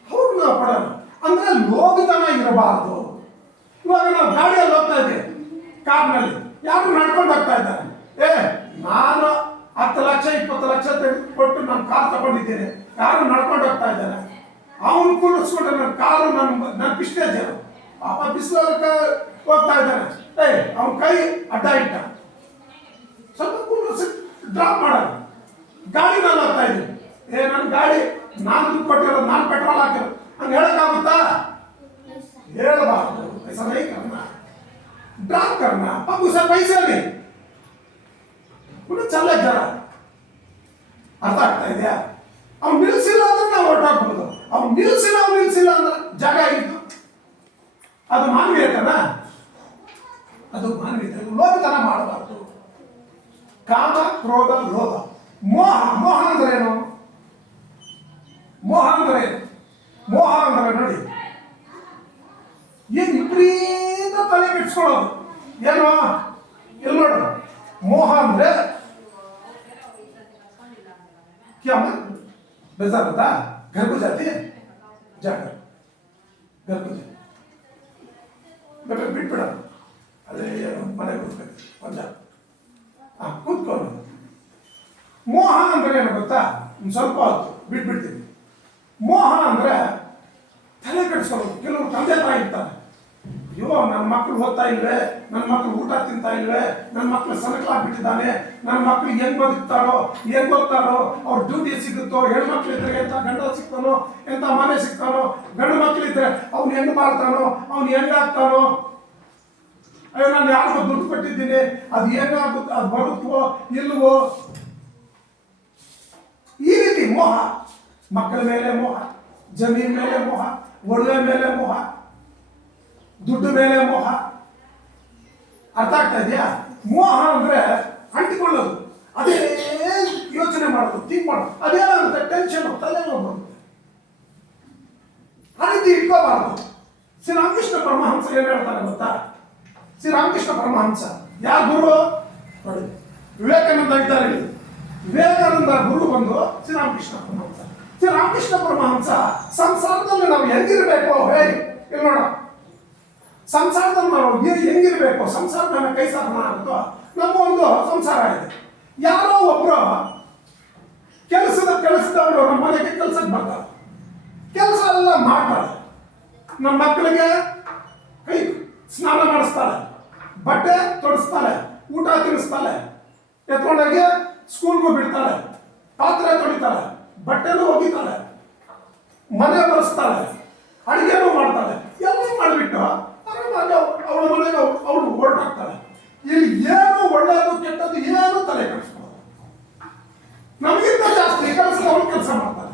ಅವ್ರು ನಾವು ಕೊಡೋಣ ಅಂದ್ರೆ ಲೋಭಿತನ ಇರಬಾರ್ದು. ಇವಾಗ ನಾವು ಗಾಡಿಯಲ್ಲಿ ಹೋಗ್ತಾ ಇದ್ದೀವಿ, ಕಾರ್ನಲ್ಲಿ ಯಾರು ನಡ್ಕೊಂಡು ಹೋಗ್ತಾ ಇದ್ದಾರೆ, ನಾನು 10 ಲಕ್ಷ 20 ಲಕ್ಷ ಕೊಟ್ಟು ನಾನು ಕಾರ್ ತಗೊಂಡಿದ್ದೇನೆ, ಯಾರು ನಡ್ಕೊಂಡು ಹೋಗ್ತಾ ಇದ್ದಾನೆ, ಅವನು ಕೂಡಿಸ್ಕೊಂಡ್ರೆ ನನ್ನ ಕಾರು ನನ್ನ ಪಿಸ್ಟೇಜ್, ಪಾಪ ಬಿಸಿಲಕ್ಕೆ ಹೋಗ್ತಾ ಇದ್ದಾನೆ, ಅವನ ಕೈ ಅಡ್ಡ ಇಟ್ಟ, ಸ್ವಲ್ಪ ಕೂಡಿಸಿ ಡ್ರಾಪ್ ಮಾಡೋದು. ಗಾಡಿನಲ್ಲಿ ಹೋಗ್ತಾ ಇದ್ದೀನಿ, ನನ್ನ ಗಾಡಿ ನಾನು ದುಡ್ಡು ಕೊಟ್ಟಿರೋದು, ನಾನು ಪೆಟ್ರೋಲ್ ಹಾಕಿರೋದು, ಹಂಗೆ ಹೇಳಕ್ಕಾಗುತ್ತಾ? ಹೇಳಬಾರ್ದು. ऐसा नहीं करना, ड्राप करना, अब उसे पैसे नहीं उन्हें चल जरा. ಅರ್ಥ ಆಗ್ತಾ ಇದೆಯಾ? ಅವ್ನು ನಿಲ್ಸಿಲ್ಲ ಅಂದ್ರೆ ನಾವು ಹೊರಟಾಗ್ಬೋದು, ಅವ್ನು ನಿಲ್ಸಿಲ್ಲ ಅಂದ್ರೆ ಜಾಗ ಇತ್ತು, ಅದು ಮಾನವೀಯತನ? ಅದು ಮಾನವೀಯತೆ. ಲೋಭತನ ಮಾಡಬಾರ್ದು. ಕಾಮ, ಕ್ರೋಧ, ಲೋಭ, ಮೋಹ ಅಂದ್ರೆ ಏನು? ಮೋಹ ಅಂದ್ರೆ ನೋಡಿ, ಏನು ವಿಪರೀತ ತಲೆ ಕೆಡ್ಸ್ಕೊಳ್ಳೋದು. ಏನು ಇಲ್ಲಿ ನೋಡು, ಮೋಹ ಅಂದ್ರೆ क्या मन बेजार होता, घर को जाती है, जाकर घर को जा बेटा बिट पड़ा, अरे मने को ಕೂತ್ಕೊಂಡು. ಮೋಹ ಅಂದ್ರೆ ಏನು ಗೊತ್ತಾ? ಸ್ವಲ್ಪ ಹೊತ್ತು ಬಿಟ್ಬಿಡ್ತೀವಿ. ಮೋಹ ಅಂದ್ರೆ ತಲೆ ಕೆಡಿಸ್ಕೊಳ್ಳೋದು. ಕೆಲವರು ತಂದೆ ತಾಯಿ ಇರ್ತಾರೆ, ಅಯ್ಯೋ ನನ್ನ ಮಕ್ಕಳು ಓದ್ತಾ ಇಲ್ವೇ, ನನ್ನ ಮಕ್ಕಳು ಊಟ ತಿಂತಾ ಇಲ್ವೇ, ನನ್ನ ಮಕ್ಕಳು ಸನಕಲಾಗ್ಬಿಟ್ಟಿದ್ದಾನೆ, ನನ್ನ ಮಕ್ಕಳು ಹೆಂಗ್ ಬದುಕ್ತಾರೋ, ಹೆಂಗ್ ಓದ್ತಾರೋ, ಅವ್ರ ಡ್ಯೂಟಿ ಸಿಗುತ್ತೋ, ಹೆಣ್ಮಕ್ಳು ಇದ್ರೆ ಎಂತ ಗಂಡ ಸಿಗ್ತಾನೋ, ಎಂತ ಮನೆ ಸಿಗ್ತಾನೋ, ಗಂಡು ಮಕ್ಳು ಇದ್ರೆ ಅವ್ನು ಹೆಂಗ್ ಮಾಡ್ತಾನೋ, ಅವ್ನು ಹೆಂಗಾಗ್ತಾನೋ, ಅಯ್ಯೋ ನಾನು ಯಾರಿಗೋ ದುಡ್ಡು ಕೊಟ್ಟಿದ್ದೀನಿ, ಅದು ಹೆಂಗಾಗುತ್ತೆ, ಅದು ಬರುತ್ತೋ ಇಲ್ವೋ, ಈ ರೀತಿ ಮೋಹ. ಮಕ್ಕಳ ಮೇಲೆ ಮೋಹ, ಜಮೀನ್ ಮೇಲೆ ಮೋಹ, ಒಡವೆ ಮೇಲೆ ಮೋಹ, ದುಡ್ಡು ಮೇಲೆ ಮೋಹ. ಅರ್ಥ ಆಗ್ತಾ ಇದೆಯಾ? ಮೋಹ ಅಂದ್ರೆ ಅಂಟಿಕೊಳ್ಳೋದು, ಅದೇ ಯೋಚನೆ ಮಾಡೋದು, ಥಿಂಕ್ ಮಾಡೋದು, ಅದೇನಾಗುತ್ತೆ ಟೆನ್ಷನ್, ತಲೆನೋವು ಬರುತ್ತೆ. ಆ ರೀತಿ ಇಟ್ಕೋಬಾರ್ದು. ಶ್ರೀರಾಮಕೃಷ್ಣ ಪರಮಹಂಸ ಏನ್ ಹೇಳ್ತಾರೆ ಗೊತ್ತಾ? ಶ್ರೀರಾಮಕೃಷ್ಣ ಪರಮಹಂಸ ಯಾರ ಗುರು ನೋಡಿ? ವಿವೇಕಾನಂದ ಇದ್ದಾರೆ ಇಲ್ಲಿ. ವಿವೇಕಾನಂದ ಗುರು ಬಂದು ಶ್ರೀರಾಮಕೃಷ್ಣ ಪರಮಹಂಸ. ಶ್ರೀರಾಮಕೃಷ್ಣ ಪರಮಹಂಸ ಸಂಸಾರದಲ್ಲಿ ನಾವು ಹೆಂಗಿರ್ಬೇಕು ಹೇಳಿ ಇಲ್ಲಿ ನೋಡ. ಸಂಸಾರದಲ್ಲಿ ನಾವು ಹೆಂಗಿರ್ಬೇಕು, ಸಂಸಾರ ನಮ್ಮ ಕೈ ಸಾಧನ ಆಗುತ್ತೋ, ನಮ್ಮ ಒಂದು ಸಂಸಾರ ಇದೆ. ಯಾರೋ ಒಬ್ರು ಕೆಲಸದವರು ನಮ್ಮ ಮನೆಗೆ ಕೆಲಸಕ್ಕೆ ಬರ್ತಾರೆ, ಕೆಲಸ ಎಲ್ಲ ಮಾಡ್ತಾರೆ, ನಮ್ಮ ಮಕ್ಕಳಿಗೆ ಕೈ ಸ್ನಾನ ಮಾಡಿಸ್ತಾಳೆ, ಬಟ್ಟೆ ತೊಡಿಸ್ತಾಳೆ, ಊಟ ತಿನ್ನಿಸ್ತಾಳೆ, ಎತ್ಕೊಂಡೋಗಿ ಸ್ಕೂಲ್ಗೂ ಬಿಡ್ತಾಳೆ, ಪಾತ್ರೆ ತೊಳಿತಾಳೆ, ಬಟ್ಟೆನೂ ಒಗಿತಾಳೆ, ಮನೆ ಬರೆಸ್ತಾಳೆ, ಅಡಿಗೆನೂ ಮಾಡ್ತಾಳೆ, ಎಲ್ಲ ಮಾಡಿಬಿಟ್ಟು ಅವಳ ಮನೆಗೆ ಅವಳು ಹೊರಟಾಗ್ತಾಳೆ. ಇಲ್ಲಿ ಏನು ಒಳ್ಳೆಯದು ಕೆಟ್ಟದ್ದು ಏನು ತಲೆ ಕೆಡಿಸ್ಕೊಳ್ಳೋದು. ನಮಗಿಂತ ಜಾಸ್ತಿ ಕೆಲಸದವಳು ಕೆಲಸ ಮಾಡ್ತಾಳೆ,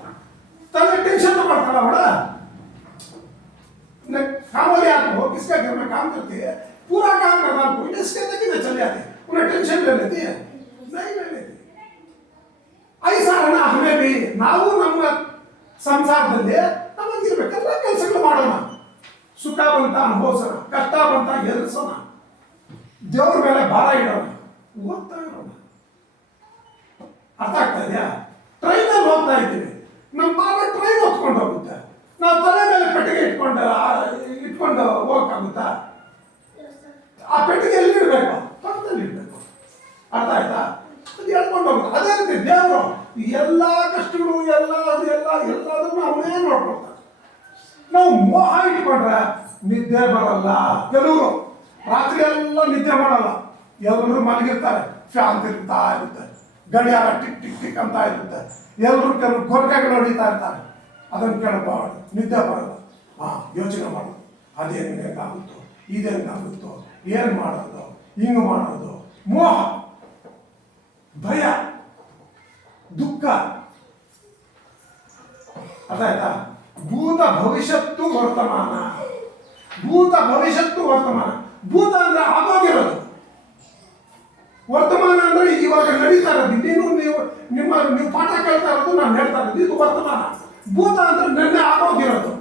ತಲೆ ಟೆನ್ಷನ್ ಮಾಡ್ತಾಳೆ ಅವಳ. कामवाली आपको किसका घर में काम करती है, पूरा काम करना आपको, इसके अंदर कितने चले जाते, उन्हें टेंशन ले लेती है, नहीं ले लेती. ऐसा है ना, हमें भी ನಾವು ನಮ್ಮ ಸಂಸಾರದಲ್ಲಿ ನಮಗಿರ್ಬೇಕಲ್ಲ ಕೆಲಸಗಳು ಮಾಡೋಣ, ಸುಖ ಬಂತ ಅನುಭವಿಸೋಣ, ಕಷ್ಟ ಬಂತ ಎದುರಿಸೋಣ, ದೇವ್ರ ಮೇಲೆ ಭಾರ ಇಡೋಣ, ಓದ್ತಾ ಇರೋಣ. ಅರ್ಥ ಆಗ್ತಾ ಇದೆಯಾ? ಟ್ರೈನಲ್ಲಿ ಹೋಗ್ತಾ ಇದ್ದೀವಿ, ನಮ್ಮ ಭಾರ ಟ್ರೈನ್ ಹೊತ್ಕೊಂಡು ಹೋಗುತ್ತೆ, ನಾವು ತಲೆ ಮೇಲೆ ಪೆಟ್ಟಿಗೆ ಇಟ್ಕೊಂಡು ಹೋಗಕ್ಕಾಗುತ್ತಾ? ಆ ಪೆಟ್ಟಿಗೆ ಎಲ್ಲಿ ಇಡಬೇಕು? ಪಕ್ಕದಲ್ಲಿ ಇಡಬೇಕು. ಅರ್ಥ ಆಯ್ತಾ? ಅದು ಹೇಳ್ಕೊಂಡು ಹೋಗುತ್ತೆ. ಅದೇ ರೀತಿ ದೇವರು ಎಲ್ಲ ಕಷ್ಟಗಳು ಎಲ್ಲದನ್ನು ಅವನೇ ನೋಡ್ಕೊಳ್ತಾರೆ. ನಾವು ಮೋಹ ಇಟ್ಕೊಂಡ್ರೆ ನಿದ್ದೆ ಬರಲ್ಲ. ಕೆಲವರು ರಾತ್ರಿ ಎಲ್ಲ ನಿದ್ದೆ ಮಾಡಲ್ಲ, ಎಲ್ಲರೂ ಮಲಗಿರ್ತಾರೆ, ಫ್ಯಾನ್ ತಿರುಗ್ತಾ ಇರುತ್ತೆ, ಗಡಿಯಾರ ಟಿಕ್ ಟಿಕ್ ಟಿಕ್ ಅಂತ ಇರುತ್ತೆ, ಕೆಲವರು ಗೊರಕೆಗಳು ಹೊಡಿತಾ ಇರ್ತಾರೆ. ಅದನ್ನು ಕೇಳಬಾರ್ದು, ನಿದ್ದೆ ಬರಲ್ಲ. ಯೋಚನೆ ಮಾಡೋದು, ಅದೇನು ಹೆಂಗಾಗುತ್ತೋ, ಇದೇನಾಗುತ್ತೋ, ಏನು ಮಾಡೋದು, ಹಿಂಗೆ ಮಾಡೋದು, ಮೋಹ, ಭಯ, ದುಃಖ. ಅದಾಯ್ತಾ? ಭೂತ ಭವಿಷ್ಯತ್ತು ವರ್ತಮಾನ. ಭೂತ ಭವಿಷ್ಯತ್ತು ವರ್ತಮಾನ. ಭೂತ ಅಂದ್ರೆ ಆಗೋಗಿರೋದು, ವರ್ತಮಾನ ಅಂದ್ರೆ ಇವಾಗ ನಡೀತಾ ಇರೋದು. ನೀವು ಪಾಠ ಕೇಳ್ತಾ ಇರೋದು, ನಾನು ಹೇಳ್ತಾ ಇರೋದು, ಇದು ವರ್ತಮಾನ. ಭೂತ ಅಂದ್ರೆ ನೆನ್ನೆ ಆಗೋಗಿರೋದು,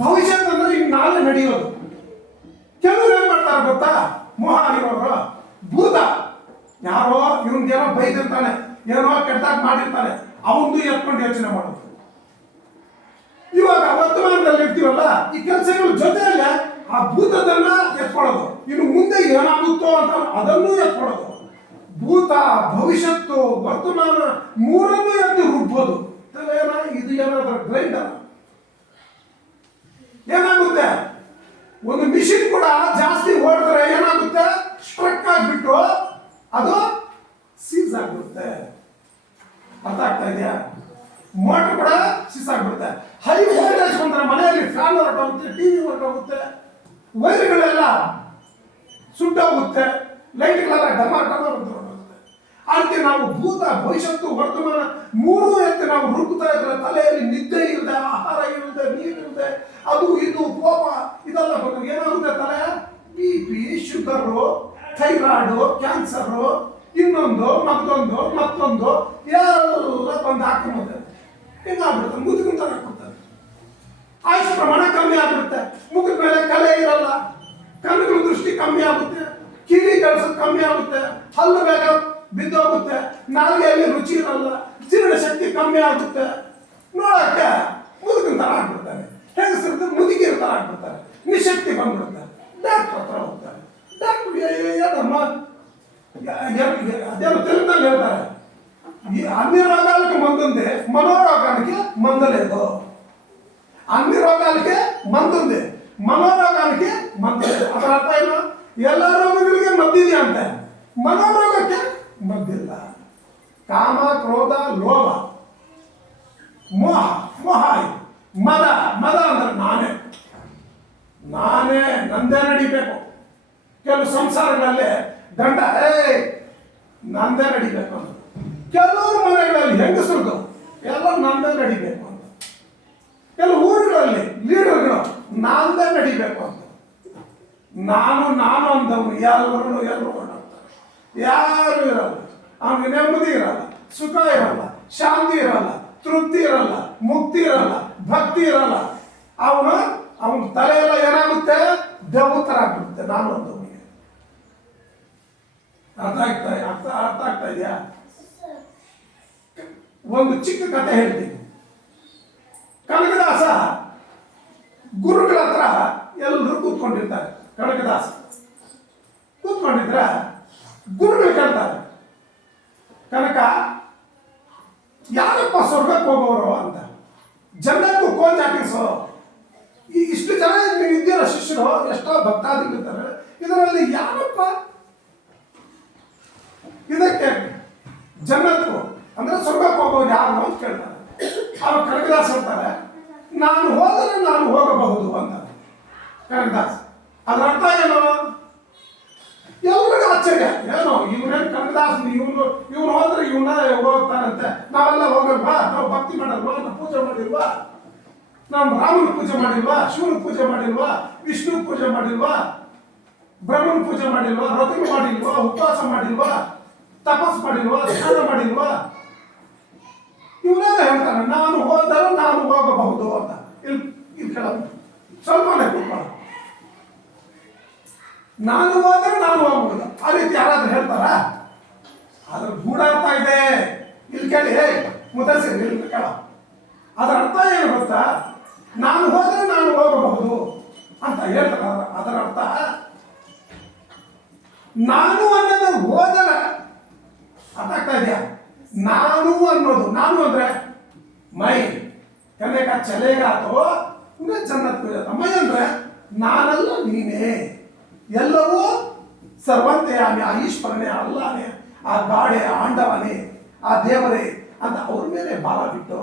ಭವಿಷ್ಯತ್ ಅಂದ್ರೆ ಈಗ ನಾಳೆ ನಡೆಯೋದು. ಕೆಲವರು ಏನ್ ಮಾಡ್ತಾರೆ ಗೊತ್ತಾ? ಮೋಹ ಆಗಿರೋರು ಭೂತ, ಯಾರೋ ಇವನ್ಗೇನೋ ಬೈದಿರ್ತಾನೆ, ಏನೋ ಕೆಟ್ಟಾಗಿ ಮಾಡಿರ್ತಾನೆ, ಅವನು ಎತ್ಕೊಂಡು ಯೋಚನೆ ಮಾಡೋದು. ಇವಾಗ ವರ್ತಮಾನದಲ್ಲಿ ಇರ್ತೀವಲ್ಲ, ಈ ಕೆಲಸಗಳ ಜೊತೆಯಲ್ಲೇ ಆ ಭೂತದನ್ನ ಎತ್ಕೊಳ್ಳೋದು, ಇನ್ನು ಮುಂದೆ ಏನಾಗುತ್ತೋ ಅಂತ ಅದನ್ನು ಎತ್ಕೊಳ್ಳೋದು. ಭೂತ ಭವಿಷ್ಯತ್ತು ವರ್ತಮಾನ ಮೂರನ್ನು ಎತ್ತು ರುಬ್ಬೋದು. ಇದು ಏನಾದ್ರೂ ಗ್ರೈಂಡರ್ ಏನಾಗುತ್ತೆ? ಒಂದು ಮಿಷಿನ್ ಕೂಡ ಜಾಸ್ತಿ ಓಡಿದ್ರೆ ಏನಾಗುತ್ತೆ? ಸ್ಟ್ರಕ್ ಆಗಿಬಿಟ್ಟು ಅದು ಸೀಸ್ ಆಗ್ಬಿಡುತ್ತೆ. ಅರ್ಥ ಆಗ್ತಾ ಇದೆಯಾ? ಮೋಟರ್ ಕೂಡ ಸೀಸ್ ಆಗ್ಬಿಡುತ್ತೆ. ಹೈ ವೋಲ್ಟೇಜ್ ಬಂದ್ರೆ ಮನೆಯಲ್ಲಿ ಫ್ಯಾನ್ ಹೊರಟೋಗುತ್ತೆ, ಟಿವಿ ಹೊರಟೋಗುತ್ತೆ, ವೈರ್ಗಳೆಲ್ಲ ಸುಟ್ಟೋಗುತ್ತೆ, ಲೈಟ್ಗಳೆಲ್ಲ ಡಮಾರ್ ಅಂತ ಹೊರಟೋಗುತ್ತೆ. ಅದಕ್ಕೆ ನಾವು ಭೂತ ಭವಿಷ್ಯತ್ತು ವರ್ತಮಾನ ಮೂರು ಎತ್ತಿ ನಾವು ರುಬ್ತಾ ಇದ್ರೆ ತಲೆಯಲ್ಲಿ ನಿದ್ದೆ ಇಲ್ಲದೆ, ಆಹಾರ ಇಲ್ಲದೆ, ನೀರು ಇಲ್ಲದೆ, ಅದು ಇದು ಕೋಪ ಇದೆಲ್ಲ ಬಂದು ಏನಾಗುತ್ತೆ? ತಲೆ BP, ಶುಗರು, ಥೈರಾಯ್ಡು, ಕ್ಯಾನ್ಸರು, ಇನ್ನೊಂದು ಮತ್ತೊಂದು ಎಲ್ಲ ಬಂದು ಹಾಕೊಂಡ್ಬಿಡ್ತಾರೆ. ಹಿಂಗಾಗ್ಬಿಡುತ್ತೆ, ಮುದುಕಿನ ತರ ಕೊಡ್ತಾರೆ. ಆಯುಷ್ ಪ್ರಮಾಣ ಕಮ್ಮಿ ಆಗ್ಬಿಡುತ್ತೆ, ಮುಗಿದ ಮೇಲೆ ಕಲೆ ಇರಲ್ಲ, ಕಣ್ಣುಗಳ ದೃಷ್ಟಿ ಕಮ್ಮಿ ಆಗುತ್ತೆ, ಕಿವಿ ಕೆಲಸ ಕಮ್ಮಿ ಆಗುತ್ತೆ, ಹಲ್ಲು ಬೇಗ ಬಿದ್ದೋಗುತ್ತೆ, ನಾಲಿಗೆಯಲ್ಲಿ ರುಚಿ ಇರಲ್ಲ, ಜೀರ್ಣ ಶಕ್ತಿ ಕಮ್ಮಿ ಆಗುತ್ತೆ, ನೋಡಕ್ಕೆ ಮುದುಕಿನ ತರ ಆಗ್ಬಿಡ್ತಾರೆ, ಹೆಂಗಸರು ಮುದುಕಿನ ತರ ಆಗ್ಬಿಡ್ತಾರೆ, ನಿಶಕ್ತಿ ಬಂದ್ಬಿಡ್ತಾರೆ. ಡಾಕ್ಟರ್ ಹತ್ರ ಹೋಗ್ತಾರೆ. ಡಾಕ್ಟರ್ ಏನಮ್ಮ ಅದೇನು తెలుగుದಲ್ಲಿ ಹೇಳ್ತಾರೆ, అన్ని రోగాలకు మందుంది, మనోరోగానికి మందు లేదు. అన్ని రోగాలకి మందుంది, ಮನೋರೋಗಕ್ಕೆ ಮದ್ದಿದೆ. ಅದರ ಅರ್ಥ ಏನು? ಎಲ್ಲ ರೋಗಗಳಿಗೆ ಮದ್ದಿದೆ ಅಂತ, ಮನೋರೋಗಕ್ಕೆ ಮದ್ದಿಲ್ಲ. ಕಾಮ, ಕ್ರೋಧ, ಲೋಭ, ಮೋಹ, ಮೋಹ ಆಯ್ತು. ಮದ, ಮದ ಅಂದ್ರೆ ನಾನೇ ನಂದೇ ನಡಿಬೇಕು. ಕೆಲವು ಸಂಸಾರಗಳಲ್ಲಿ ಗಂಡ ನಂದೇ ನಡಿಬೇಕು ಅಂತ, ಕೆಲವರು ಮನೆಗಳಲ್ಲಿ ಹೆಂಗಸರದು ಎಲ್ಲ ನಂದೇ ನಡಿಬೇಕು ಅಂತ, ಕೆಲವು ಊರುಗಳಲ್ಲಿ ಲೀಡರ್ಗಳು ನಂದೇ ನಡಿಬೇಕು ಅಂತ. ನಾನು ಅಂದವನು ಎಲ್ಲರೂ ಹೊರಟೋಗ್ತಾರೆ. ಯಾರು ಇರಲ್ಲ, ಅವನಿಗೆ ನೆಮ್ಮದಿ ಇರಲ್ಲ, ಸುಖ ಇರಲ್ಲ, ಶಾಂತಿ ಇರಲ್ಲ, ತೃಪ್ತಿ ಇರಲ್ಲ, ಮುಕ್ತಿ ಇರಲ್ಲ, ಭಕ್ತಿ ಇರಲ್ಲ. ಅವನ ತಲೆ ಎಲ್ಲ ಏನಾಗುತ್ತೆ? ದೇವತರ ಆಗ್ಬಿಡುತ್ತೆ. ನಾನು ಅಂದವನಿಗೆ ಅರ್ಥ ಆಗ್ತಾ ಇದೆಯಾ? ಒಂದು ಚಿಕ್ಕ ಕಥೆ ಹೇಳ್ತೀನಿ. ಕನಕದಾಸ ಗುರುಗಳ ಹತ್ರ ಎಲ್ಲರೂ ಕೂತ್ಕೊಂಡಿರ್ತಾರೆ. ಕನಕದಾಸ ಕೂತ್ಕೊಂಡಿದ್ರ ಗುರುಗಳು ಕೇಳ್ತಾರೆ, ಕನಕ ಯಾರಪ್ಪ ಸ್ವರ್ಗಕ್ಕೆ ಹೋಗೋರು ಅಂತ, ಜನಕ್ಕೂ ಕೋಚ್ ಹಾಕಿಸೋ. ಇಷ್ಟು ಜನ ನೀವು ಇದ್ದೀರ ಶಿಷ್ಯರು, ಎಷ್ಟೋ ಭಕ್ತಾದಿಗಳಿರ್ತಾರೆ, ಇದರಲ್ಲಿ ಯಾರಪ್ಪ ಇದಕ್ಕೆ ಜನ್ನತ್ಕು ಅಂದ್ರೆ ಸ್ವರ್ಗಕ್ಕೆ ಹೋಗೋರು ಯಾರು ಅಂತ ಕೇಳ್ತಾರೆ. ಅವ್ರು ಕನಕದಾಸ್ ಹೇಳ್ತಾರೆ, ನಾನು ಹೋದರೆ ನಾನು ಹೋಗಬಹುದು ಅಂತಾರೆ ಕನಕದಾಸ್. ಅದರ ಅರ್ಥ ಏನು? ಎಲ್ರಿಗೂ ಆಶ್ಚರ್ಯ. ಏನೋ ಇವನೇನು ಕನಕದಾಸ್, ಇವನು ಹೋದ್ರೆ ಇವನ್ನ ಹೋಗ್ತಾರಂತೆ, ನಾವೆಲ್ಲ ಹೋಗಲ್ವಾ? ನಾವು ಭಕ್ತಿ ಮಾಡಲ್ವಾ? ನಾವು ಪೂಜೆ ಮಾಡಿಲ್ವಾ? ನಾವು ರಾಮನ ಪೂಜೆ ಮಾಡಿಲ್ವಾ? ಶಿವನ ಪೂಜೆ ಮಾಡಿಲ್ವಾ? ವಿಷ್ಣು ಪೂಜೆ ಮಾಡಿಲ್ವಾ? ಬ್ರಹ್ಮನ ಪೂಜೆ ಮಾಡಿಲ್ವಾ? ವ್ರತ ಮಾಡಿಲ್ವಾ? ಉಪವಾಸ ಮಾಡಿಲ್ವಾ? ತಪಸ್ ಮಾಡಿಲ್ವಾ? ಧ್ಯಾನ ಮಾಡಿಲ್ವಾ? ಇವನೆಲ್ಲ ಹೇಳ್ತಾನೆ, ನಾನು ಹೋದರೆ ನಾನು ಹೋಗಬಹುದು ಅಂತ. ಇಲ್ಲಿ ಕೇಳೋದು ಸ್ವಲ್ಪನೇ ಕೂತ್ಕೊಳ್ಳ, ನಾನು ಹೋದರೆ ನಾನು ಹೋಗಬಹುದು. ಆ ರೀತಿ ಯಾರಾದ್ರೂ ಹೇಳ್ತಾರ? ಅದ್ರ ಗೂಢಾರ್ಥ ಇದೆ. ಇಲ್ಲಿ ಕೇಳಿ, ಮುದಸಿರಿ ಇಲ್ಲಿ ಕೇಳ. ಅದರ ಅರ್ಥ ಏನು ಗೊತ್ತಾ? ನಾನು ಹೋದರೆ ನಾನು ಹೋಗಬಹುದು ಅಂತ ಹೇಳ್ತಾರೆ. ಅದರ ಅರ್ಥ ನಾನು ಅನ್ನೋದು ಹೋದರೆ, ಅರ್ಥ ಆಗ್ತಾ ಇದೆಯಾ? ನಾನು ಅನ್ನೋದು, ನಾನು ಅಂದ್ರೆ ಮೈ ಕನೆಕ ಚಲೆಗಾತೋ ಜನ್ನತ್ ಮೈ ಅಂದ್ರೆ ನಾನಲ್ಲ ನೀನೇ, ಎಲ್ಲವೂ ಸರ್ವಂತೆ ಆ ಈಶ್ವರನೇ, ಅಲ್ಲಾನೇ, ಆ ಗಾಡೆ, ಆಂಡವನೇ, ಆ ದೇವರೇ ಅಂತ ಅವ್ರ ಮೇಲೆ ಭಾರ ಬಿಟ್ಟು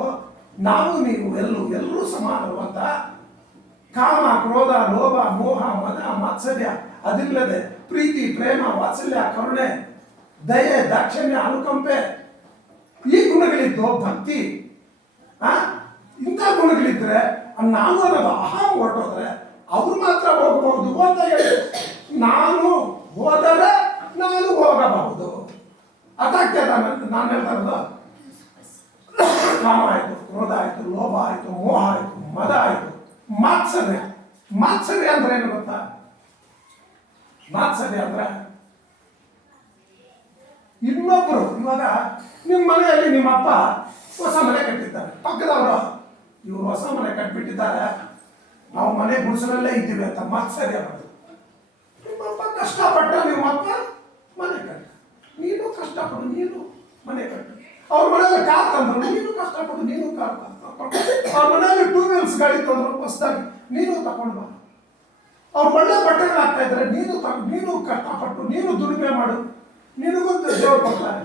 ನಾವು ನೀವು ಎಲ್ಲರೂ ಸಮಾನರು ಅಂತ ಕಾಮ, ಕ್ರೋಧ, ಲೋಭ, ಮೋಹ, ಮದ, ಮಾತ್ಸರ್ಯ ಅದಿಲ್ಲದೆ ಪ್ರೀತಿ, ಪ್ರೇಮ, ವಾತ್ಸಲ್ಯ, ಕರುಣೆ, ದಯೆ, ದಾಕ್ಷಿಣ್ಯ, ಅನುಕಂಪೆ, ಈ ಗುಣಗಳಿದ್ದು ಭಕ್ತಿ, ಇಂಥ ಗುಣಗಳಿದ್ರೆ ನಾನು ಅನ್ನೋದು ಅಹಂ ಹೊರಟೋದ್ರೆ ಅವ್ರು ಮಾತ್ರ ಹೋಗಬಹುದು ಅಂತ ಹೇಳಿ, ನಾನು ಹೋದರೆ ನಾನು ಹೋಗಬಹುದು. ಅದಾಗ್ತದೆ. ನಾನು ಹೇಳ್ತಾ ಇರೋದು ಕಾಮ ಆಯ್ತು, ಕ್ರೋಧ ಆಯ್ತು, ಲೋಭ ಆಯ್ತು, ಮೋಹ ಆಯ್ತು, ಮದ ಆಯ್ತು, ಮಾತ್ಸರ್ಯ. ಮಾತ್ಸರ್ಯ ಅಂದ್ರೆ ಏನು ಗೊತ್ತಾ? ಮಾತ್ಸರ್ಯ ಅಂದ್ರೆ ಇನ್ನೊಬ್ರು, ಇವಾಗ ನಿಮ್ಮ ಮನೆಯಲ್ಲಿ ನಿಮ್ಮ ಅಪ್ಪ ಹೊಸ ಮನೆ ಕಟ್ಟಿದ್ದಾರೆ, ಪಕ್ಕದವರು ಇವರು ಹೊಸ ಮನೆ ಕಟ್ಬಿಟ್ಟಿದ್ದಾರೆ, ನಾವು ಮನೆ ಗುಡಿಸಲಲ್ಲೇ ಇದ್ದೀವಿ ಅಂತ ಮಾತ್ಸರ್ಯ ಬರ್ತದೆ. ನಿಮ್ಮಪ್ಪ ಕಷ್ಟಪಟ್ಟ, ನಿಮ್ಮಪ್ಪ ಮನೆ ಕಟ್ಟ, ನೀನು ಕಷ್ಟಪಡು, ನೀನು ಮನೆ ಕಟ್ಟು. ಅವ್ರ ಮನೆಯಲ್ಲಿ ಕಾರ್ ತಂದ್ರು, ನೀನು ಕಷ್ಟಪಡು, ನೀನು ಕಾರ್ ತಗೊಂಡು. ಅವ್ರ ಮನೆಯಲ್ಲಿ 2 ವೀಲ್ಸ್ ಗಾಡಿ ತಂದ್ರು ಹೊಸದಾಗಿ, ನೀನು ತಗೊಂಡು ಬಾ. ಅವ್ರು ಒಳ್ಳೆ ಬಟ್ಟೆಗಳು ಹಾಕ್ತಾ ಇದ್ರೆ ನೀನು ಕಷ್ಟಪಟ್ಟು, ನೀನು ದುಡಿಮೆ ಮಾಡು, ನಿನಗೂ ದೇವರು ಕೊಡ್ತಾರೆ.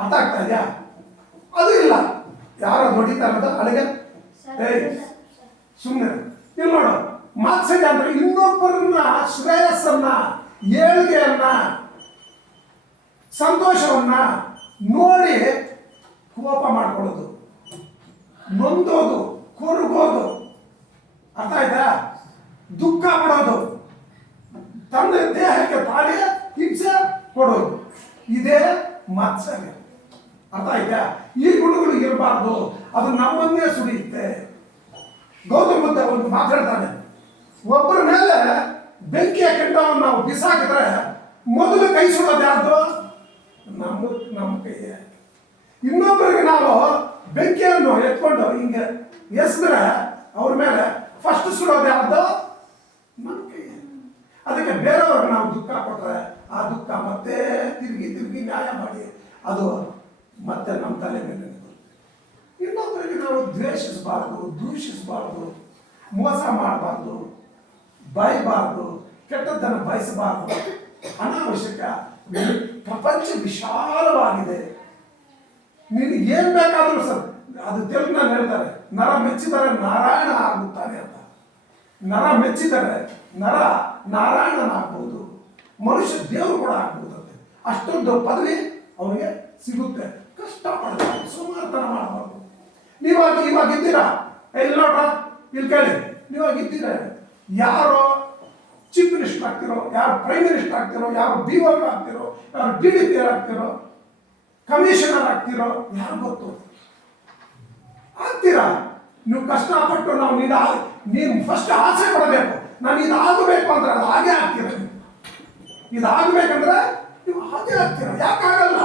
ಅರ್ಥ ಆಗ್ತಾ ಇದೆಯಾ? ಅದು ಇಲ್ಲ. ಯಾರೋ ದುಡಿತಾ ಇರೋದು ಅಲ್ಲಿಗೆ ಸುಮ್ಮನೆ ಇಲ್ಲಿ ನೋಡು. ಮಾತ್ಸರ್ಯ ಅಂದ್ರೆ ಇನ್ನೊಬ್ಬರನ್ನ ಶ್ರೇಯಸ್ಸನ್ನ, ಏಳಿಗೆಯನ್ನ, ಸಂತೋಷವನ್ನ ನೋಡಿ ಕೋಪ ಮಾಡ್ಕೊಳ್ಳೋದು, ನೊಂದೋದು, ಕೊರಗೋದು. ಅರ್ಥ ಆಯ್ತಾ? ದುಃಖ ಪಡೋದು, ತನ್ನ ದೇಹಕ್ಕೆ ತಾನೇ ಹಿಂಸೆ ಕೊಡೋದು, ಇದೇ ಮಾತ್ಸರ್ಯ. ಅರ್ಥ ಆಯ್ತಾ? ಈ ಗುಣಗಳು ಇರಬಾರ್ದು, ಅದು ನಮ್ಮನ್ನೇ ಸುಡಿಯುತ್ತೆ. ಗೌತಮ ಬುದ್ಧ ಒಂದು ಮಾತಾಡ್ತಾನೆ, ಒಬ್ಬರ ಮೇಲೆ ಬೆಂಕಿಯ ಕೆಂಡವನ್ನು ನಾವು ಬಿಸಾಕಿದ್ರೆ ಮೊದಲು ಕೈ ಸುಡೋದು ಯಾರ್ದು? ನಮ್ಮ ಕೈಯೇ. ಇನ್ನೊಬ್ಬರಿಗೆ ನಾವು ಬೆಂಕಿಯನ್ನು ಎತ್ಕೊಂಡು ಹಿಂಗೆ ಎಸೆದ್ರೆ ಅವ್ರ ಮೇಲೆ ಫಸ್ಟ್ ಸುಡೋದು ಯಾರ್ದು? ನಮ್ಮ ಕೈಯೇ. ಅದಕ್ಕೆ ಬೇರೆಯವ್ರಿಗೆ ನಾವು ದುಃಖ ಕೊಟ್ಟರೆ ಆ ದುಃಖ ಮತ್ತೆ ತಿರುಗಿ ನ್ಯಾಯ ಮಾಡಿ ಅದು ಮತ್ತೆ ನಮ್ಮ ತಲೆ ಮೇಲೆ ಬರುತ್ತೆ. ಇನ್ನೊಬ್ಬರಿಗೆ ನಾವು ದ್ವೇಷಿಸಬಾರ್ದು, ದೂಷಿಸಬಾರ್ದು, ಮೋಸ ಮಾಡಬಾರ್ದು. ಬಯಬಾರ್ದು, ಕೆಟ್ಟದ್ದನ್ನು ಬಯಸಬಾರ್ದು. ಅನಾವಶ್ಯಕ. ಪ್ರಪಂಚ ವಿಶಾಲವಾಗಿದೆ. ನೀನು ಏನ್ ಬೇಕಾದ್ರೂ ಸರ್, ಅದು ತೆಲುಗಿನಲ್ಲಿ ಹೇಳ್ತಾರೆ, ನರ ಮೆಚ್ಚಿದರೆ ನಾರಾಯಣ ಆಗುತ್ತಾನೆ ಅಂತ. ನರ ಮೆಚ್ಚಿದರೆ ನರ ನಾರಾಯಣನಾಗ್ಬೋದು, ಮನುಷ್ಯ ದೇವರು ಕೂಡ ಆಗ್ಬೋದಂತೆ. ಅಷ್ಟೊಂದು ಪದವಿ ಅವನಿಗೆ ಸಿಗುತ್ತೆ. ಕಷ್ಟ ಪಡಬಾರ್ದು, ಸುಮಾರ್ತನ ಮಾಡಬಾರ್ದು. ಇವಾಗ ಇದ್ದೀರಾ, ಇಲ್ಲಿ ನೋಡ್ರ, ಇಲ್ಲಿ ಕೇಳಿ, ನೀವಾಗ ಇದ್ದೀರಾ, ಯಾರೋ ಚೀಫ್ ಮಿನಿಸ್ಟರ್ ಆಗ್ತಿರೋ, ಯಾರು ಪ್ರೈಮ್ ಮಿನಿಸ್ಟರ್ ಆಗ್ತಿರೋ, ಯಾರು BO ಆಗ್ತಿರೋ, ಯಾರು DDP ಆಗ್ತಿರೋ, ಕಮಿಷನರ್ ಆಗ್ತಿರೋ, ಯಾರು ಗೊತ್ತು? ಆಗ್ತೀರಾ. ನೀವು ಕಷ್ಟಪಟ್ಟು ನಾವು ನೀನು ಫಸ್ಟ್ ಆಸೆ ಪಡಬೇಕು. ನಾನು ಇದಾಗಬೇಕು ಅಂದ್ರೆ ಅದು ಹಾಗೆ ಆಗ್ತೀರ. ಇದಾಗಬೇಕಂದ್ರೆ ನೀವು ಹಾಗೆ ಆಗ್ತೀರ. ಯಾಕಾಗಲ್ಲ?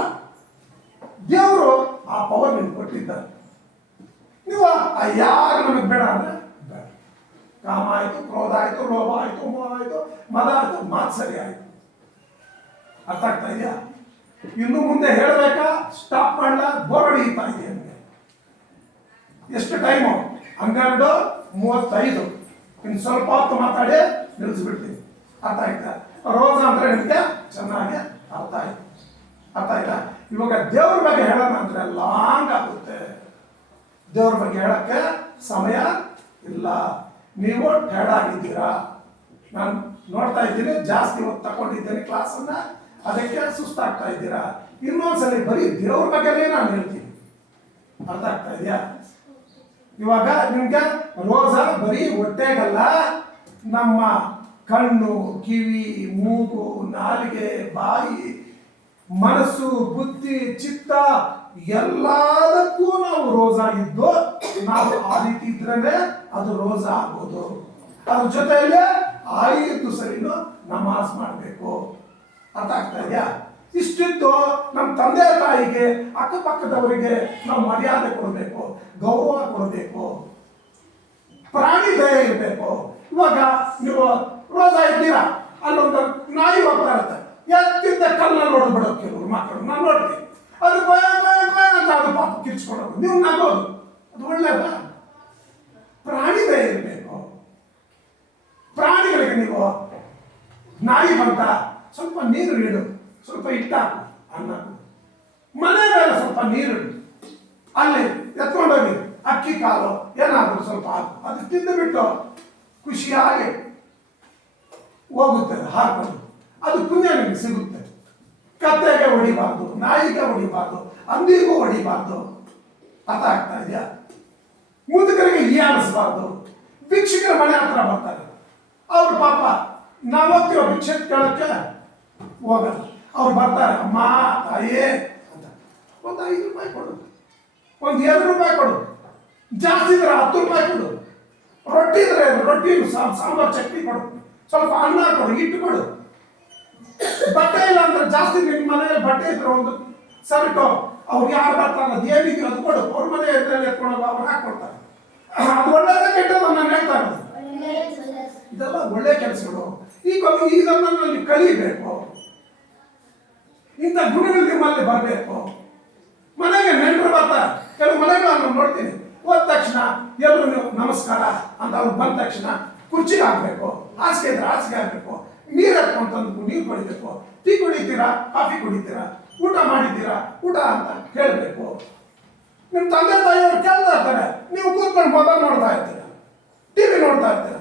ದೇವರು ಆ ಪವರ್ ನಿಮ್ಗೆ ಕೊಟ್ಟಿದ್ದಾರೆ. ನೀವು ಯಾರು ನಮಗೆ ಬೇಡ ಅಂದ್ರೆ ಬೇಡ. ಕಾಮ ಆಯ್ತು, ಕ್ರೋಧ ಆಯ್ತು, ಲೋಭ ಆಯ್ತು, ಮೋಹ ಆಯ್ತು, ಮದ ಆಯ್ತು, ಮಾತ್ಸರ್ಯ ಆಯ್ತು. ಅರ್ಥ ಆಗ್ತಾ ಇದೆಯಾ? ಇನ್ನು ಮುಂದೆ ಹೇಳಬೇಕಾ, ಸ್ಟಾಪ್ ಮಾಡಲ? ಬೋರ್ ಹೊಡಿತಾ ಇದೆ ನಿಮಗೆ. ಎಷ್ಟು ಟೈಮು? 12:35. ಇನ್ನು ಸ್ವಲ್ಪ ಹೊತ್ತು ಮಾತಾಡಿ ನಿಲ್ಲಿಸ್ಬಿಡ್ತೀನಿ. ಅರ್ಥ ಆಯ್ತಾ? ರೋಜ ಅಂದ್ರೆ ನಿಮಗೆ ಚೆನ್ನಾಗಿ ಅರ್ಥ ಆಯ್ತು. ಅರ್ಥ ಆಯ್ತಾ? ಇವಾಗ ದೇವ್ರ ಬಗ್ಗೆ ಹೇಳೋಣ ಅಂದ್ರೆ ಲಾಂಗ್ ಆಗುತ್ತೆ. ದೇವ್ರ ಬಗ್ಗೆ ಹೇಳಕ್ಕೆ ಸಮಯ ಇಲ್ಲ. ನೀವು ಟೈರ್ಡ್ ಆಗಿದ್ದೀರಾ. ನಾನು ನೋಡ್ತಾ ಇದ್ದೀನಿ, ಜಾಸ್ತಿ ಹೊತ್ತು ತಗೊಂಡಿದ್ದೇನೆ ಕ್ಲಾಸನ್ನ, ಅದಕ್ಕೆ ಸುಸ್ತಾಗ್ತಾ ಇದ್ದೀರಾ. ಇನ್ನೊಂದ್ಸಲಿ ಬರೀ ದೇವ್ರ ಬಗ್ಗೆನೇ ನಾನು ಹೇಳ್ತೀನಿ. ಅರ್ಥ ಆಗ್ತಾ ಇದೆಯಾ? ಇವಾಗ ನಿಮ್ಗೆ ರೋಜ ಬರೀ ಹೊಟ್ಟೆಗಲ್ಲ, ನಮ್ಮ ಕಣ್ಣು, ಕಿವಿ, ಮೂಗು, ನಾಲಿಗೆ, ಬಾಯಿ, ಮನಸ್ಸು, ಬುದ್ಧಿ, ಚಿತ್ತ ಎಲ್ಲದಕ್ಕೂ ನಾವು ರೋಜಾ ಇದ್ದು, ನಾವು ಆ ರೀತಿ ಇದ್ರೇನೆ ಅದು ರೋಜಾ ಆಗೋದು. ಅದ್ರ ಜೊತೆಯಲ್ಲಿ 5 ಸರಿನೂ ನಮಾಜ್ ಮಾಡಬೇಕು. ಅರ್ಥ ಆಗ್ತಾ ಇದೆಯಾ? ಇಷ್ಟಿದ್ದು ನಮ್ಮ ತಂದೆ ತಾಯಿಗೆ, ಅಕ್ಕಪಕ್ಕದವರಿಗೆ ನಾವು ಮರ್ಯಾದೆ ಕೊಡಬೇಕು, ಗೌರವ ಕೊಡಬೇಕು, ಪ್ರಾಣಿ ದಯ ಇರಬೇಕು. ಇವಾಗ ನೀವು ರೋಜಾ ಇದ್ದೀರಾ, ಅಲ್ಲೊಂದು ನಾಯಿ ಹೋಗ್ತಾ ಇರುತ್ತೆ, ಎತ್ತಿದ್ದ ಕಲ್ಲ ನೋಡ್ಬಿಡೋದು ಕೆಲವರು ಮಕ್ಕಳು. ನಾನು ನೋಡ್ತೀನಿ, ಅದು ಭಯ ಅಂತ ಅದು ಪಾಪ ಕಿರ್ಚ್ಕೊಡೋದು, ನೀವು ನಗೋದು, ಅದು ಒಳ್ಳೇದ? ಪ್ರಾಣಿ ದಯ ಇರಬೇಕು. ಪ್ರಾಣಿಗಳಿಗೆ ನೀವು ನಾಯಿ ಬಂತ ಸ್ವಲ್ಪ ನೀರು ಇಡು, ಸ್ವಲ್ಪ ಹಿಟ್ಟಾಕು, ಅನ್ನ ಮನೆ ಮೇಲೆ ಸ್ವಲ್ಪ ನೀರಿಡು, ಅಲ್ಲಿ ಎತ್ಕೊಂಡೋಗಿ ಅಕ್ಕಿ ಕಾಲು ಏನಾದರೂ ಸ್ವಲ್ಪ ಹಾಕು, ಅದು ತಿಂದು ಬಿಟ್ಟು ಖುಷಿಯಾಗಿ ಹೋಗುತ್ತೆ ಹಾಕೊಂಡು. ಅದು ಪುಣ್ಯ ನಿಮಗೆ ಸಿಗುತ್ತೆ. ಕತ್ತೆಗೆ ಹೊಡಿಬಾರ್ದು, ನಾಯಿಗೆ ಹೊಡಿಬಾರ್ದು, ಹಂದಿಗೂ ಹೊಡಿಬಾರ್ದು. ಅರ್ಥ ಆಗ್ತಾ ಇದೆಯಾ? ಮುದುಕರಿಗೆ ಹೀಯಾಳಿಸಬಾರ್ದು. ಭಿಕ್ಷುಕರ ಮನೆ ಹತ್ರ ಬರ್ತಾರೆ, ಅವ್ರು ಪಾಪ ನಾವು ಹೋಗ್ತೀವ ಭಿಕ್ಷೆ ಕೇಳಕ್ಕೆ ಹೋಗಲ್ಲ. ಅವ್ರು ಬರ್ತಾರೆ, ಅಮ್ಮ ತಾಯೇ ಅಂತ, ಒಂದು 5 ರೂಪಾಯಿ ಕೊಡು, ಒಂದು 2 ರೂಪಾಯಿ ಕೊಡು, ಜಾಸ್ತಿ ಇದ್ರೆ 10 ರೂಪಾಯಿ ಕೊಡು, ರೊಟ್ಟಿ ಇದ್ರೆ ರೊಟ್ಟಿ ಸಾಂಬಾರ್ ಚಟ್ನಿ ಕೊಡು, ಸ್ವಲ್ಪ ಅನ್ನ ಕೊಡು, ಹಿಟ್ಟು ಕೊಡು. ಬಟ್ಟೆ ಇಲ್ಲ ಅಂದ್ರೆ ಜಾಸ್ತಿ ನಿಮ್ಮ ಮನೆಯಲ್ಲಿ ಬಟ್ಟೆ ಇದ್ರೆ ಒಂದು ಸರ್ಟು ಅವ್ರು ಯಾರು ಬರ್ತಾರಲ್ಲ ಅದು ಏನಿದ್ರು ಅದು ಕೊಡು. ಅವ್ರ ಮನೆ ಎದುರಲ್ಲಿ ಎತ್ಕೊಂಡು ಅವ್ರು ಹಾಕೊಡ್ತಾರೆ. ಅದು ಒಳ್ಳೆಯದ ಕೆಟ್ಟದ ನಾನು ಹೇಳ್ತಾ ಇರೋದು. ಇದೆಲ್ಲ ಒಳ್ಳೆ ಕೆಲಸಗಳು. ಈಗ ಇದನ್ನು ಕಲಿಬೇಕು. ಇಂಥ ಗುಣಗಳು ನಿಮ್ಮಲ್ಲಿ ಬರಬೇಕು. ಮನೆಗೆ ನೆಂಟರು ಬರ್ತಾರೆ, ಕೆಲವು ಮನೆಗಳನ್ನು ನೋಡ್ತೀನಿ, ಹೋದ ತಕ್ಷಣ ಎಲ್ಲರೂ ನೀವು ನಮಸ್ಕಾರ ಅಂತ ಅವ್ರು ಬಂದ ತಕ್ಷಣ ಕುರ್ಚಿಗೆ ಹಾಕಬೇಕು, ಹಾಸಿಗೆ ಇದ್ರೆ ಹಾಸಿಗೆ ಹಾಕಬೇಕು, ನೀರು ಹಾಕೊಂತಂದು ನೀರು ಕುಡಿಬೇಕು, ಟೀ ಕುಡಿತೀರಾ, ಕಾಫಿ ಕುಡಿತೀರಾ, ಊಟ ಮಾಡಿದ್ದೀರಾ, ಊಟ ಅಂತ ಹೇಳಬೇಕು. ನಿಮ್ಮ ತಂದೆ ತಾಯಿಯವರು ಕೇಳ್ತಾ ಇರ್ತಾರೆ, ನೀವು ಕೂತ್ಕೊಂಡು ಮೊಬೈಲ್ ನೋಡ್ತಾ ಇರ್ತೀರ, TV ನೋಡ್ತಾ ಇರ್ತೀರ.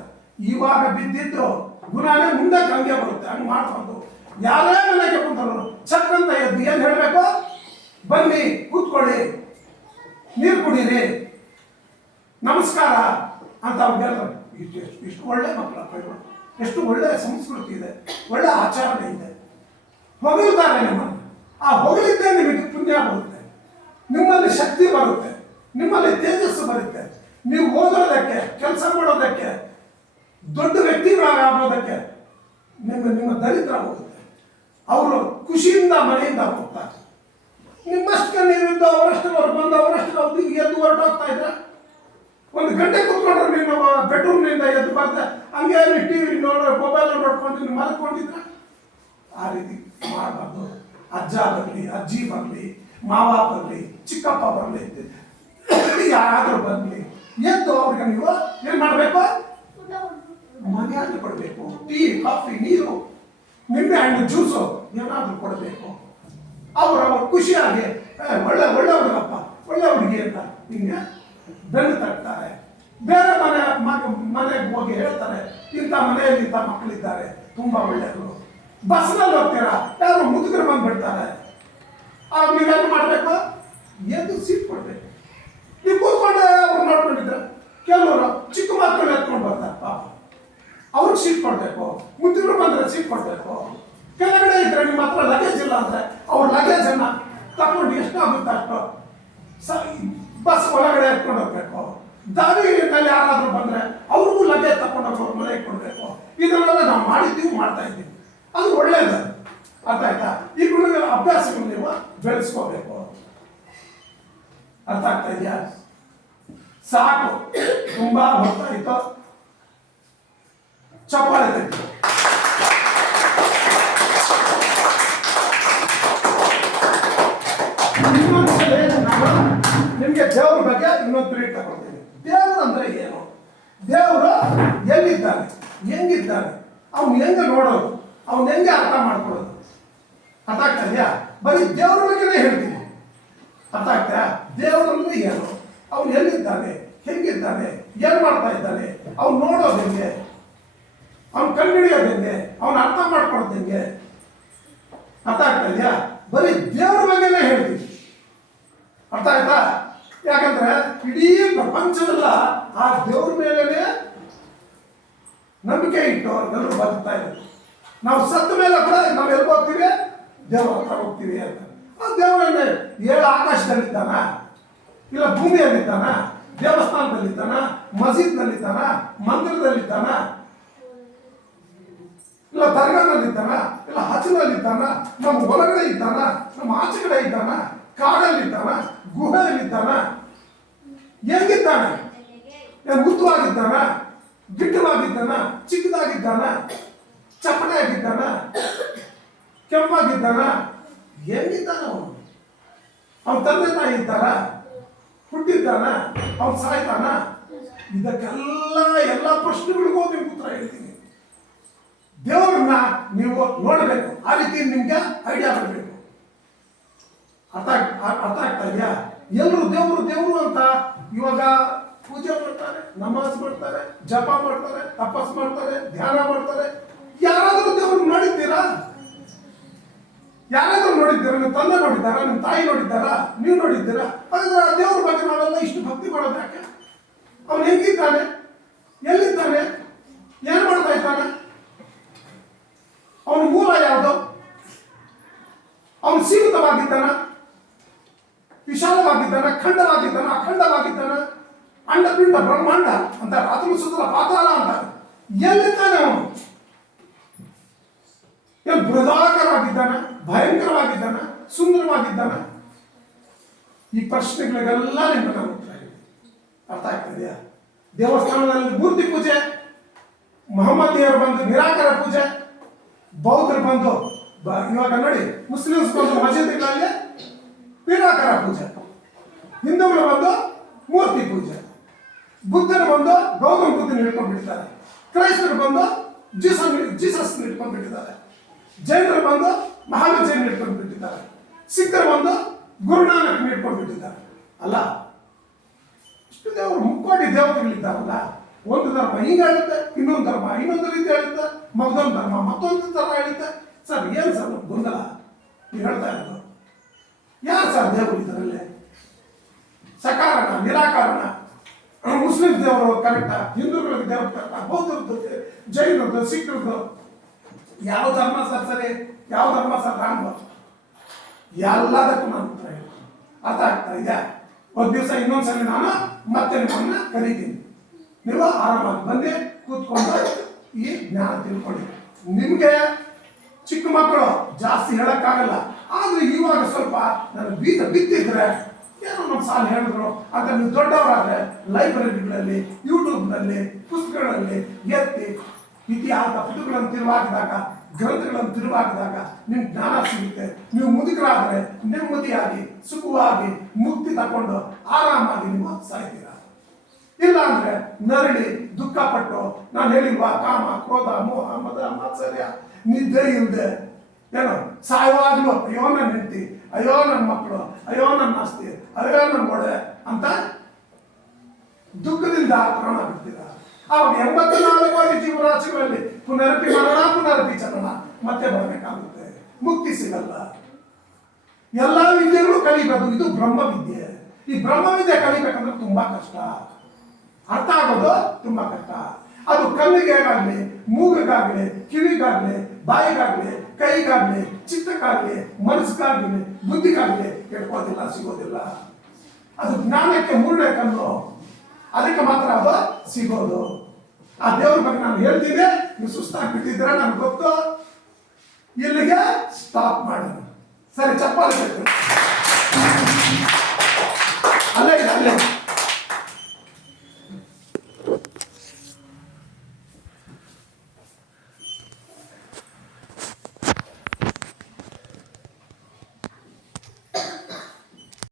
ಇವಾಗ ಬಿದ್ದಿದ್ದು ಗುಣನೇ ಮುಂದೆ ಹಂಗೆ ಬರುತ್ತೆ. ಹಂಗೆ ಮಾಡ್ಬಾರ್ದು. ಯಾರೇ ಮನೆಗೆ ಕುಂತರು ಚಕ್ಕಂತ ಎದ್ದು ಏನು ಹೇಳಬೇಕು, ಬನ್ನಿ ಕೂತ್ಕೊಳ್ಳಿ, ನೀರು ಕುಡೀರಿ, ನಮಸ್ಕಾರ ಅಂತ ಅವ್ರು ಹೇಳ್ತಾರೆ. ಇಷ್ಟು ಒಳ್ಳೆ ಮಕ್ಕಳ, ಎಷ್ಟು ಒಳ್ಳೆಯ ಸಂಸ್ಕೃತಿ ಇದೆ, ಒಳ್ಳೆ ಆಚರಣೆ ಇದೆ. ಹೊಗಳ್ತಾರೆ ನಿಮ್ಮನ್ನು. ಆ ಹೊಗಳಿದ್ದೇ ನಿಮಗೆ ಪುಣ್ಯ ಬರುತ್ತೆ, ನಿಮ್ಮಲ್ಲಿ ಶಕ್ತಿ ಬರುತ್ತೆ, ನಿಮ್ಮಲ್ಲಿ ತೇಜಸ್ಸು ಬರುತ್ತೆ. ನೀವು ಓದೋದಕ್ಕೆ, ಕೆಲಸ ಮಾಡೋದಕ್ಕೆ, ದೊಡ್ಡ ವ್ಯಕ್ತಿಗಳಾಗೋದಕ್ಕೆ ನಿಮ್ಮ ದರಿದ್ರ ಹೋಗುತ್ತೆ. ಅವರು ಖುಷಿಯಿಂದ ಮನೆಯಿಂದ ಹೋಗ್ತಾರೆ. ನಿಮ್ಮಷ್ಟು ನೀವಿದ್ದು ಅವರಷ್ಟು ಅವ್ರು ಬಂದು ಅವರಷ್ಟು ಅವ್ರು ಎದ್ದು ಹೊರಟೋಗ್ತಾ ಇದ್ರೆ 1 ಗಂಟೆ ಕೂತ್ಕೊಂಡ್ರೆ ನೀನು ಬೆಡ್ರೂಮ್ನಿಂದ ಎದ್ದು ಬರ್ದೆ ಹಂಗೆ TV ಮೊಬೈಲ್ ನೋಡ್ಕೊಂಡು ನೀವು ಮಲ್ಕೊಂಡಿದ್ರೆ ಆ ರೀತಿ ಮಾಡಬಾರ್ದು. ಅಜ್ಜ ಬರಲಿ, ಅಜ್ಜಿ ಬರಲಿ, ಮಾವ ಬರಲಿ, ಚಿಕ್ಕಪ್ಪ ಬರಲಿ, ಯಾರಾದರೂ ಬರಲಿ, ಎದ್ದು ಅವ್ರಿಗೆ ನೀವು ಏನು ಮಾಡಬೇಕು, ಮರ್ಯಾದೆ ಕೊಡಬೇಕು. ಟೀ, ಕಾಫಿ, ನೀರು, ನಿಂಬೆ ಹಣ್ಣು, ಜ್ಯೂಸು ಏನಾದರೂ ಕೊಡಬೇಕು. ಅವರು ಖುಷಿಯಾಗಿ ಒಳ್ಳೆ ಹುಡುಗಪ್ಪ, ಒಳ್ಳೆ ಹುಡುಗಿ ಅಂತ ಹಿಂಗೆ ಬೆನ್ನು ತಟ್ತಾರೆ. ಬೇರೆ ಮನೆಗೆ ಹೋಗಿ ಹೇಳ್ತಾರೆ, ಇಂಥ ಮನೆಯಲ್ಲಿ ಇಂಥ ಮಕ್ಕಳಿದ್ದಾರೆ, ತುಂಬಾ ಒಳ್ಳೆಯವರು. ಬಸ್ನಲ್ಲಿ ಹೋಗ್ತೀರಾ, ಯಾರು ಮುದುಕರು ಬಂದ್ಬಿಡ್ತಾರೆ. ಆಗ ನೀವೇನು ಮಾಡಬೇಕು? ಎದ್ದು ಸೀಟ್ ಕೊಡ್ಬೇಕು. ನೀವು ಕೂತ್ಕೊಂಡೆ ಅವ್ರು ನೋಡ್ಕೊಂಡಿದ್ರೆ ಕೆಲವರು ಚಿಕ್ಕ ಮಕ್ಕಳು ಎತ್ಕೊಂಡು ಬರ್ತಾರೆ, ಪಾಪ ಅವ್ರಿಗೆ ಸೀಟ್ ಕೊಡ್ಬೇಕು. ಮುದುಕರು ಬಂದ್ರೆ ಸೀಟ್ ಕೊಡ್ಬೇಕು. ಕೆಳಗಡೆ ಇದ್ರೆ ನಿಮ್ಮ ಹತ್ರ ಲಗೇಜ್ ಇಲ್ಲ ಅಂದ್ರೆ ಅವ್ರ ಲಗೇಜ್ ಅನ್ನ ತಗೊಂಡು ಎಷ್ಟಾಗುತ್ತೆ ಅಷ್ಟು ಬಸ್ ಒಳಗಡೆ ಎತ್ಕೊಂಡು ಹೋಗ್ಬೇಕು. ದಾರಿನಲ್ಲಿ ಯಾರಾದ್ರೂ ಬಂದ್ರೆ ಅವ್ರಿಗೂ ಲಗೇಜ್ ತಗೊಂಡೋಗಿ ಅವ್ರ ಮನೆಗೆ ಕೊಡ್ಬೇಕು. ಇದನ್ನೆಲ್ಲ ನಾವು ಮಾಡಿದ್ದೀವಿ, ಮಾಡ್ತಾ ಇದ್ದೀವಿ. ಅದು ಒಳ್ಳೇದು. ಅರ್ಥ ಆಯ್ತಾ? ಈ ಗುಣಗಳ ಅಭ್ಯಾಸಗಳು ನೀವು ಬೆಳೆಸ್ಕೋಬೇಕು. ಅರ್ಥ ಆಗ್ತಾ ಇದೆಯಾ? ಸಾಕು, ತುಂಬಾ ಹೊತ್ತಾಯ್ತು. ಚಪ್ಪಾಳೆ ತೆಗೆದು ಇನ್ನೊಂದ್ಸಲ ನಾನು ನಿಮ್ಗೆ ದೇವ್ರ ಬಗ್ಗೆ ಇನ್ನೊಂದು ಬ್ರೀಡ್ ತಗೊಳ್ತೀನಿ. ದೇವರು ಅಂದ್ರೆ ಏನು? ದೇವರು ಎಲ್ಲಿದ್ದಾನೆ, ಹೆಂಗಿದ್ದಾನೆ, ಅವ್ನು ಹೆಂಗೆ ನೋಡೋದು, ಅವ್ನು ಹೆಂಗೆ ಅರ್ಥ ಮಾಡ್ಕೊಳ್ಳೋದು. ಅರ್ಥ ಆಗ್ತಾ ಇದೆಯಾ? ಬರೀ ದೇವ್ರ ಬಗ್ಗೆನೇ ಹೇಳ್ತೀನಿ. ಅರ್ಥ ಆಗ್ತಾ? ದೇವರು ಅಂದ್ರೆ ಏನು, ಅವ್ನು ಎಲ್ಲಿದ್ದಾನೆ, ಹೆಂಗಿದ್ದಾನೆ, ಏನ್ ಮಾಡ್ತಾ ಇದ್ದಾನೆ, ಅವ್ನು ನೋಡೋದು ಹೆಂಗೆ, ಅವ್ನು ಕಂಡುಹಿಡಿಯೋದು ಹೆಂಗೆ, ಅವ್ನು ಅರ್ಥ ಮಾಡ್ಕೊಳ್ಳೋದು ಹೆಂಗೆ. ಅರ್ಥ ಆಗ್ತಾ ಇದೆಯಾ? ಬರೀ ದೇವ್ರ ಬಗ್ಗೆನೇ ಹೇಳ್ತೀನಿ. ಅರ್ಥ ಆಯ್ತಾ? ಯಾಕಂದ್ರೆ ಇಡೀ ಪ್ರಪಂಚವೆಲ್ಲ ಆ ದೇವ್ರ ಮೇಲೇನೆ ನಂಬಿಕೆ ಇಟ್ಟು ಎಲ್ಲರೂ ಬದುಕ್ತಾ ಇದ್ದಾರೆ. ನಾವು ಸತ್ತ ಮೇಲೆ ಕೂಡ ನಾವು ಎಲ್ಲಿ ಹೋಗ್ತೀವಿ? ದೇವ್ರ ಹತ್ರ ಹೋಗ್ತೀವಿ ಅಂತ. ಆ ದೇವರನ್ನೇ ಏಳು ಆಕಾಶದಲ್ಲಿದ್ದಾನ, ಇಲ್ಲ ಭೂಮಿಯಲ್ಲಿದ್ದಾನ, ದೇವಸ್ಥಾನದಲ್ಲಿದ್ದಾನ, ಮಸೀದ್ನಲ್ಲಿದ್ದಾನ, ಮಂದಿರದಲ್ಲಿದ್ದಾನ, ಇಲ್ಲ ದರ್ಗಾನಲ್ಲಿದ್ದಾನ, ಇಲ್ಲ ಹಚ್ಚಿನಲ್ಲಿದ್ದಾನ, ನಮ್ಮ ಒಳಗಡೆ ಇದ್ದಾನ, ನಮ್ಮ ಆಚೆ ಕಡೆ ಇದ್ದಾನ, ಕಾಡಲ್ಲಿದ್ದಾನ, ಗುಹೆಯಲ್ಲಿದ್ದಾನ, ಹೆಂಗಿದ್ದಾನೆ? ಉದ್ದವಾಗಿದ್ದಾನ, ಗಿಡ್ಡವಾಗಿದ್ದಾನ, ಚಿಕ್ಕದಾಗಿದ್ದಾನ, ಚಪ್ಪಟೆ ಆಗಿದ್ದಾನ, ಕೆಂಪಾಗಿದ್ದಾನ, ಹೆಂಗಿದ್ದಾನ? ಅವನು ಅವನ ತಂದೆ ತಾಯಿ ಇದ್ದಾರ, ಹುಟ್ಟಿದ್ದಾನ, ಅವನು ಸಾಯ್ತಾನ? ಇದಕ್ಕೆಲ್ಲ ಎಲ್ಲ ಪ್ರಶ್ನೆಗಳಿಗೂ ನೀವು ಉತ್ತರ ಹೇಳ್ತೀನಿ. ದೇವರನ್ನ ನೀವು ನೋಡಬೇಕು. ಆ ರೀತಿ ನಿಮ್ಗೆ ಐಡಿಯಾ ಬರಬೇಕು. ಅರ್ಥ ಆಗ್ತಾ ಇದೆಯಾ? ಎಲ್ಲರೂ ದೇವರು ದೇವರು ಅಂತ ಇವಾಗ ಪೂಜೆ ಮಾಡ್ತಾರೆ, ನಮಾಜ್ ಮಾಡ್ತಾರೆ, ಜಪ ಮಾಡ್ತಾರೆ, ತಪಸ್ ಮಾಡ್ತಾರೆ, ಧ್ಯಾನ ಮಾಡ್ತಾರೆ. ಯಾರಾದರೂ ದೇವ್ರು ನೋಡಿದ್ದೀರಾ? ಯಾರಾದರೂ ನೋಡಿದ್ದೀರಾ? ನಿಮ್ಮ ತಂದೆ ನೋಡಿದ್ದಾರಾ? ನಿಮ್ಮ ತಾಯಿ ನೋಡಿದ್ದಾರಾ? ನೀವು ನೋಡಿದ್ದೀರಾ? ಹಾಗಾದ್ರೆ ಆ ದೇವ್ರ ಬಗ್ಗೆ ನಾವೆಲ್ಲ ಇಷ್ಟು ಭಕ್ತಿ ಮಾಡೋದು ಯಾಕೆ? ಅವನು ಹೆಂಗಿದ್ದಾನೆ, ಎಲ್ಲಿದ್ದಾನೆ, ಏನ್ ಮಾಡ್ತಾ ಇದ್ದಾನೆ, ಅವನ ಮೂಲ ಯಾವುದು, ಅವನು ಸೀಮಿತವಾಗಿದ್ದಾನ, ವಿಶಾಲವಾಗಿದ್ದಾನ, ಖಂಡವಾಗಿದ್ದಾನ, ಅಖಂಡವಾಗಿದ್ದಾನ, ಅಂಡಪಿಂಡ ಬ್ರಹ್ಮಾಂಡ ಅಂತ, ರಾತ್ರಿ ಸುತ್ತಲ ಪಾತಾಳ ಅಂತ, ಎಲ್ಲಿದ್ದಾನೆ ಅವನು? ಏನು ಬೃಹದಾಕಾರವಾಗಿದ್ದಾನ, ಭಯಂಕರವಾಗಿದ್ದಾನ, ಸುಂದರವಾಗಿದ್ದಾನ? ಈ ಪ್ರಶ್ನೆಗಳಿಗೆಲ್ಲ ನಿಮಗೆ ನಾನು ಉತ್ತರ ಇದೆ. ಅರ್ಥ ಆಗ್ತಾ ಇದೆಯಾ? ದೇವಸ್ಥಾನದಲ್ಲಿ ಮೂರ್ತಿ ಪೂಜೆ, ಮಹಮ್ಮದಿಯರು ಬಂದು ನಿರಾಕಾರ ಪೂಜೆ, ಬೌದ್ಧರು ಬಂದು ಇವಾಗ ನೋಡಿ ಮುಸ್ಲಿಮ್ಸ್ ಬಂದು ಮಸೀದಿಗಳಲ್ಲಿ ನಿರಾಕಾರ ಪೂಜೆ, ಹಿಂದೂಗಳು ಬಂದು ಮೂರ್ತಿ ಪೂಜೆ, ಬುದ್ಧರು ಬಂದು ಗೌತಮ ಬುದ್ಧನ ಹಿಡ್ಕೊಂಡ್ಬಿಟ್ಟಿದ್ದಾರೆ, ಕ್ರೈಸ್ತರು ಬಂದು ಜೀಸಸ್ ಹಿಡ್ಕೊಂಡ್ಬಿಟ್ಟಿದ್ದಾರೆ, ಜೈನರು ಬಂದು ಮಹಾವೀರ್ ಜೈನ್ ಹಿಡ್ಕೊಂಡ್ಬಿಟ್ಟಿದ್ದಾರೆ, ಸಿಖ್ಖರು ಬಂದು ಗುರುನಾನಕ್ ಹಿಡ್ಕೊಂಡ್ಬಿಟ್ಟಿದ್ದಾರೆ. ಅಲ್ಲ, ಇಷ್ಟು ದೇವರು ಮುಕ್ಕೋಟಿ ದೇವತೆಗಳಿದ್ದಾರಲ್ಲ. ಒಂದು ಧರ್ಮ ಹಿಂಗೆ ಹೇಳುತ್ತೆ, ಇನ್ನೊಂದು ಧರ್ಮ ಇನ್ನೊಂದು ರೀತಿ ಹೇಳುತ್ತೆ, ಮತ್ತೊಂದು ಧರ್ಮ ಮತ್ತೊಂದು ಥರ ಹೇಳುತ್ತೆ. ಸರ್ ಏನು ಸರ್ ಗೊಂದಲ ನೀವು ಹೇಳ್ತಾ ಇರೋದು? ಯಾರು ಸರ್ ದೇವರು ಇದರಲ್ಲೇ? ಸಕಾರಣ, ನಿರಾಕಾರಣ, ಮುಸ್ಲಿಂ ದೇವರು ಕರೆಕ್ಟಾ, ಹಿಂದೂಗಳಿಗೆ ದೇವರು ಕರೆಕ್ಟಾ, ಬೌದ್ಧರದ್ದು, ಜೈನರದ್ದು, ಸಿಖ್ರದ್ದು? ಯಾವ ಧರ್ಮ ಸರ್ ಸರಿ, ಯಾವ ಧರ್ಮ ಸರ್ ರಾಂಗ್? ಎಲ್ಲದಕ್ಕೂ ನಾನು ಉತ್ತರ ಹೇಳ್ತೀನಿ. ಅರ್ಥ ಆಗ್ತಾ ಇದೆ? ಒಂದು ದಿವಸ ಇನ್ನೊಂದ್ಸಲ ನಾನು ಮತ್ತೆ ನಿಮ್ಮನ್ನ ಕರೀತೀನಿ. ನೀವು ಆರಾಮಾಗಿ ಬಂದು ಕೂತ್ಕೊಂಡು ಈ ಜ್ಞಾನ ತಿಳ್ಕೊಳ್ಳಿ. ನಿಮಗೆ ಚಿಕ್ಕ ಮಕ್ಕಳು ಜಾಸ್ತಿ ಹೇಳಕ್ಕಾಗಲ್ಲ, ಆದ್ರೆ ಇವಾಗ ಸ್ವಲ್ಪ ನನ್ನ ಬೀಜ ಬಿತ್ತಿದ್ರೆ ಏನೋ ನಮ್ಮ ಸಾಲ ಹೇಳಿದ್ರು ಅಂತ ನೀವು ದೊಡ್ಡವರಾದ್ರೆ ಲೈಬ್ರರಿಗಳಲ್ಲಿ, ಯೂಟ್ಯೂಬ್ನಲ್ಲಿ, ಪುಸ್ತಕಗಳಲ್ಲಿ ಎತ್ತಿ ಇತಿಹಾಸ ಪುಸ್ತಕಗಳನ್ನು ತಿರುವಾಕಿದಾಗ, ಗ್ರಂಥಗಳನ್ನು ತಿರುವಾಕಿದಾಗ ನಿಮ್ಗೆ ಜ್ಞಾನ ಸಿಗುತ್ತೆ. ನೀವು ಮುದುಕರಾದರೆ ನೆಮ್ಮದಿಯಾಗಿ ಸುಖವಾಗಿ ಮುಕ್ತಿ ತಗೊಂಡು ಆರಾಮಾಗಿ ನೀವು ಸಾಯ್ತೀರ. ಇಲ್ಲ ಅಂದ್ರೆ ನರಳಿ ದುಃಖಪಟ್ಟು, ನಾನು ಹೇಳಿಲ್ವಾ, ಕಾಮ ಕ್ರೋಧ ಮೋಹ ಮದ ಮಾತ್ಸರ್ಯ ನಿದ್ದೆ ಇಲ್ಲದೆ ಏನು ಸಾಯುವಾಗ್ಲೂ ಅಯ್ಯೋ ನನ್ನ ಹೆಂಡತಿ, ಅಯ್ಯೋ ನನ್ನ ಮಕ್ಕಳು, ಅಯ್ಯೋ ನನ್ನ ಆಸ್ತಿ, ಅಯ್ಯೋ ನನ್ನ ಒಡೆ ಅಂತ ದುಃಖದಿಂದ ಪ್ರಾಣ ಬಿಡ್ತೀರ. ಅವಾಗ 84 ಕೋಟಿ ಜೀವರಾಶಿಗಳಲ್ಲಿ ಪುನರಪಿ ಮರಣ ಪುನರಪಿ ಜನನ ಮತ್ತೆ ಬರಬೇಕಾಗುತ್ತೆ, ಮುಕ್ತಿ ಸಿಗಲ್ಲ. ಎಲ್ಲಾ ವಿದ್ಯೆಗಳು ಕಲಿಬೇಕು, ಇದು ಬ್ರಹ್ಮವಿದ್ಯೆ. ಈ ಬ್ರಹ್ಮವಿದ್ಯೆ ಕಲಿಬೇಕಂದ್ರೆ ತುಂಬಾ ಕಷ್ಟ, ಅರ್ಥ ಆಗೋದು ತುಂಬಾ ಕಷ್ಟ. ಅದು ಕಣ್ಣಿಗಾಗ್ಲಿ, ಮೂಗಿಗಾಗ್ಲಿ, ಕಿವಿಗಾಗ್ಲಿ, ಬಾಯಿಗಾಗ್ಲಿ, ಕೈಗಾಗ್ಲಿ, ಚಿತ್ತಕ್ಕಾಗ್ಲಿ, ಮನಸ್ಸಿಗಾಗ್ಲಿ, ಬುದ್ಧಿಗಾಗ್ಲಿ ಕೆಡ್ಕೋದಿಲ್ಲ, ಸಿಗೋದಿಲ್ಲ. ಅದು ಜ್ಞಾನಕ್ಕೆ ಮೂರನೇ ಕಣ್ಣು, ಅದಕ್ಕೆ ಮಾತ್ರ ಅದು ಸಿಗೋದು. ಆ ದೇವ್ರ ಬಗ್ಗೆ ನಾನು ಹೇಳ್ತೀನಿ, ನೀವು ಸುಸ್ತಾಗ್ಬಿಟ್ಟಿದ್ರೆ ನನಗೆ ಗೊತ್ತು. ಇಲ್ಲಿಗೆ ಸ್ಟಾಪ್ ಮಾಡೋಣ. ಸರಿ, ಚಪ್ಪಾಳೆ ಬೇಕು.